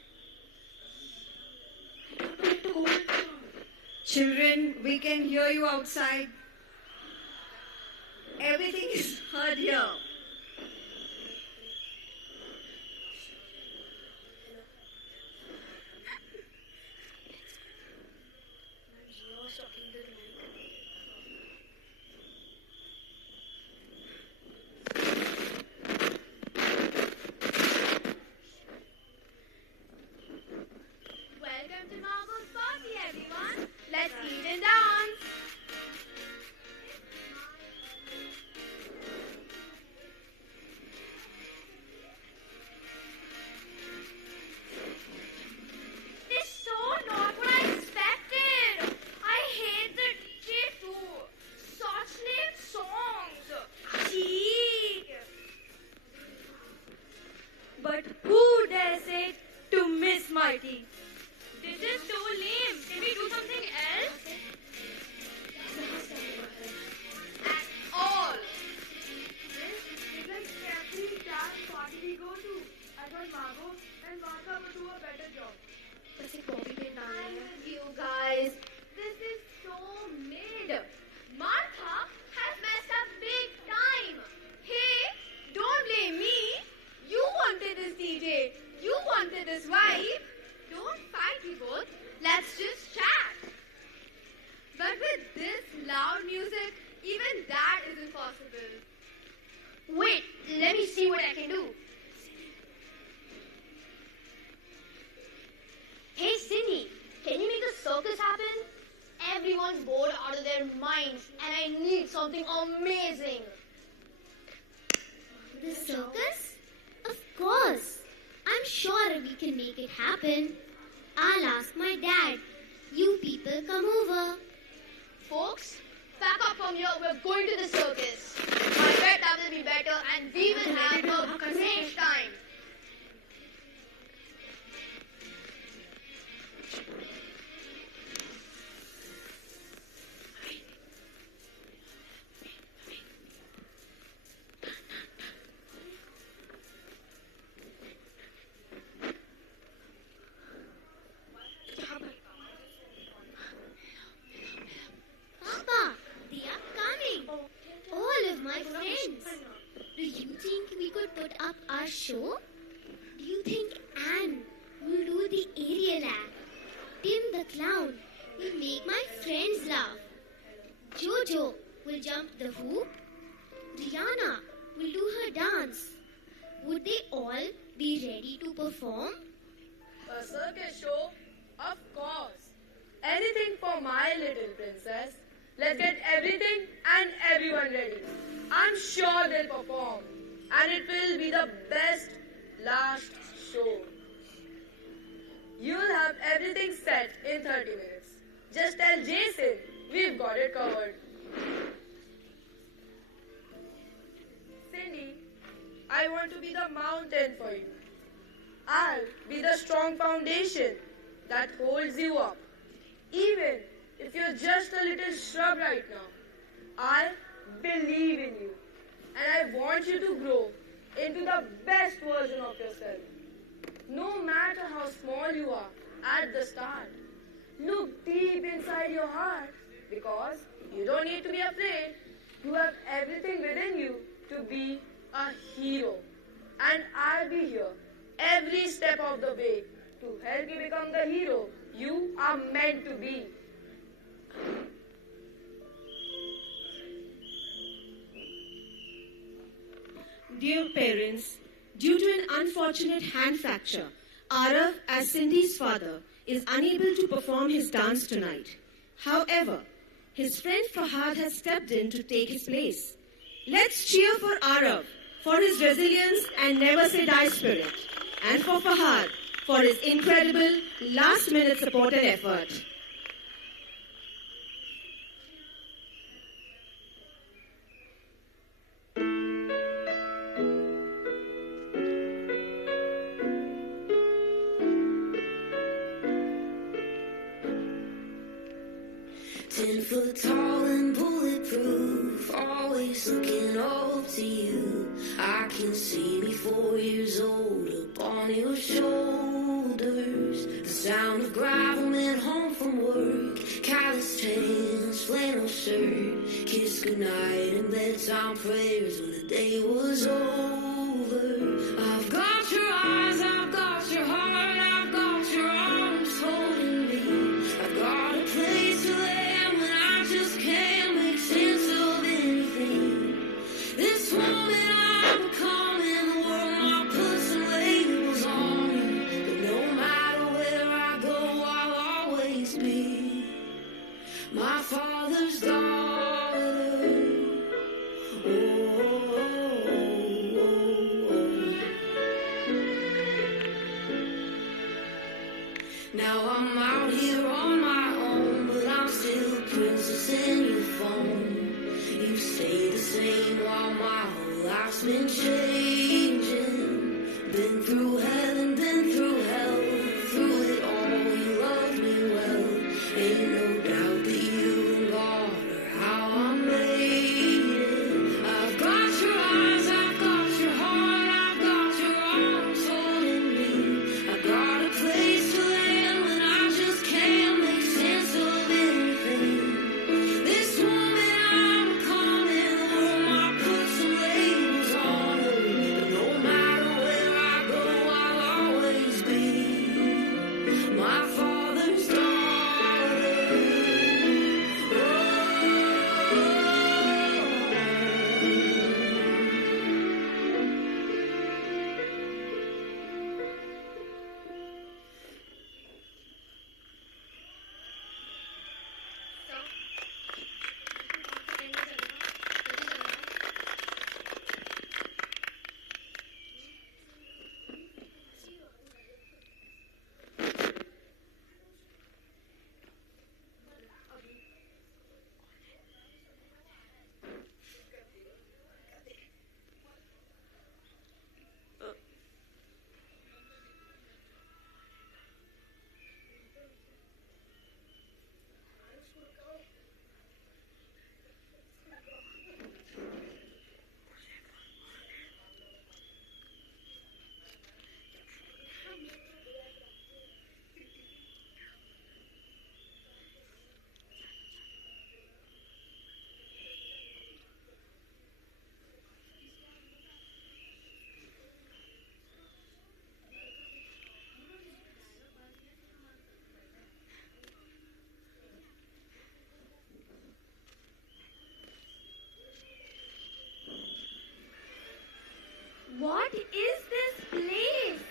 Children, we can hear you outside. Everything is heard here. Welcome to Marvel's party, everyone. Let's eat and dance. It's so not what I expected. I hate the DJ too. Such lame songs. Gee. But who dares say to miss Mighty? This is so lame. Can we do something else? At all. It's like every dance party we go to. I thought Margot and Martha would do a better job. I'm with you guys. This is so mid. Martha has messed up big time. Hey, don't blame me. You wanted this DJ. You wanted this vibe. Don't fight, you both. Let's just chat. But with this loud music, even that isn't possible. Wait, let me see what I can do. Hey, Cindy, can you make a circus happen? Everyone's bored out of their minds, and I need something amazing. The circus? Of course. I'm sure we can make it happen. I'll ask my dad. You people come over. Folks, pack up from here. We're going to the circus. I bet that will be better, and we will have a great time. Papa, they are coming. All of my friends. Do you think we could put up our show? Do you think Anne will do the aerial act? Tim the clown will make my friends laugh. Jojo will jump the hoop. Rihanna will do her dance. Would they all be ready to perform? A circus show? Of course. Anything for my little princess. Let's get everything and everyone ready. I'm sure they'll perform. And it will be the best last show. You'll have everything set in 30 minutes. Just tell Jason we've got it covered. Cindy, I want to be the mountain for you. I'll be the strong foundation that holds you up. Even if you're just a little shrub right now, I believe in you. And I want you to grow into the best version of yourself. No matter how small you are at the start, look deep inside your heart because you don't need to be afraid. You have everything within you to be a hero. And I'll be here every step of the way to help you become the hero you are meant to be. Dear parents, due to an unfortunate hand fracture, Arav, as Cindy's father, is unable to perform his dance tonight. However, his friend Fahad has stepped in to take his place. Let's cheer for Arav for his resilience and never say die spirit, and for Fahad for his incredible last-minute support and effort. 10 foot tall and bulletproof, always looking up to you. I can see me 4 years old up on your shoulders. The sound of gravel men home from work, calloused hands, flannel shirt, kiss goodnight and bedtime prayers when the day was over. I've got your eyes, I've got your heart, I've got your arms holding me. I've got a place to land when I just can't make sense of anything. This moment I'm becoming the world might put some labels on me, but no matter where I go I'll always be my father's daughter. Now I'm out here on my own, but I'm still a princess in your phone. You stay the same while my whole life's been changing. Been through heaven, been through hell, through it all you loved me well. Ain't no doubt that you and God are how I made it. I've got your eyes, I've got your heart, I've got your arms holding me. I've got a place to land when I just can't make sense of anything. This woman I'm becoming, the world might put some labels on her, but no matter where I go I'll always be my father's daughter. What is this place?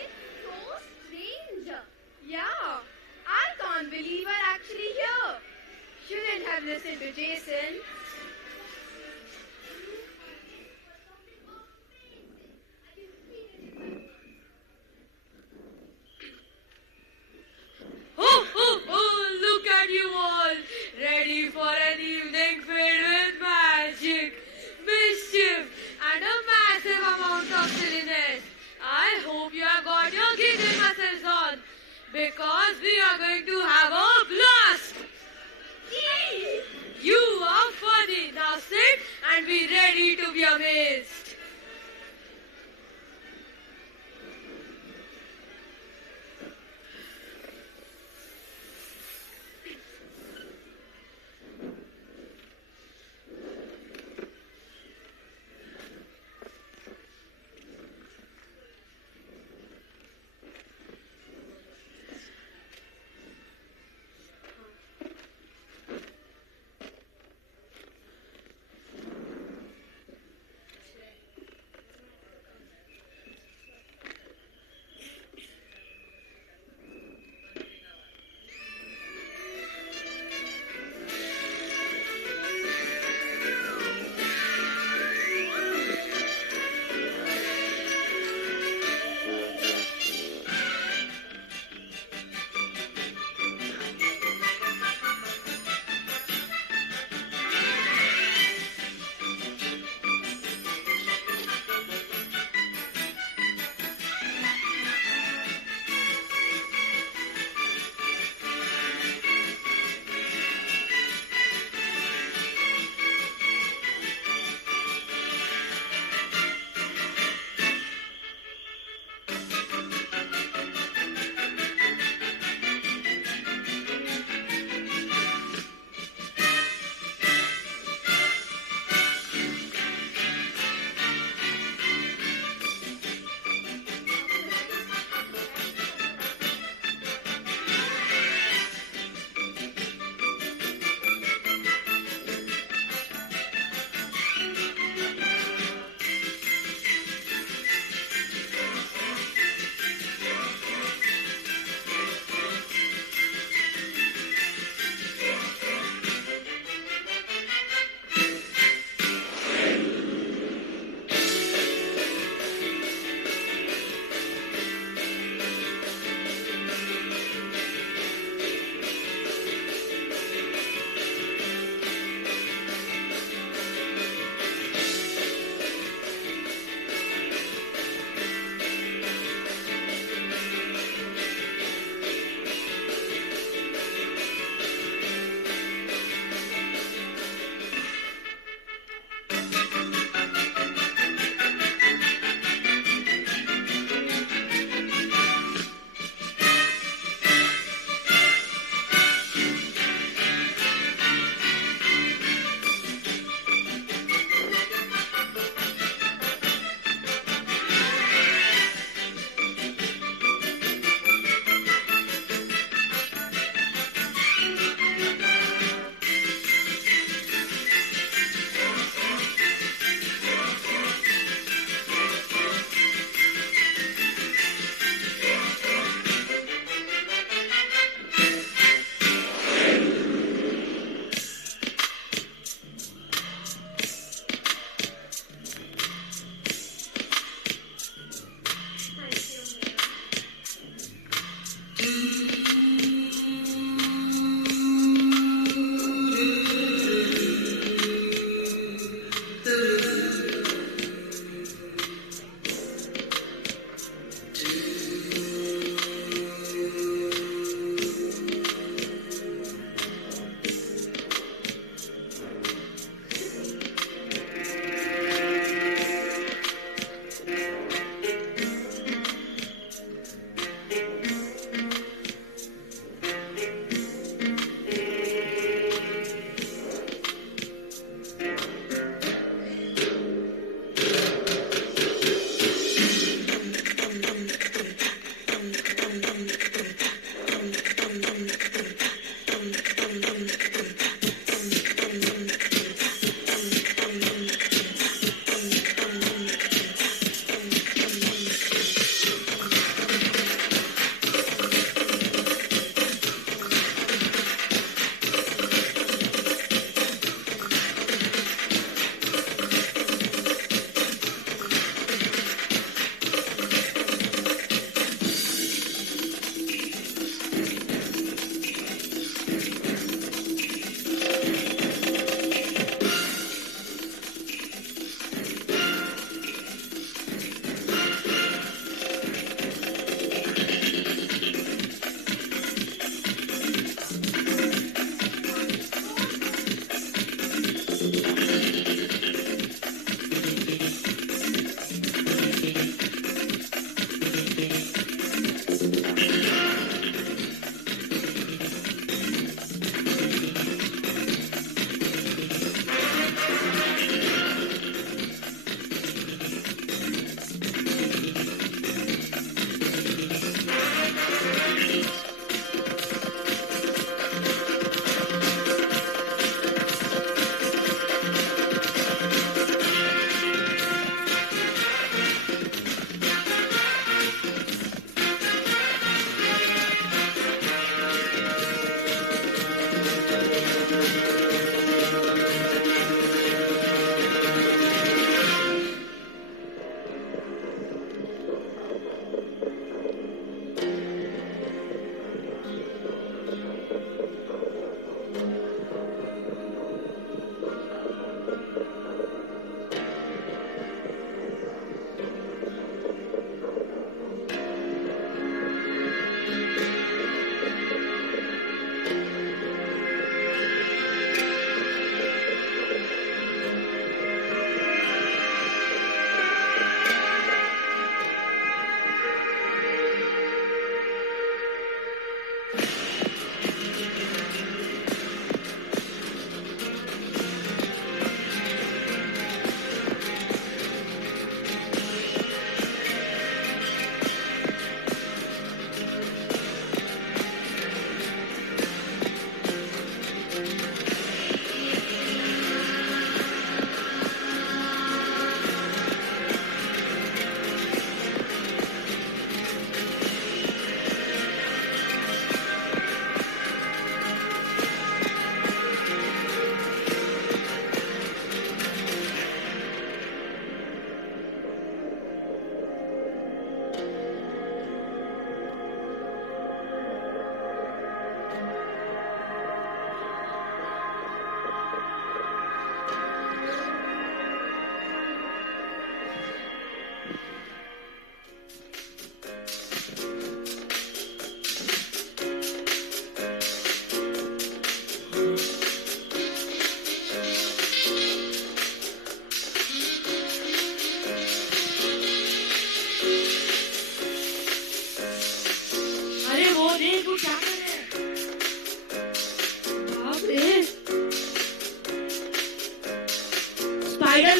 It's so strange. Yeah, I can't believe we're actually here. Shouldn't have listened to Jason. Oh, look at you all, ready for an evening filled with magic, mischief, and a massive amount of silliness. I hope you have got your giggle muscles on, because we are going to have a blast. Yay! You are funny. Now sit and be ready to be amazed.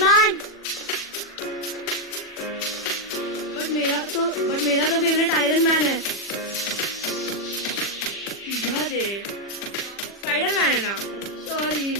Iron Man. But मेरा तो favourite iron man है. अरे Spiderman है ना. Sorry.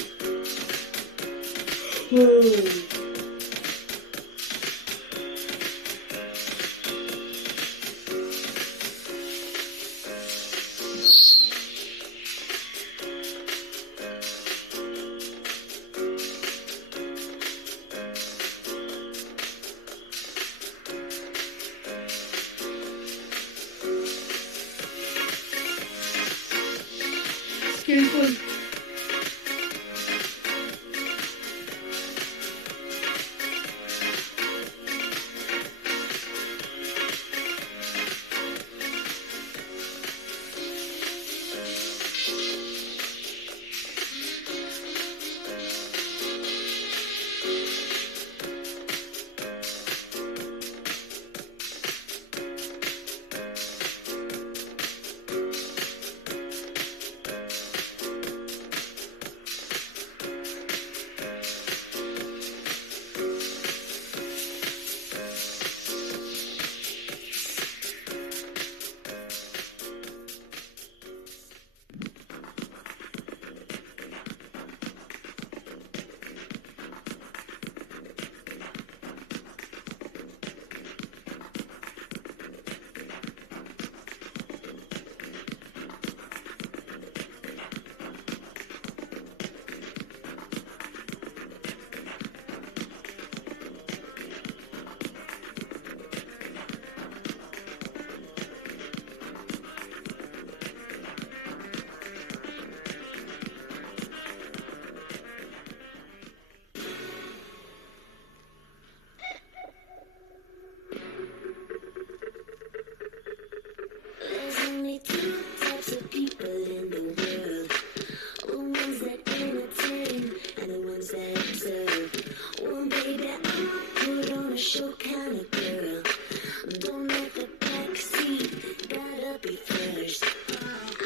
Skillful. There's only two types of people in the world. The ones that entertain and the ones that observe. One baby, I'm put on a show kind of girl. Don't let the back seat, gotta be first.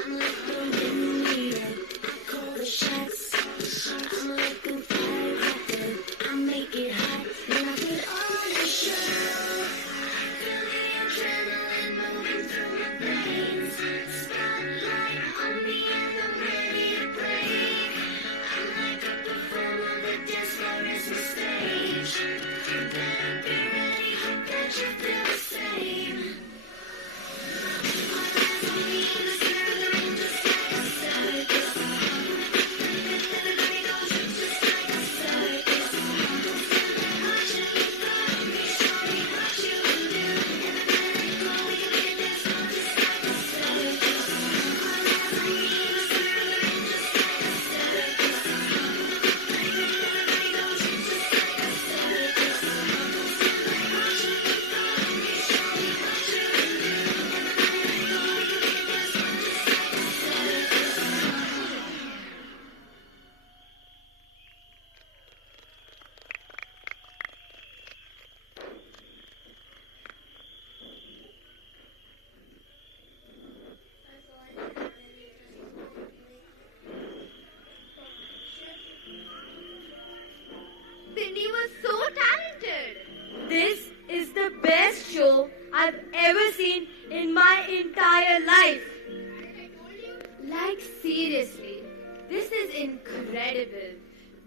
I'm like the ringleader, I call the shots. I'm like a firecracker, I make it hot. Then I put on the show. Feel the adrenaline moving through my veins. Spotlight on me and I'm ready to break. I'm like a performer on the dance floor is my stage. Better be ready, hope that you feel the same. All eyes on me in this rhythm, just like a circus. Everybody go just like a circus. Watch you look up, me show me what you can do. Everybody go, we can make this one just like a circus. All eyes on me in this rhythm, just like a circus. Everybody go just like a circus. Watch you look up, me show me what you can do. Everybody go, we can make this one just like a circus. Cindy was so talented. This is the best show I've ever seen in my entire life. Like seriously, this is incredible.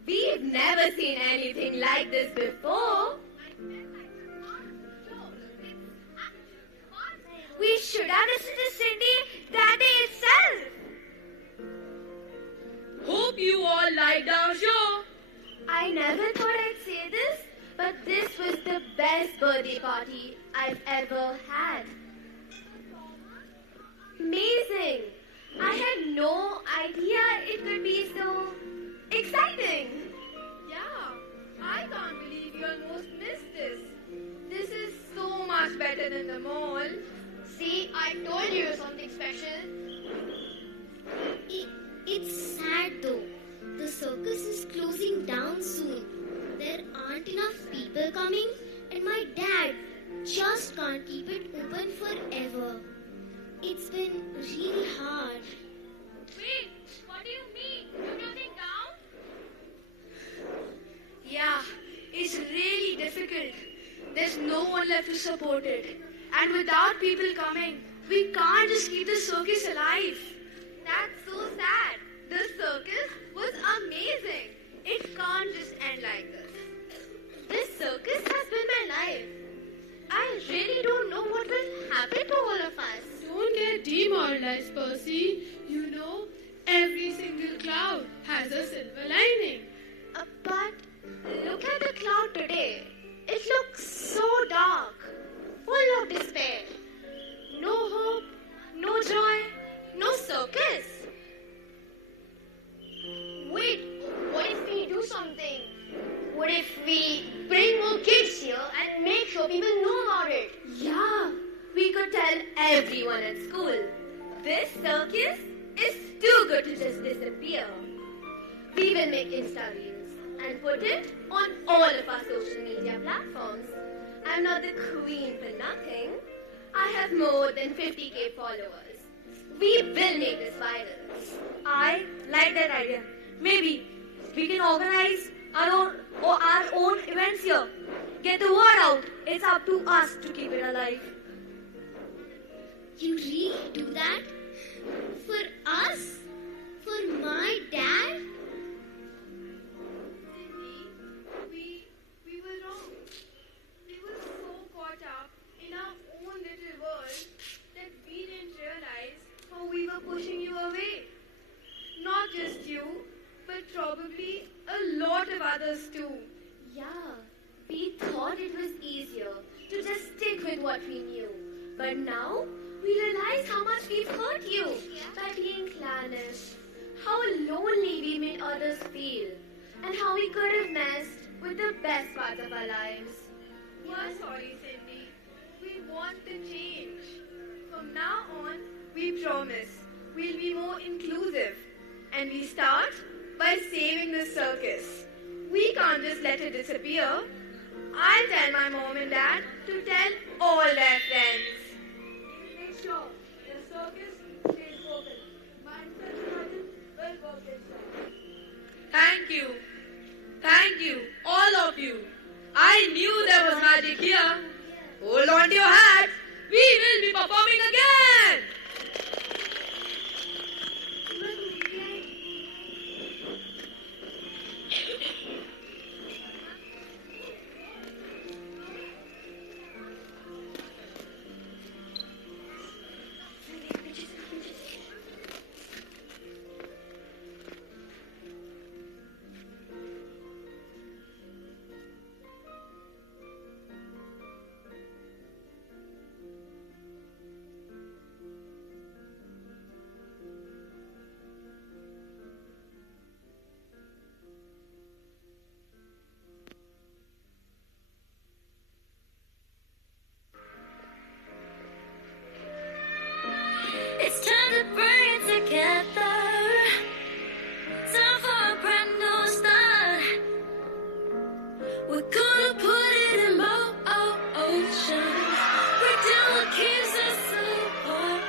We've never seen anything like this before. We should have listened to Cindy that day itself. Hope you all liked our show. I never thought I'd say this, but this was the best birthday party I've ever had. Amazing! I had no idea it could be so exciting. Yeah, I can't believe you almost missed this. This is so much better than the mall. See, I told you something special. It's sad though. The circus is closing down soon. There aren't enough people coming, and my dad just can't keep it open forever. It's been really hard. Wait, what do you mean? You're closing down? Yeah, is really difficult. There's no one left to support it. And without people coming, we can't just keep the circus alive. That's so sad. The circus was amazing. It can't just end like this. This circus has been my life. I really don't know what will happen to all of us. Don't get demoralized, Percy. You know, every single cloud has a silver lining. But look at the cloud today. It looks so dark, full of despair. No hope, no joy, no circus. Wait, what if we do something? What if we bring more kids here and make sure people know about it? Yeah, we could tell everyone at school. This circus is too good to just disappear. We will make Insta reels and put it on all of our social media platforms. I'm not the queen for nothing. I have more than 50,000 followers. We will make this viral. I like that idea. Maybe we can organize our own events here. Get the word out. It's up to us to keep it alive. You really do that? For us? For my dad? We were wrong. We were so caught up in our own little world that we didn't realize how we were pushing you away. Not just you, but probably a lot of others too. Yeah, we thought it was easier to just stick with what we knew. But now we realize how much we've hurt you by being clannish, how lonely we made others feel, and how we could have messed with the best parts of our lives. We're sorry, Cindy. We want to change. From now on, we promise we'll be more inclusive. And we start by saving the circus. We can't just let it disappear. I'll tell my mom and dad to tell all their friends. Make sure the circus stays open. My will work this time. Thank you. Thank you, all of you. I knew there was magic here. Hold on to your hats. We will be performing again. It's time to bring it together. Time for a brand new start. We're gonna put it in motion. Break down what keeps us apart.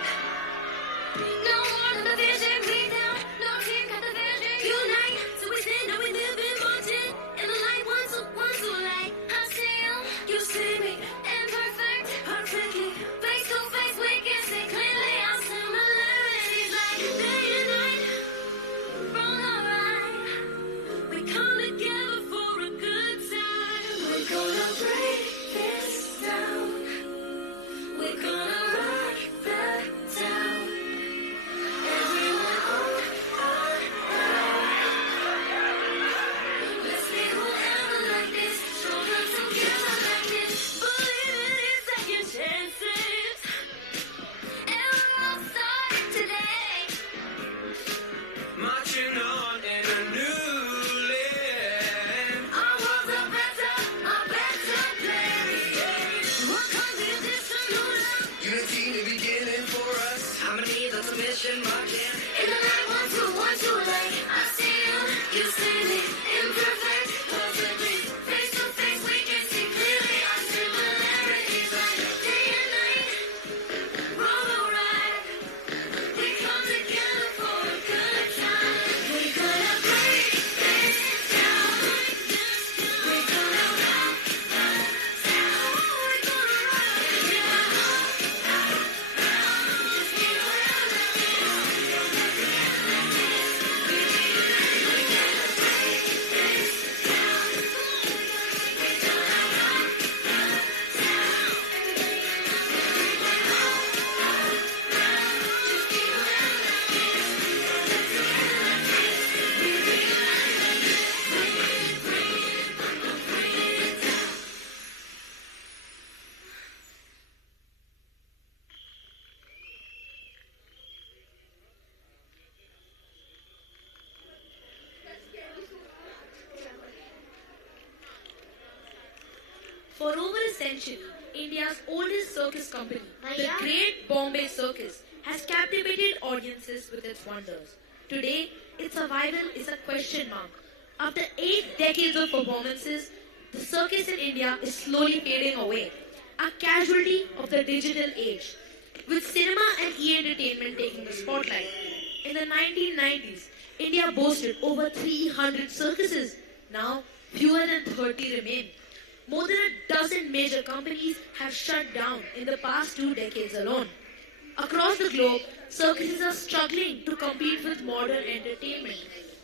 No one division, we down. No team got the vision. Unite, so we stand and we live in motion. In the light, one to light. I see you see me. Imperfect, perfectly. Face to face, we can see clearly. We're For over a century, India's oldest circus company, the Great Bombay Circus, has captivated audiences with its wonders. Today, its survival is a question mark. After 8 decades of performances, the circus in India is slowly fading away, a casualty of the digital age. With cinema and e-entertainment taking the spotlight, in the 1990s, India boasted over 300 circuses. Now, fewer than 30 remain. More than a dozen major companies have shut down in the past 2 decades alone. Across the globe, circuses are struggling to compete with modern entertainment,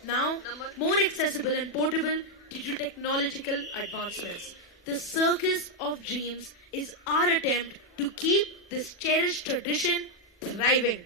now more accessible and portable due to technological advancements. The Circus of Dreams is our attempt to keep this cherished tradition thriving.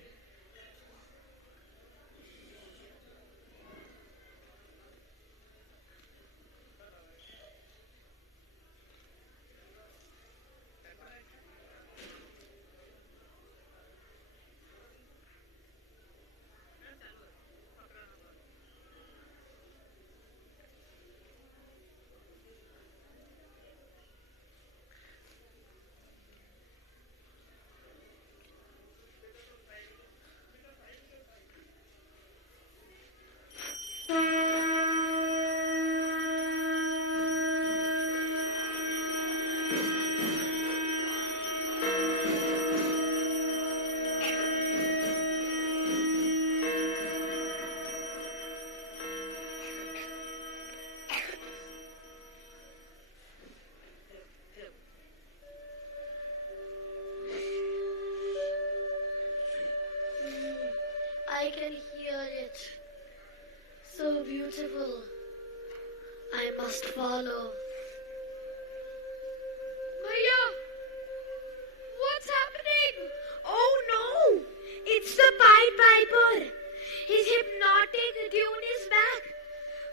I can hear it. So beautiful. I must follow. Bhaiya! What's happening? Oh no! It's the Pied Piper. His hypnotic tune is back.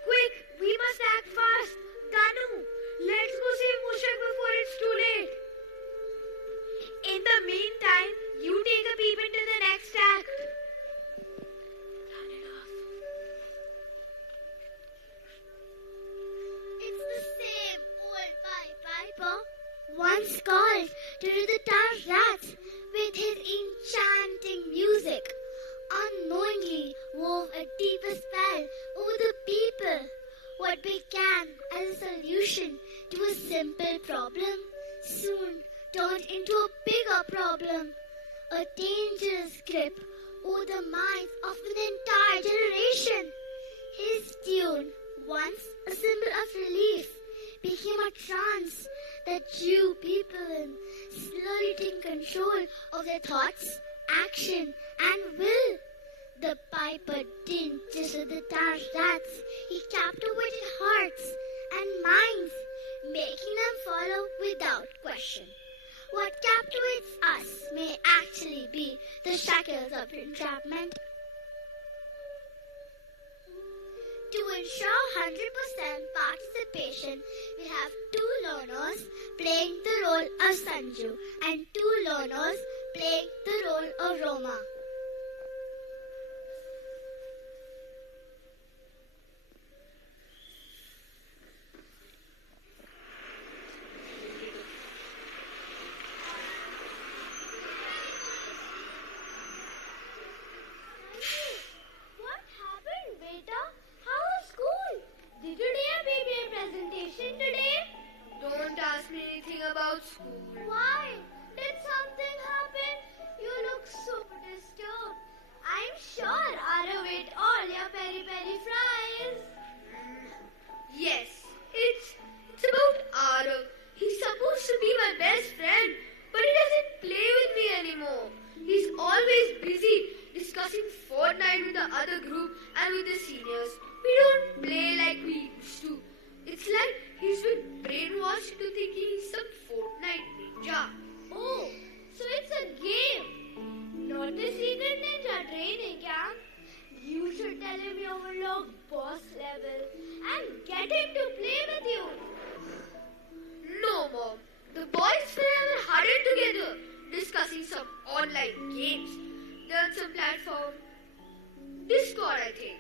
Quick, we must act fast. Danu, let's go save Mushak before it's too late. In the meantime, you take a peep into the next act. It's the same old Pied Piper, once called to do the town rats with his enchanting music, unknowingly wove a deeper spell over the people. What began as a solution to a simple problem soon turned into a bigger problem, a dangerous grip over the minds of an entire generation. His tune, once a symbol of relief, became a trance that drew people in, slowly taking control of their thoughts, action, and will. The piper didn't just with the town rats, he captivated hearts and minds, making them follow without question. What captivates us may actually be the shackles of entrapment. To ensure 100% participation, we have 2 learners playing the role of Sanju and 2 learners playing the role of Roma. What happened, beta? How was school? Did you do a PPA presentation today? Don't ask me anything about school. Why? Did something happen? You look super disturbed. I'm sure Arav ate all your peri-peri fries. Yes, it's about Arav. He's supposed to be my best friend, but he doesn't play with me anymore. He's always busy discussing Fortnite with the other group and with the seniors. We don't play like we used to. It's like he's been brainwashed into thinking he's some Fortnite ninja. Oh, so it's a game, not a secret ninja training camp. You should tell him you will boss level and get him to play with you. No, Mom. The boys will huddled together discussing some online games. They're on some platform. Discord, I think.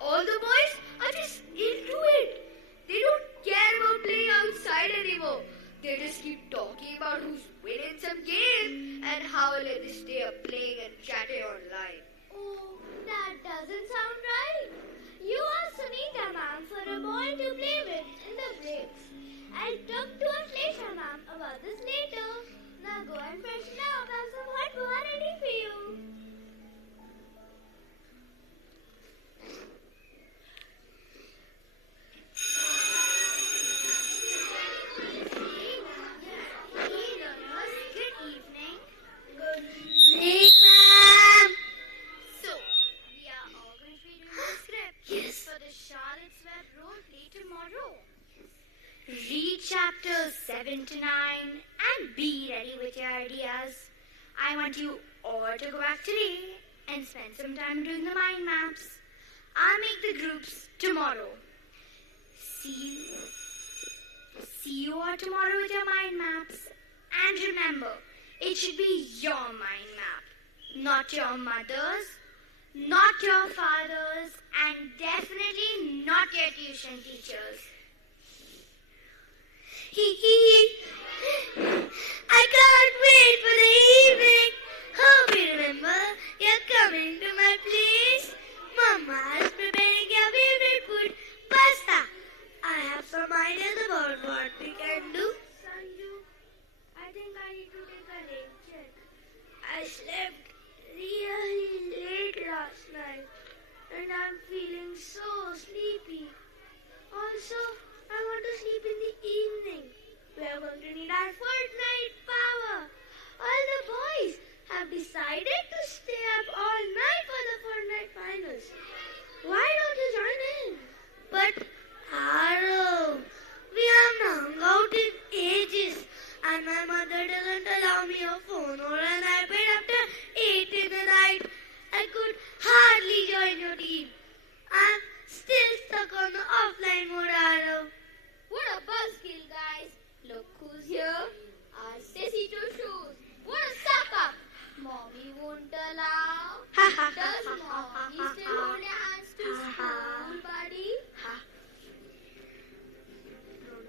All the boys are just into it. They don't care about playing outside anymore. They just keep talking about who's winning some game and how late they stay up playing and chatting online. Oh, that doesn't sound right. You asked Sunita ma'am for a ball to play with in the breaks. I'll talk to Ashlesha ma'am about this later. Now go and freshen up. Have some hot water ready for you. Hey, ma'am. So, we are all going to be doing the script. Yes. For the Charlotte's Web role play tomorrow. Read chapters 7 to 9 and be ready with your ideas. I want you all to go back today and spend some time doing the mind maps. I'll make the groups tomorrow. See you all tomorrow with your mind maps. And remember, it should be your mind map, not your mother's, not your father's, and definitely not your tuition teacher's. I can't wait for the evening. Hope you remember you're coming to my place. Mama's preparing your favorite food, pasta. I have some ideas about what we can do. Sanju, I think I need to take a rain check. I slept really late last night and I'm feeling so sleepy. Also, I want to sleep in the evening. We are going to need our Fortnite power. All the boys have decided to stay up all night for the Fortnite finals. Why don't you join in? But, Haro, we haven't hung out in ages and my mother doesn't allow me a phone or an iPad after 8 in the night. I could hardly join your team. I'm still stuck on the offline mode, Haro. What a buzzkill, guys. Look who's here. Our sissy two shoes. What a suck up. Mommy won't allow. Does mommy still hold your hands to school, buddy?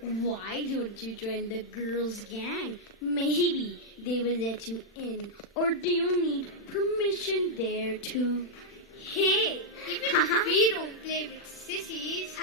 Why don't you join the girls' gang? Maybe they will let you in. Or do you need permission there too? Hey, even we don't play with sissies.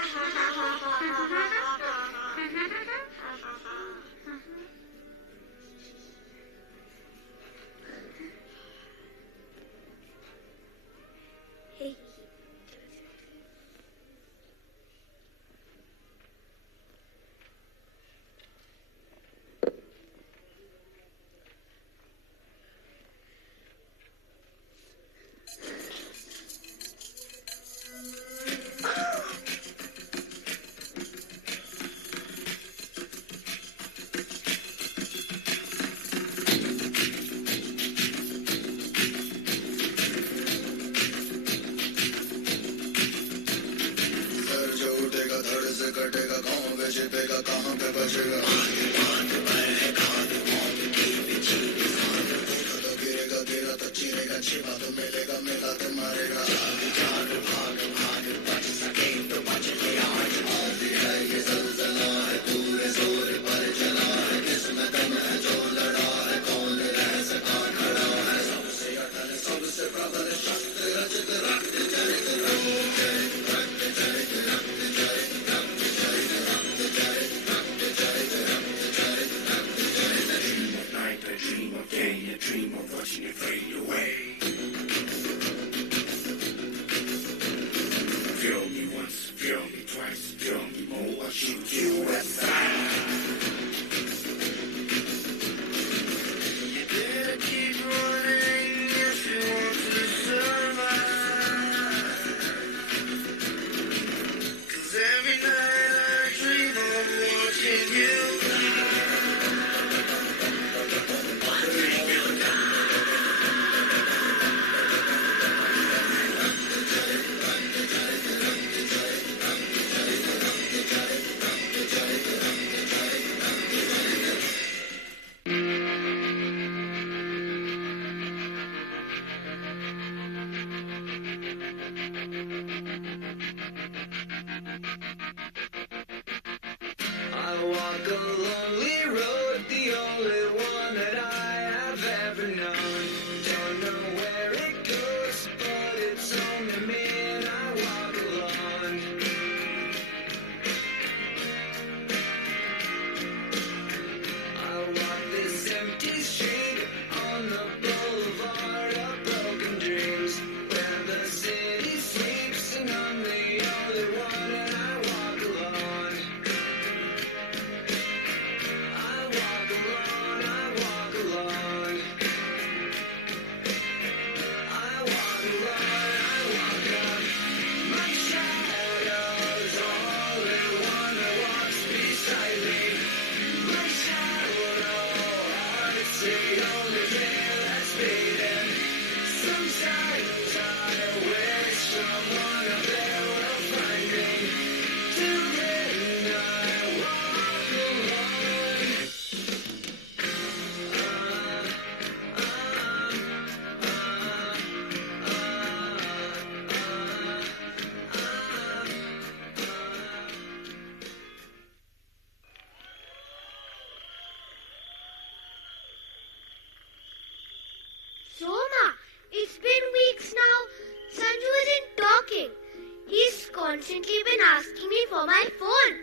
constantly been asking me for my phone.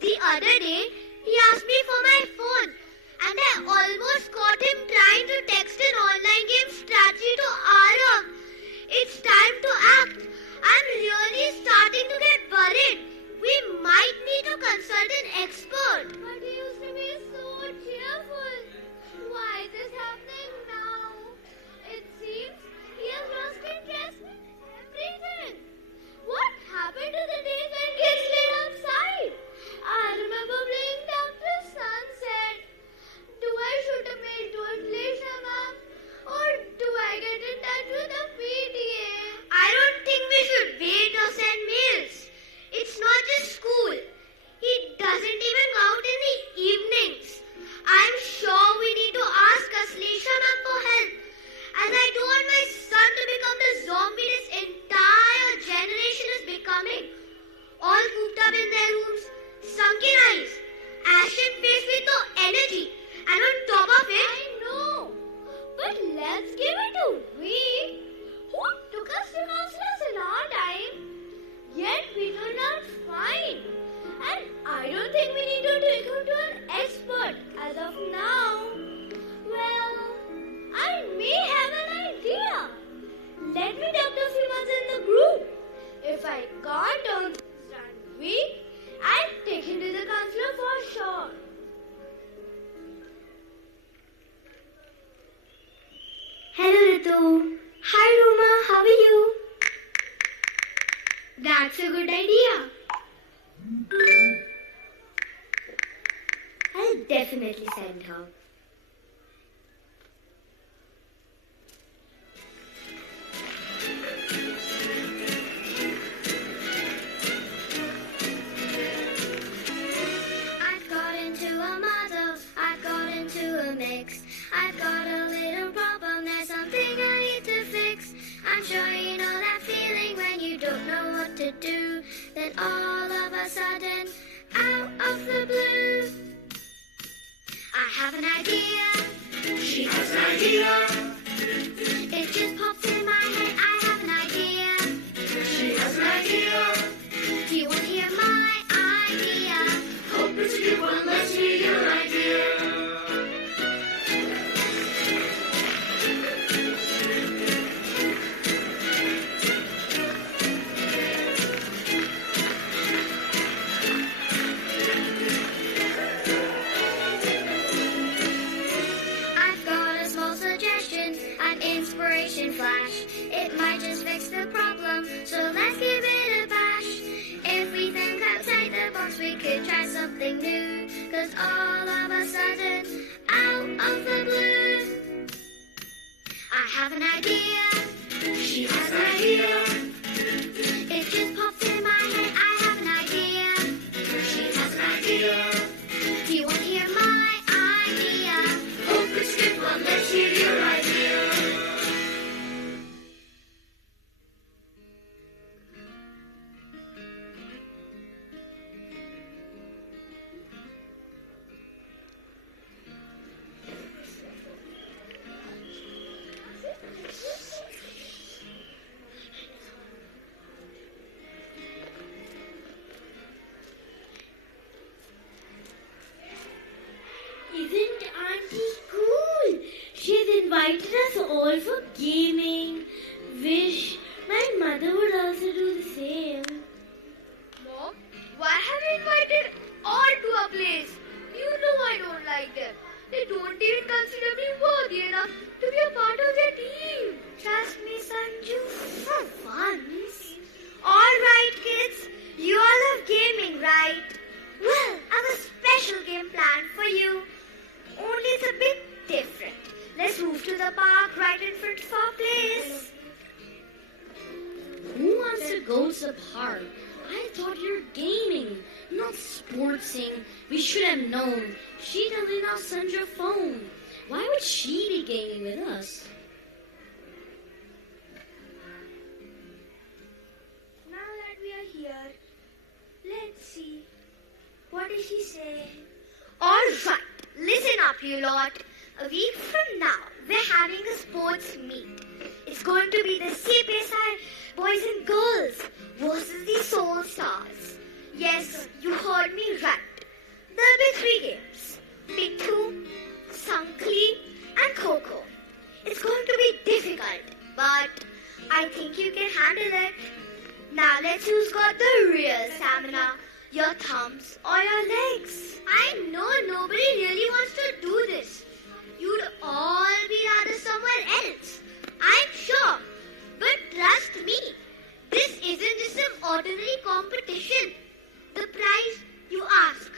The other day, he asked me for my phone, and I almost caught him trying to text an online game strategy to Arav. It's time to act. I'm really starting to get worried. We might need to consult an expert. But he used to be so cheerful. Why is this happening now? It seems he has lost interest in everything. What happened to the days when kids played outside? I remember playing down to sunset. Do I shoot a mail to a glacier map? Or do I get in touch with the PTA? I don't think we should wait or send mails. It's not just school. He doesn't even go out in the evenings. I'm sure we need to ask Aslesha ma'am for help. As I don't want my son to become the zombie this entire generation is becoming. All cooped up in their rooms, sunken eyes, ashen face with no energy. And on top of it... I know. But let's give it a week. Who took us to counselors in our time? Yet we turned out fine. And I don't think we need to take him to an expert as of now. Well, I may have an idea. Let me talk to a few months in the group. If I can't understand weak, I'll take him to the counselor for sure. Hello Ritu. Hi Roma, how are you? That's a good idea. I'll definitely send her. I've got into a model, I've got into a mix. I've got a little problem, there's something I need to fix. I'm sure you know that feeling when you don't know what to do. Then all of a sudden, out of the blue, I have an idea. She has an idea. It just pops in my head, I have an idea. She has an idea. Do you want to hear my idea? Hope it's a good one, let's hear your idea. Flash. It might just fix the problem, so let's give it a bash. If we think outside the box, we could try something new. Cause all of a sudden, out of the blue, I have an idea. She has an idea. It just pops in my head, I have an idea. She has an idea. Do you want to hear my idea? Hope it's a good one, let's hear your idea. Isn't Auntie cool? She's invited us all for gaming. Wish my mother would also do the same. Mom, why have you invited all to our place? You know I don't like them. They don't even consider me worthy enough to be a part of their team. Trust me, Sanju, for once. Alright, kids, you all love gaming, right? Well, I have a special game planned for you. Only it's a bit different. Let's move to the park right in front of our place. Who wants to go to the park? I thought you were gaming, not sportsing. We should have known. She doesn't now send your phone. Why would she be gaming with us? Now that we are here, let's see. What did she say? Alright, listen up, you lot. A week from now, we're having a sports meet. It's going to be the CPSI boys and girls. versus the Soul Stars. Yes, you heard me right. There'll be 3 games. Pittu, Sankli and Coco. It's going to be difficult, but I think you can handle it. Now let's see who's got the real stamina. Your thumbs or your legs. I know nobody really wants to do this. You'd all be rather somewhere else. I'm sure. But trust me, this isn't just some ordinary competition. The prize you ask.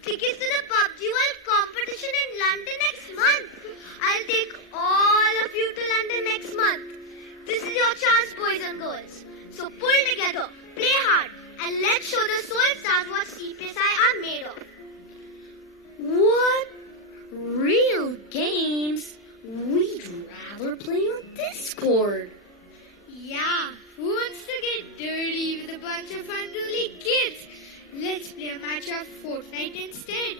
Tickets to the PUBG World competition in London next month. I'll take all of you to London next month. This is your chance, boys and girls. So pull together, play hard, and let's show the Soul Stars what CPSI are made of. What? Real games? We'd rather play on Discord. Yeah, who wants to get dirty with a bunch of unruly kids? Let's play a match of Fortnite instead.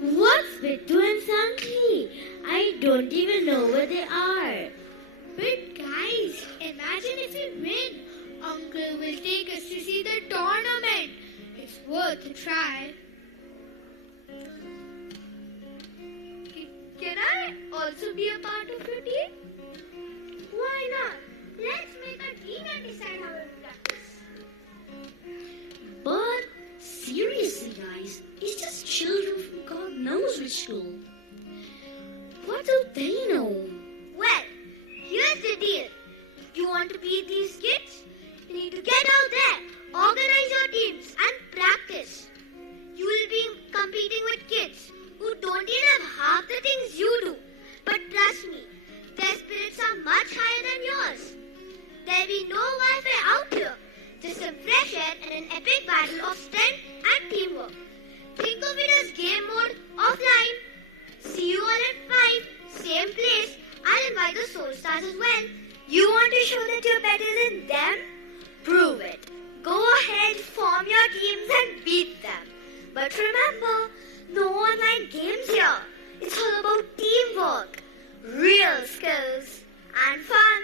What's Pittu and Sankli? I don't even know what they are. But guys, imagine if we win. Uncle will take us to see the tournament. It's worth a try. Can I also be a part of your team? Why not? Let's make a team and decide how we'll practice. But seriously, guys, it's just children from God knows which school. What do they know? Well, here's the deal. You want to beat these kids? You need to get out there, organize your teams and practice. You will be competing with kids who don't even have half the things you do. But trust me, their spirits are much higher than yours. There'll be no Wi-Fi out here. Just some fresh air and an epic battle of strength and teamwork. Think of it as game mode offline. See you all at 5, same place. I'll invite the Soul Stars as well. You want to show that you're better than them? Prove it. Go ahead, form your teams and beat them. But remember, no online games here. It's all about teamwork, real skills, and fun.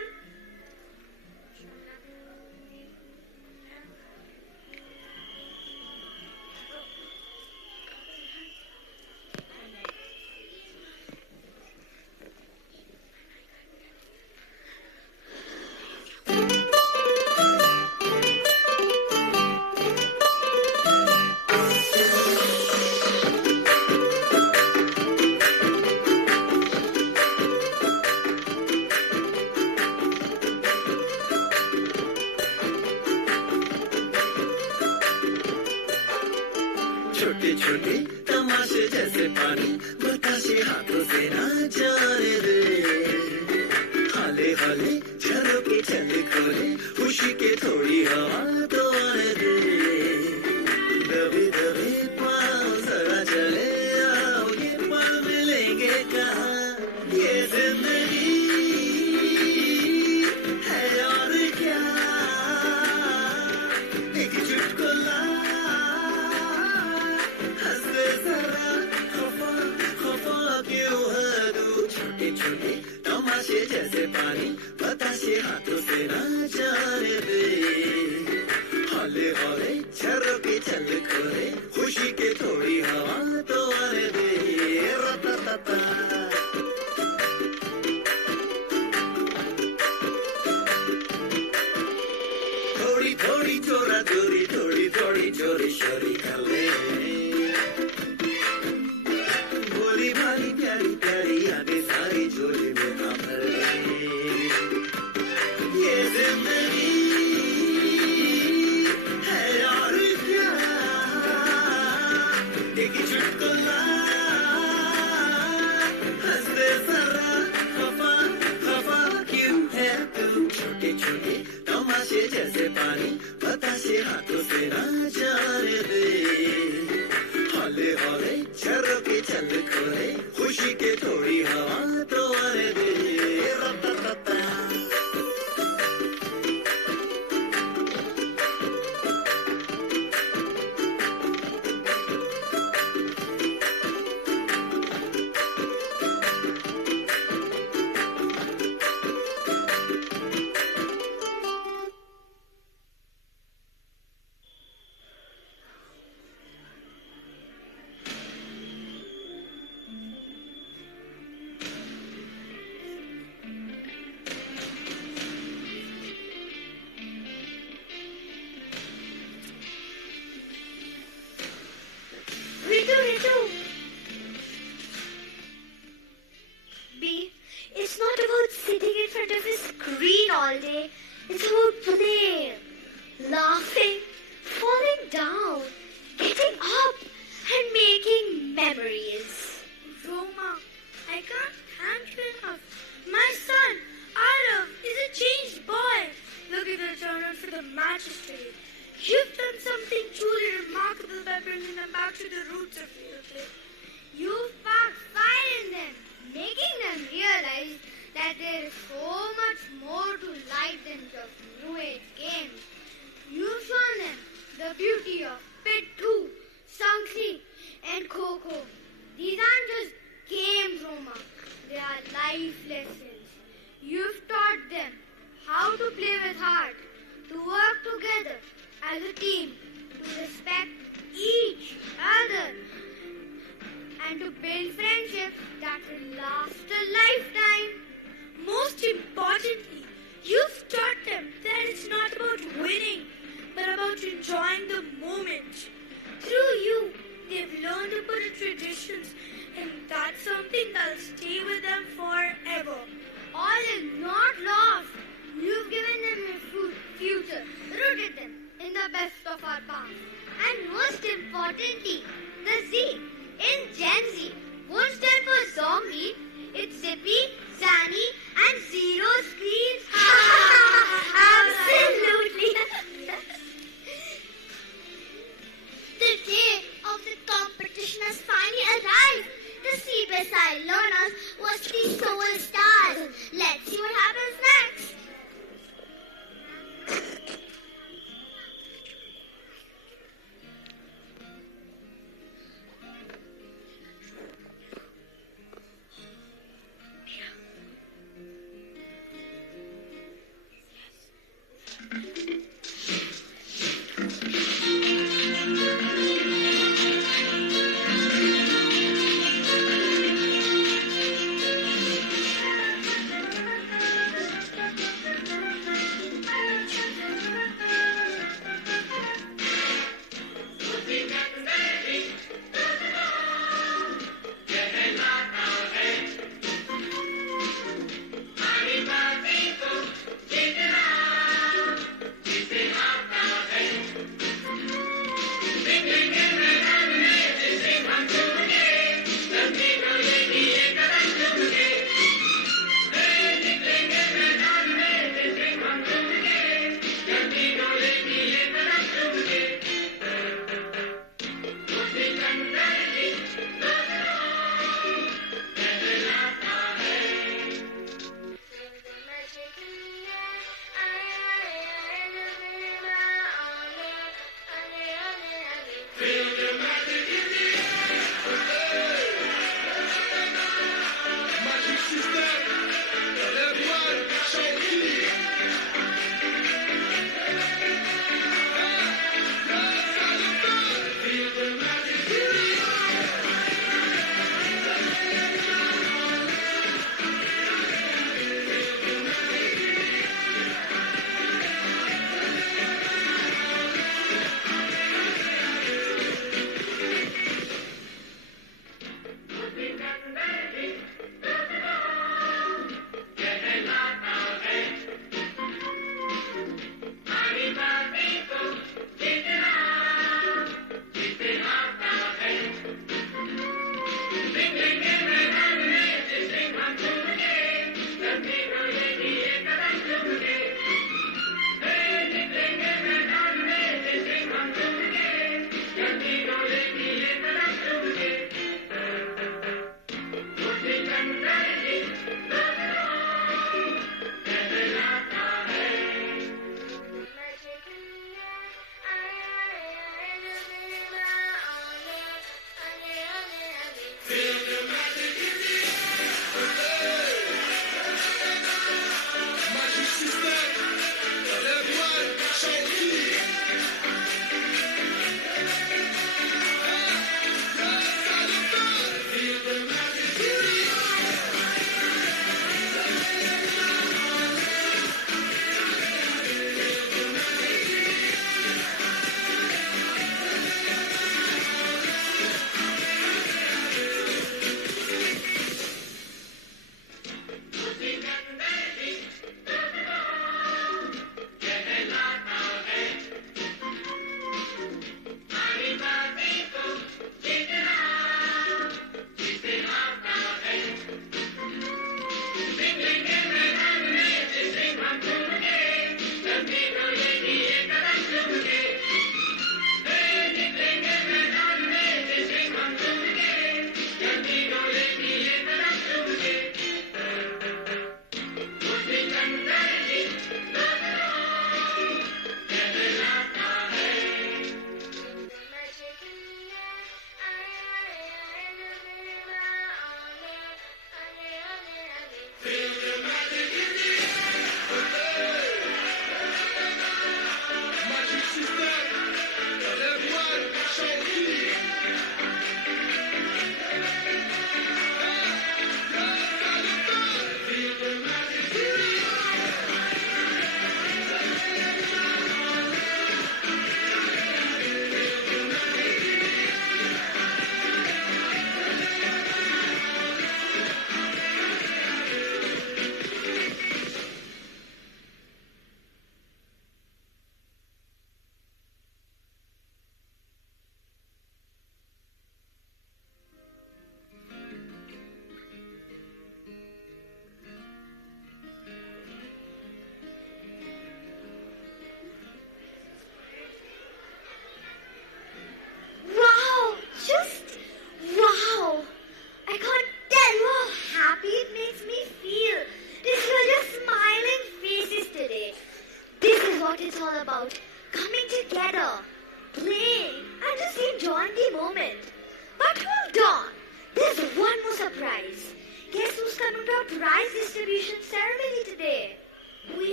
छोटे छोटे तमाशे जैसे पानी बताशे हाथों से ना जाने दे हाले हाले झरोके चले खोले खुशी के थोड़ी हवा तो आने दे दबे दबे पाँव जरा चले आओ ये पल मिलेंगे कहाँ ये जिंदगी है और क्या एक चुटकुला छोटे छोटे तमाशे जैसे पानी बताशे हाथों से ना जाने दे हौले हौले झरोके चल खोले खुशी के थोड़ी हवा तो आने दे रता थोड़ी थोड़ी चोरा चोरी थोड़ी थोड़ी चोरी शोरी कर ले भोली भाली प्यारी प्यारी यादें सारी झोली में ना भर ये जिंदगी है और क्या एक चुटकुला हंस दे जरा खफा खफा क्यों है तू छोटे छोटे तमाशे जैसे पानी बताशे हाथों से ना जाने दे हौले हौले झरोके चल खोले खुशी के थोड़ी हवा तो आने दे रता It's about play, laughing, falling down, getting up, and making memories. Roma, I can't thank you enough. My son, Arav, is a changed boy. Look at the turnout for the matches today. You've done something truly remarkable by bringing them back to the roots of real play. You've sparked fire in them, making them realize that there is so much more to life than just new age games. You've shown them the beauty of Pit 2, Song 3, and Coco. These aren't just games, Roma. They are life lessons. You've taught them how to play with heart, to work together as a team, to respect each other, and to build friendships that will last a lifetime. Most importantly, you've taught them that it's not about winning, but about enjoying the moment. Through you, they've learned to put in traditions, and that's something that'll stay with them forever. All is not lost. You've given them a future, rooted them in the best of our past. And most importantly, the Z in Gen Z won't stand for zombie. It's Zippy, Zanny, and Zero Screens. Absolutely. The day of the competition has finally arrived. The CPSI learners was the soul stars. Let's see what happens next.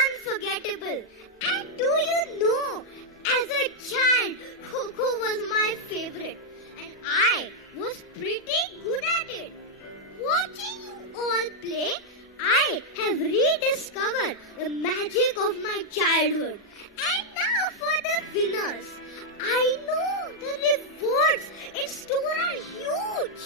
unforgettable. And do you know, as a child, Coco was my favorite. And I was pretty good at it. Watching you all play, I have rediscovered the magic of my childhood. And now for the winners. I know the rewards in store are huge.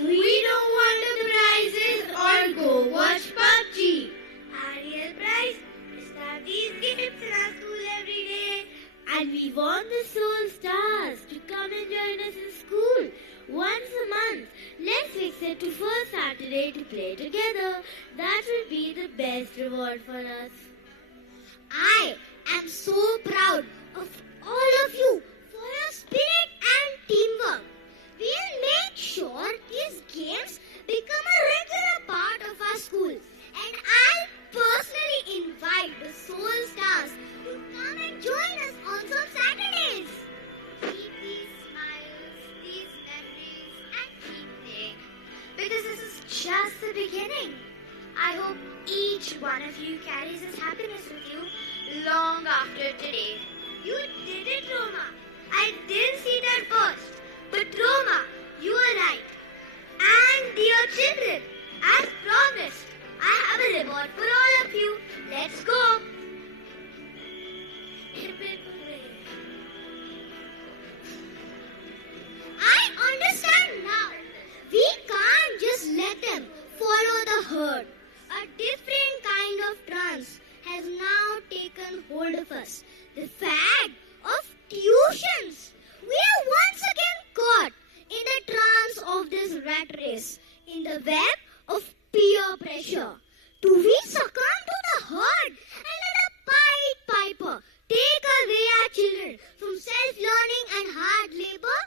We don't want the prizes or go watch PUBG. Our real prize is that these gifts in our school every day. And we want the Soul Stars to come and join us in school once a month. Let's fix it to first Saturday to play together. That will be the best reward for us. I am so proud of all of you for your spirit and teamwork. We'll make sure these games become a regular part of our school. And I'll personally invite the Soul Stars to come and join us on some Saturdays. Keep these smiles, these memories, and keep playing. Because this is just the beginning. I hope each one of you carries this happiness with you long after today. You did it, Roma. I didn't see that first. But Roma, you are right. And dear children, as promised, I have a reward for all of you. Let's go. I understand now. We can't just let them follow the herd. A different kind of trance has now taken hold of us. The fad of tuitions. We are once again caught in the trance of this rat race, in the web of peer pressure. Do we succumb to the herd and let a Pied Piper take away our children from self-learning and hard labor?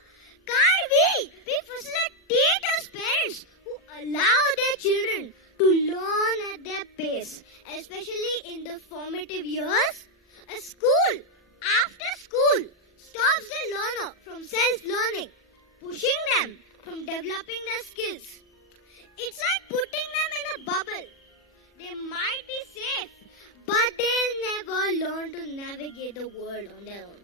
Can't we facilitate as parents who allow their children to learn at their pace, especially in the formative years? A school after school stops the learner from self-learning, pushing them from developing their skills. It's like putting them in a bubble. They might be safe, but they'll never learn to navigate the world on their own.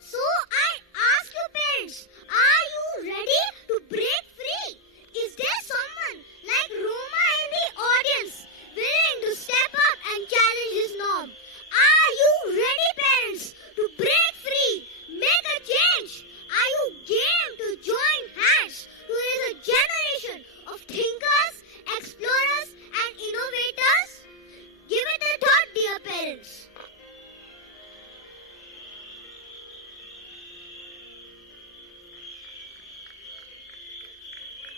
So I ask you parents, are you ready to break free? Is there someone like Roma in the audience willing to step up and challenge this norm? Are you ready, parents, to break free, make a change? Are you game to join hands to raise a generation of thinkers, explorers, and innovators? Give it a thought, dear parents.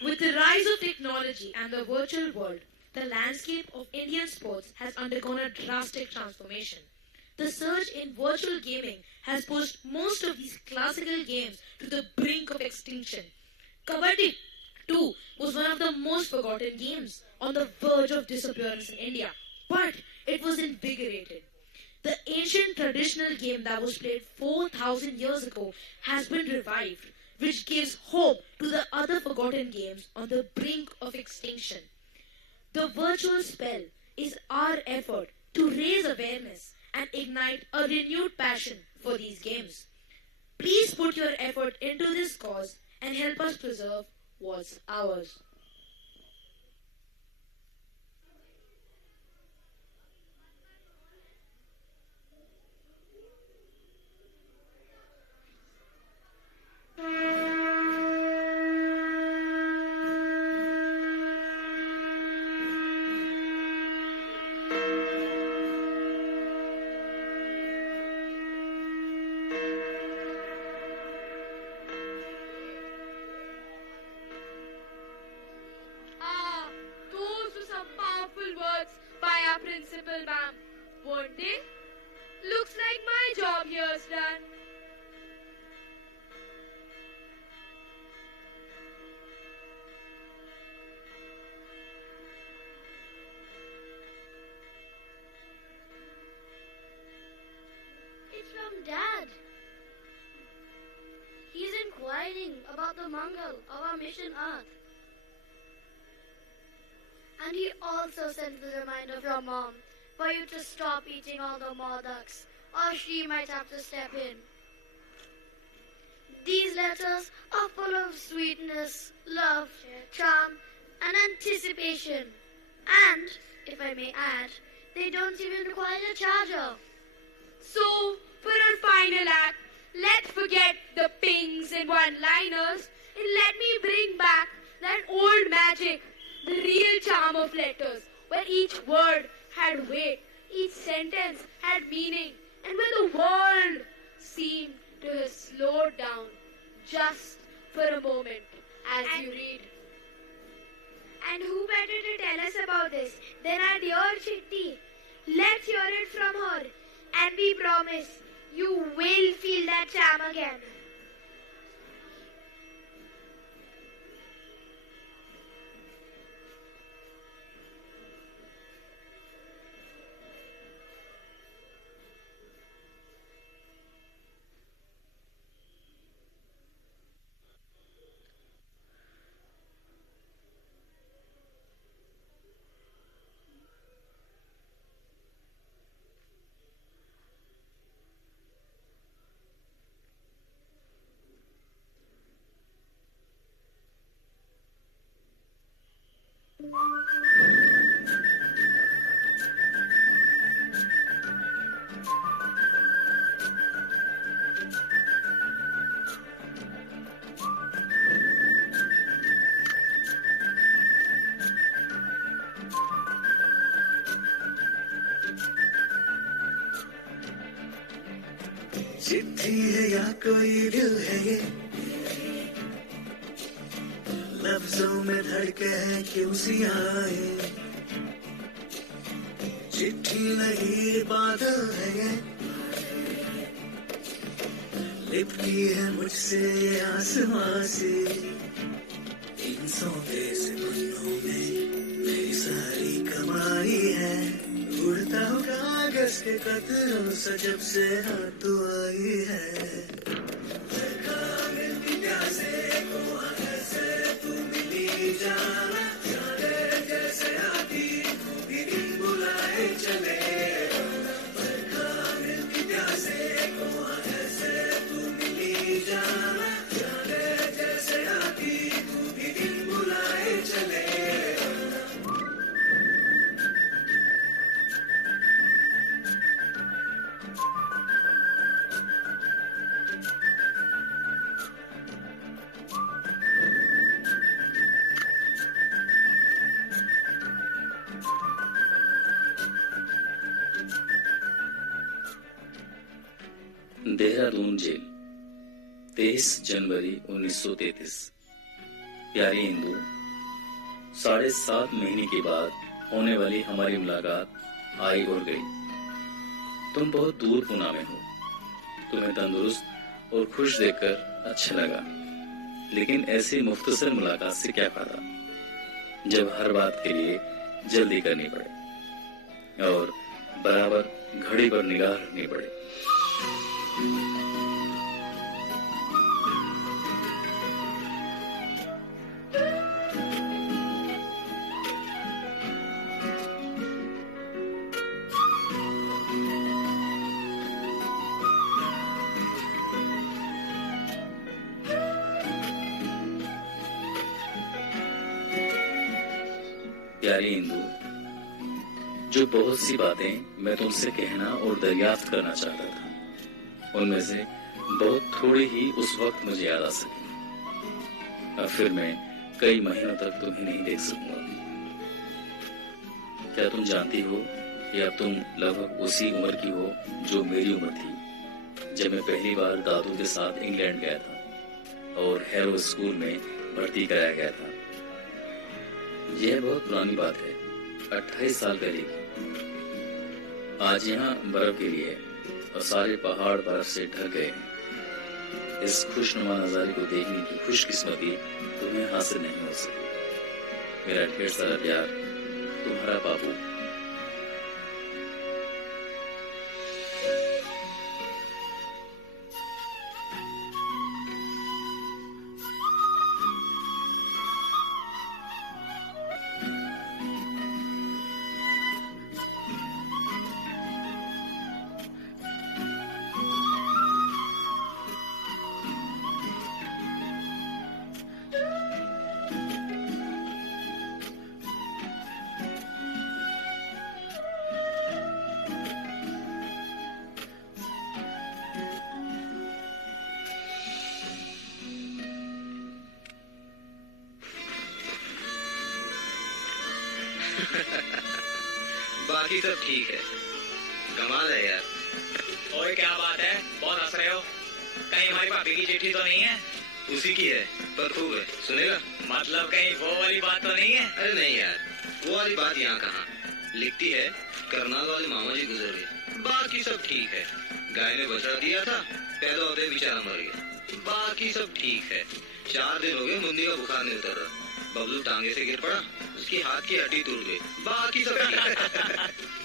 With the rise of technology and the virtual world, the landscape of Indian sports has undergone a drastic transformation. The surge in virtual gaming has pushed most of these classical games to the brink of extinction. Kabaddi, too, was one of the most forgotten games, on the verge of disappearance in India, but it was invigorated. The ancient traditional game that was played 4,000 years ago has been revived, which gives hope to the other forgotten games on the brink of extinction. The virtual spell is our effort to raise awareness and ignite a renewed passion for these games. Please put your effort into this cause and help us preserve what's ours. Principal ma'am, won't they? Looks like my job here's done. It's from Dad. He's inquiring about the Mangal of our mission Earth. And he also sent the reminder from Mom for you to stop eating all the Mordaks, or she might have to step in. These letters are full of sweetness, love, charm, and anticipation. And, if I may add, they don't even require a charger. So, for our final act, let's forget the pings and one-liners and let me bring back that old magic, the real charm of letters, where each word had weight, each sentence had meaning, and where the world seemed to have slowed down just for a moment as you read. And who better to tell us about this than our dear Chitti? Let's hear it from her, and we promise you will feel that charm again. चिट्ठी है या कोई दिल है ये, लफ्जों में धड़के हैं क्यों सियाए, चिट्ठी नहीं बादल है ये, लिपटी है मुझसे ये आसमां से, इन सौदे से पन्नों में मेरी सारी कमाई है, उड़ता हूँ कागज के कतरों से जब से रात तू आई है, देखा मिलती प्यासे को आगे से तू मिली जाना, जाने जैसे आती तू भी दिन बुलाए चले, देखा मिलती प्यासे को आगे से तू मिली जाना, जाने जैसे आती तू भी दिन बुलाए चले। देहरादून जेल 23 जनवरी 1933। प्यारी इंदु, 7.5 महीने के बाद होने वाली हमारी मुलाकात आई और गई। तुम बहुत दूर पुणे में हो, तुम्हें तंदुरुस्त और खुश देखकर अच्छा लगा, लेकिन ऐसी मुख्तसर मुलाकात से क्या फायदा जब हर बात के लिए जल्दी करनी पड़े और बराबर घड़ी पर निगाह रखनी पड़े। प्यारी इंदु, जो बहुत सी बातें मैं तुमसे कहना और दरियाफ्त करना चाहता था, उनमें से बहुत थोड़ी ही उस वक्त मुझे याद आ सकी। अब फिर मैं कई महीनों तक तुम्हें नहीं देख सकूंगा। क्या तुम जानती हो कि अब तुम लगभग उसी उम्र की हो जो मेरी उम्र थी जब मैं पहली बार दादू के साथ इंग्लैंड गया था और हैरो स्कूल में भर्ती कराया गया था। यह बहुत पुरानी बात है, 28 साल पहले की। आज यहाँ बर्फ गिरी है और सारे पहाड़ बर्फ से ढक गए हैं। इस खुशनुमा नजारे को देखने की खुशकिस्मती तुम्हें हासिल नहीं हो सकी। मेरा ढेर सारा प्यार, तुम्हारा बाबू। बाकी सब ठीक है। कमाल है यार। ओए क्या बात है, बहुत हंस रहे हो? कहीं हमारी भाभी की चिट्ठी तो नहीं है? उसी की है, पर खूब है, सुनेगा? मतलब कहीं वो वाली बात तो नहीं है? अरे नहीं यार, वो वाली बात यहाँ कहाँ। लिखती है करनाल वाले मामा जी गुजर गए, बाकी सब ठीक है। गाय ने बछड़ा दिया था, पैदा होते बेचारा मर गया, बाकी सब ठीक है। 4 दिन हो गए मुंडी का बुखार नहीं उतर रहा। बबलू टांगे से गिर पड़ा, उसकी हाथ की हड्डी टूट गई, बाकी सब ठीक है।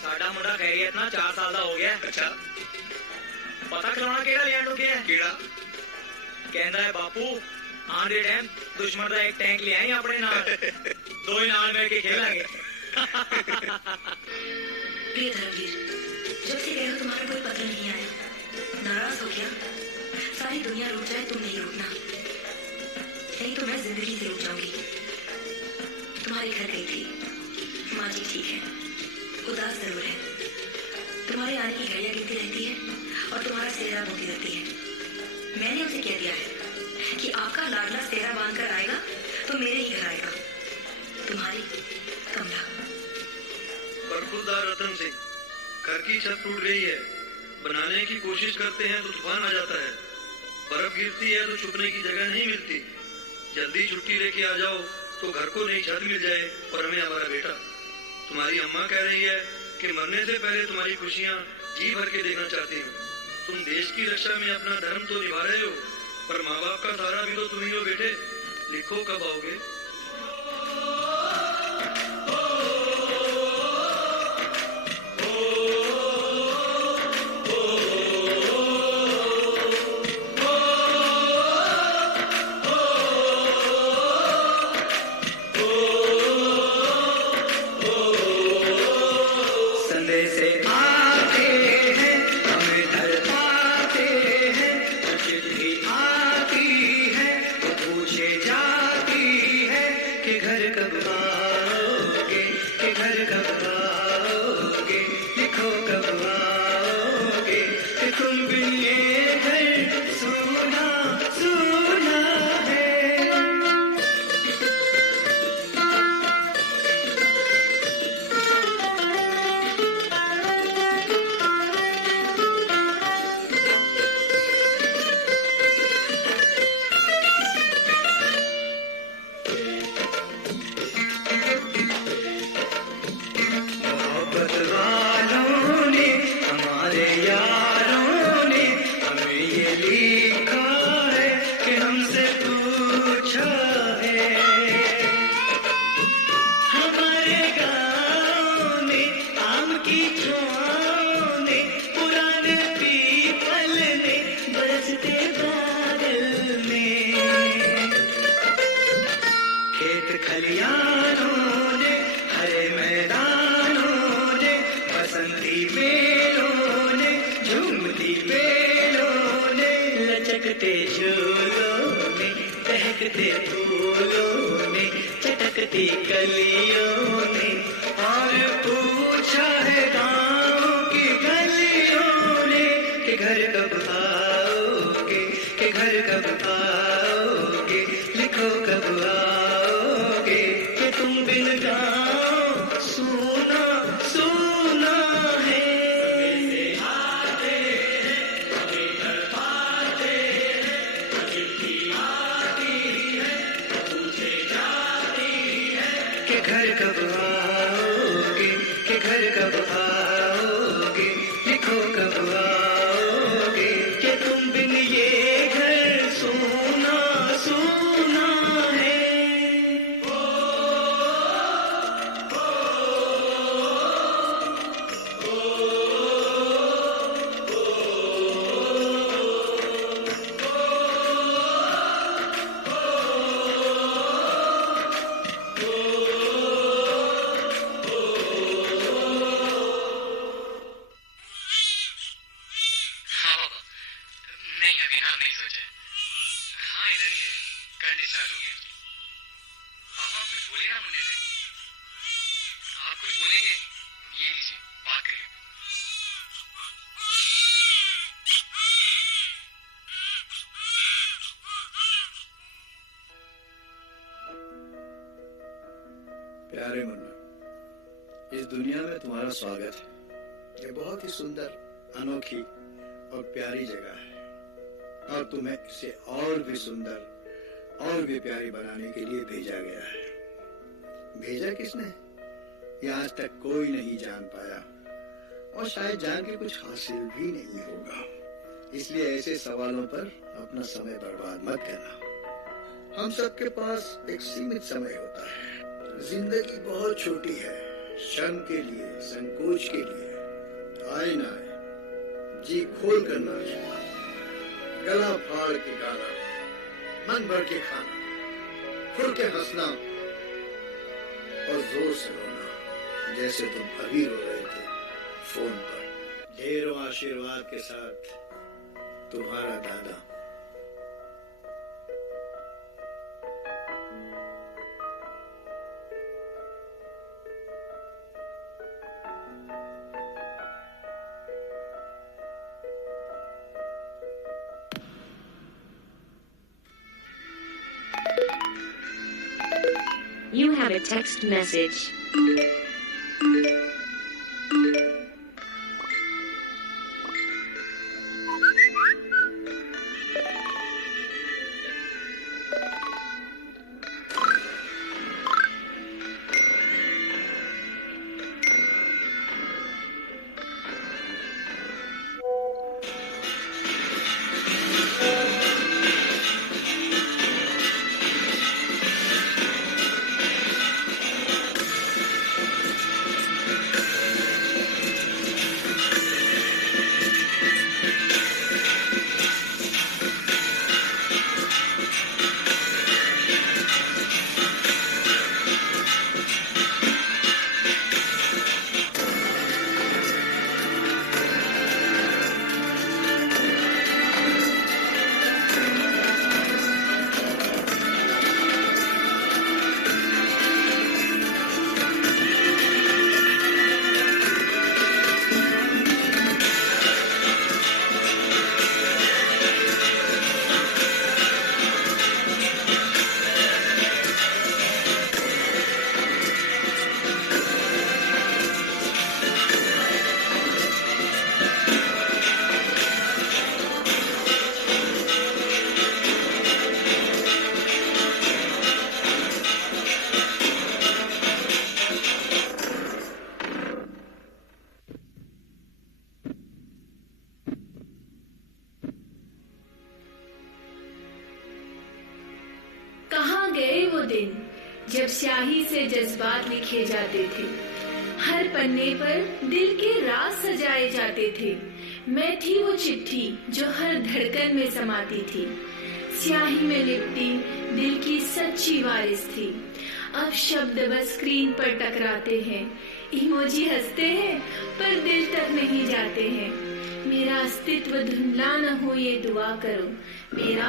साडा मुंडा खैरियत ना 4 साल का हो गया। अच्छा पता खिलौना केड़ा लिया ढूंढ के? कीड़ा कहता है बापू आंधे टाइम दुश्मन का एक टैंक ले आए अपने नाल, 2 ही नाल मिल के खेलेंगे। प्रिय धर्मवीर, जब से गए हो तुम्हारा कोई पत्र नहीं आया। नाराज हो क्या? सारी दुनिया रुक जाए, तुम नहीं रुकना, नहीं तो मैं जिंदगी से रुक जाऊंगी। तुम्हारे घर गई थी, माँ जी ठीक है, उदास जरूर है। तुम्हारे आने की घड़ियां गिनती रहती है और तुम्हारा सेहरा बोती रहती है। मैंने उसे कह दिया है कि आपका लाडला सेहरा बांध कर आएगा तो मेरे ही घर आएगा। तुम्हारी कमला। बरखुरदार रतन सिंह, घर की छत टूट गई है, बनाने की कोशिश करते हैं तो तूफान आ जाता है, बर्फ गिरती है तो छुपने की जगह नहीं मिलती। जल्दी छुट्टी लेके आ जाओ तो घर को नई छत मिल जाए और हमें हमारा बेटा। तुम्हारी अम्मा कह रही है कि मरने से पहले तुम्हारी खुशियाँ जी भर के देखना चाहती हूँ। तुम देश की रक्षा में अपना धर्म तो निभा रहे हो, पर माँ बाप का सहारा भी तो तुम ही हो बेटे। लिखो कब आओगे? प्यारे मुन्ना, इस दुनिया में तुम्हारा स्वागत है। ये बहुत ही सुंदर, अनोखी और प्यारी जगह है और तुम्हें इसे और भी सुंदर और भी प्यारी बनाने के लिए भेजा गया है। भेजा किसने, ये आज तक कोई नहीं जान पाया और शायद जान के कुछ हासिल भी नहीं होगा। इसलिए ऐसे सवालों पर अपना समय बर्बाद मत करना। हम सबके पास एक सीमित समय होता है। जिंदगी बहुत छोटी है। शर्म के लिए, संकोच के लिए आए ना आए, जी खोल कर नाचना, गला फाड़ के गाना, मन भर के खाना, खुल के हंसना और जोर से रोना, जैसे तुम अभी रो रहे थे फोन पर। ढेरों आशीर्वाद के साथ तुम्हारा दादा। You have a text message. जब स्याही से जज्बात लिखे जाते थे, हर पन्ने पर दिल के राज सजाए जाते थे। मैं थी वो चिट्ठी जो हर धड़कन में समाती थी, स्याही में लिपटी दिल की सच्ची वारिस थी। अब शब्द बस स्क्रीन पर टकराते हैं, इमोजी हंसते हैं पर दिल तक नहीं जाते हैं। मेरा अस्तित्व धुंधला न हो ये दुआ करो, मेरा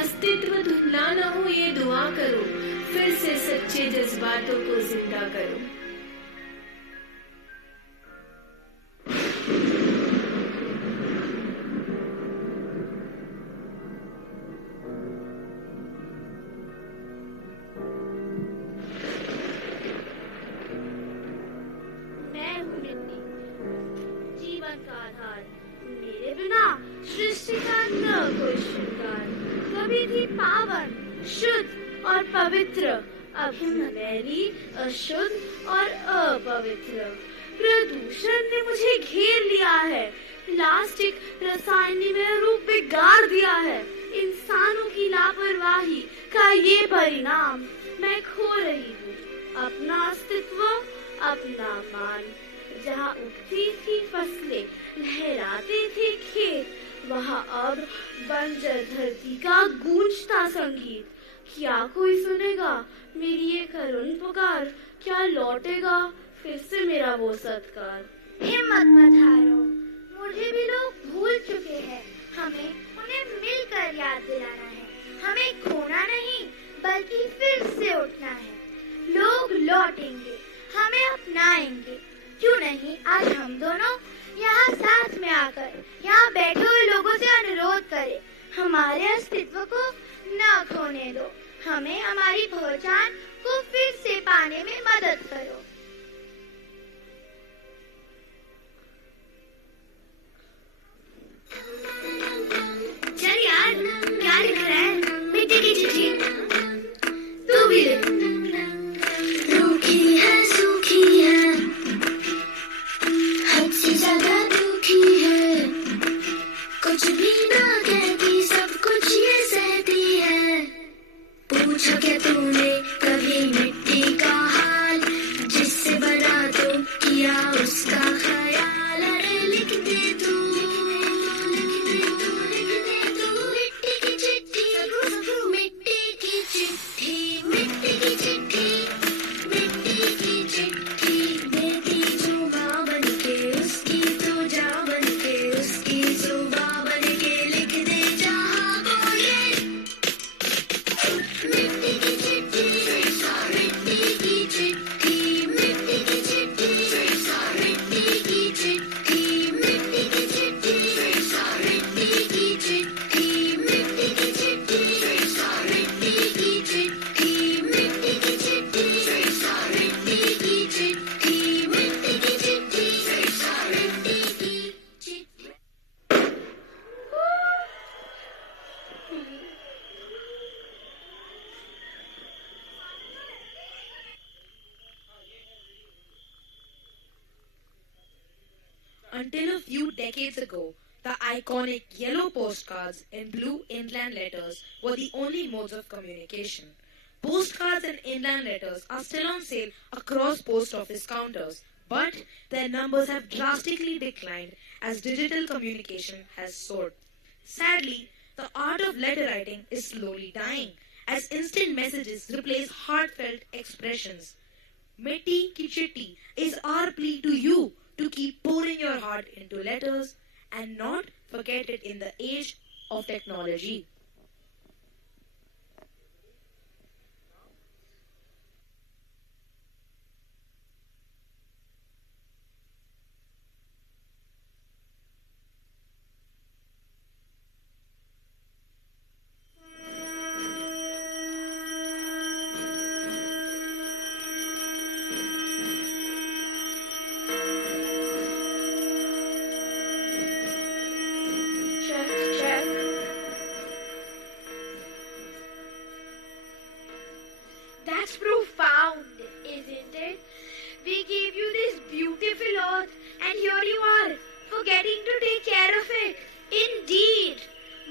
अस्तित्व धुंधला न हो ये दुआ करो, फिर से सच्चे जज्बातों को जिंदा करो। मैं हूँ मिट्टी, जीवन का आधार, मेरे बिना सृष्टि का न कोई श्रृंगार। कभी थी पावन, शुद्ध और पवित्र, अब मैली, अशुद्ध और अपवित्र। प्रदूषण ने मुझे घेर लिया है, प्लास्टिक रसायनी में रूप बिगाड़ दिया है। इंसानों की लापरवाही का ये परिणाम, मैं खो रही हूँ अपना अस्तित्व, अपना मान। जहाँ उगती थी फसलें, लहराते थे खेत, वहाँ अब बंजर धरती का गूंजता संगीत। क्या कोई सुनेगा मेरी ये करुण पुकार? क्या लौटेगा फिर से मेरा वो सत्कार? हिम्मत मत हारो, मुझे भी लोग भूल चुके हैं। हमें उन्हें मिलकर याद दिलाना है। हमें खोना नहीं बल्कि फिर से उठना है। लोग लौटेंगे, हमें अपनाएंगे। क्यों नहीं आज हम दोनों यहाँ साथ में आकर यहाँ बैठे हुए लोगों से अनुरोध करें, हमारे अस्तित्व को न खोने दो, हमें हमारी पहचान को फिर से पाने में मदद करो। चल यार, क्या लिख रहा है? मिट्टी की चिट्ठी। तू भी लिख। रूखी है, सूखी है, हद से ज्यादा दुखी है, कुछ भी ना कहती, सब कुछ ये सहती है। पूछा क्या तूने कभी मिट्टी का हाल, जिससे बना तो किया उसका ख्याल। अरे लिख दे तू मिट्टी की चिट्ठी, मिट्टी की चिट्ठी, मिट्टी की चिट्ठी, मिट्टी की चिट्ठी। देती जो माँ बन के उसकी, तो जा बन के उसकी, सुबह बन के लिख दे जहाँ को ये। मिट्टी की चिट्ठी, मिट्टी की चिट्ठी, मिट्टी की चिट्ठी, मिट्टी की चिट्ठी, मिट्टी की चिट्ठी, मिट्टी की चिट्ठी, मिट्टी की चिट्ठी, मिट्टी की चिट्ठी, मिट्टी की चिट्ठी, मिट्टी की चिट्ठी, मिट्टी की चिट्ठी, मिट्टी की चिट्ठी। Until a few decades ago, the iconic yellow postcards in blue inland letters were the only modes of communication. Postcards and inland letters are still on sale across post office counters, but their numbers have drastically declined as digital communication has soared. Sadly, the art of letter writing is slowly dying as instant messages replace heartfelt expressions. Mitti Ki Chitti is our plea to you to keep pouring your heart into letters and not forget it in the age of technology. That's profound, isn't it? We gave you this beautiful earth, and here you are, forgetting to take care of it. Indeed.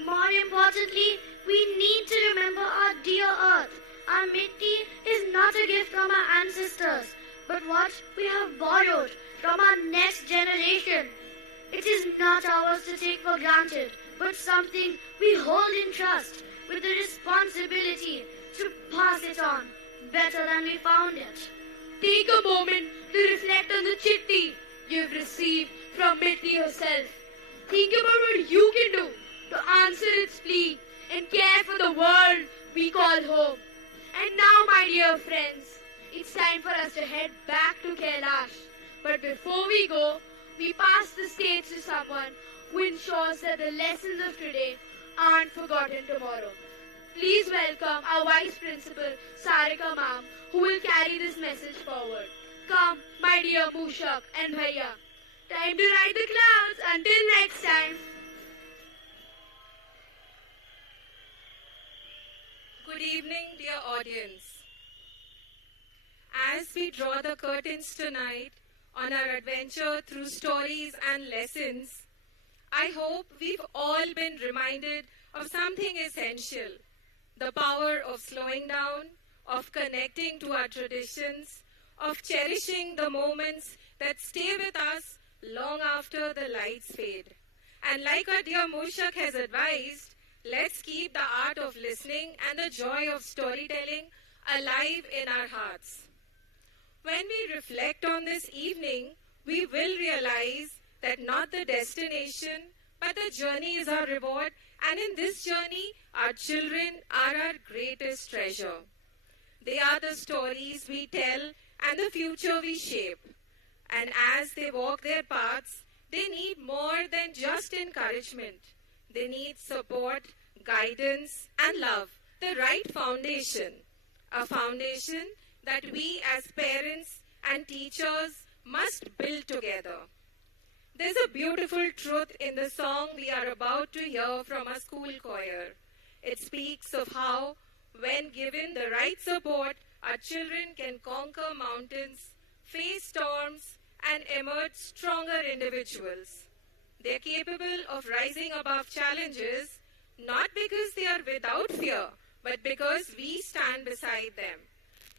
More importantly, we need to remember our dear earth. Our mitti is not a gift from our ancestors, but what we have borrowed from our next generation. It is not ours to take for granted, but something we hold in trust with the responsibility to pass it on better than we found it. Take a moment to reflect on the chitti you've received from Mitti herself. Think about what you can do to answer its plea and care for the world we call home. And now, my dear friends, it's time for us to head back to Kailash. But before we go, we pass the stage to someone who ensures that the lessons of today aren't forgotten tomorrow. Please welcome our Vice Principal, Sarika Ma'am, who will carry this message forward. Come, my dear Mushak and Bhaiya. Time to ride the clouds. Until next time. Good evening, dear audience. As we draw the curtains tonight on our adventure through stories and lessons, I hope we've all been reminded of something essential: the power of slowing down, of connecting to our traditions, of cherishing the moments that stay with us long after the lights fade. And like our dear Moshak has advised, let's keep the art of listening and the joy of storytelling alive in our hearts. When we reflect on this evening, we will realize that not the destination, but the journey is our reward, and in this journey, our children are our greatest treasure. They are the stories we tell and the future we shape. And as they walk their paths, they need more than just encouragement. They need support, guidance, and love, the right foundation. A foundation that we as parents and teachers must build together. There's a beautiful truth in the song we are about to hear from our school choir. It speaks of how, when given the right support, our children can conquer mountains, face storms, and emerge stronger individuals. They are capable of rising above challenges, not because they are without fear, but because we stand beside them.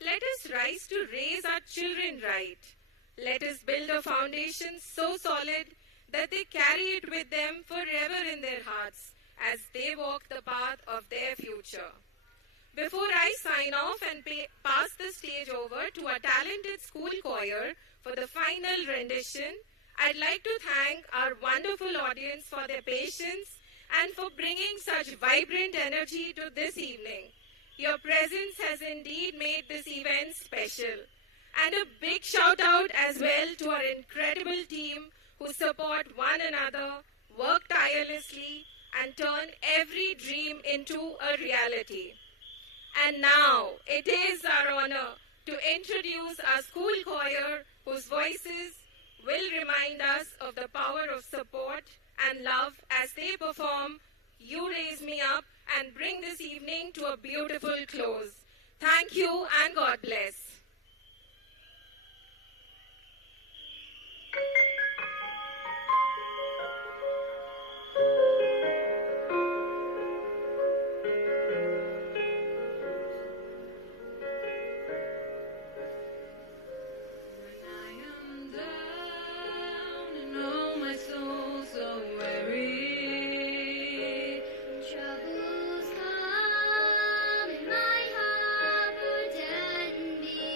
Let us rise to raise our children right. Let us build a foundation so solid that they carry it with them forever in their hearts as they walk the path of their future. Before I sign off and pass the stage over to our talented school choir for the final rendition, I'd like to thank our wonderful audience for their patience and for bringing such vibrant energy to this evening. Your presence has indeed made this event special. And a big shout out as well to our incredible team who support one another, work tirelessly, and turn every dream into a reality. And now, it is our honor to introduce our school choir whose voices will remind us of the power of support and love as they perform You Raise Me Up and bring this evening to a beautiful close. Thank you and God bless. Troubles come in my heart, burden me.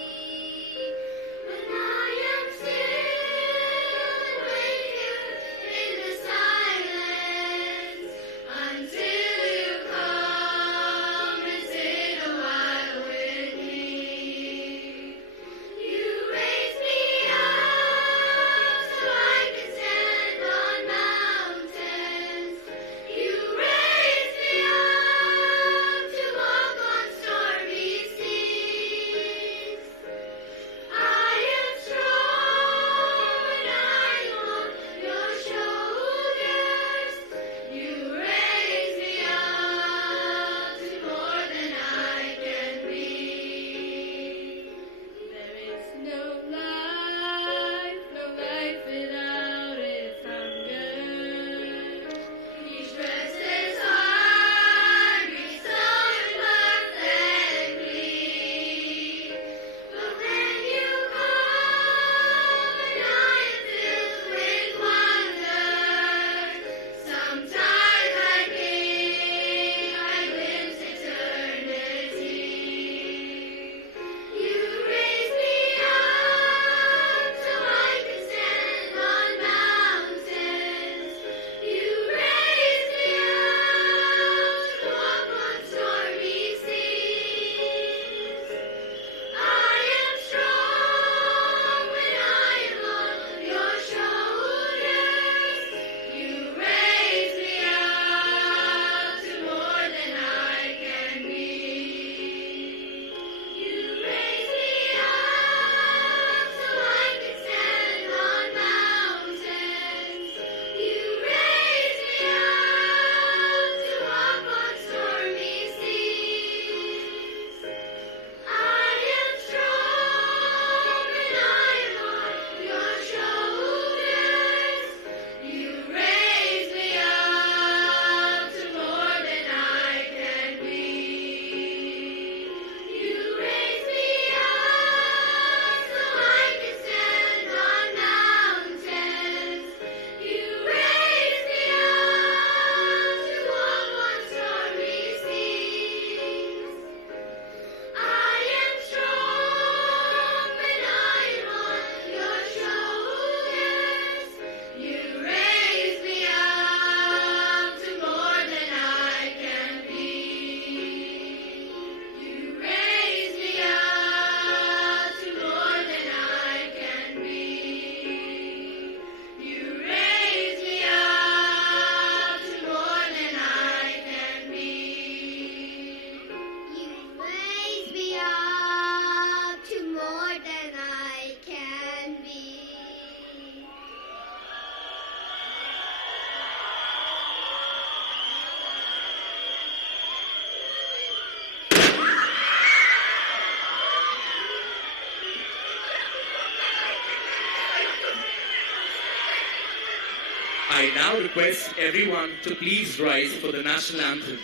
I now request everyone to please rise for the national anthem.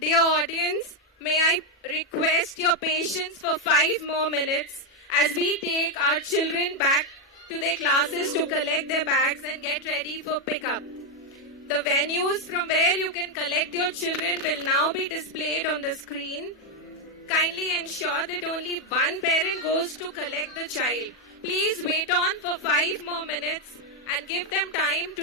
Dear audience, may I request your patience for 5 more minutes as we take our children back to their classes to collect their bags and get ready for pickup. The venues from where you can collect your children will now be displayed on the screen. Kindly ensure that only one parent goes to collect the child. Please wait on for 5 more minutes and give them time to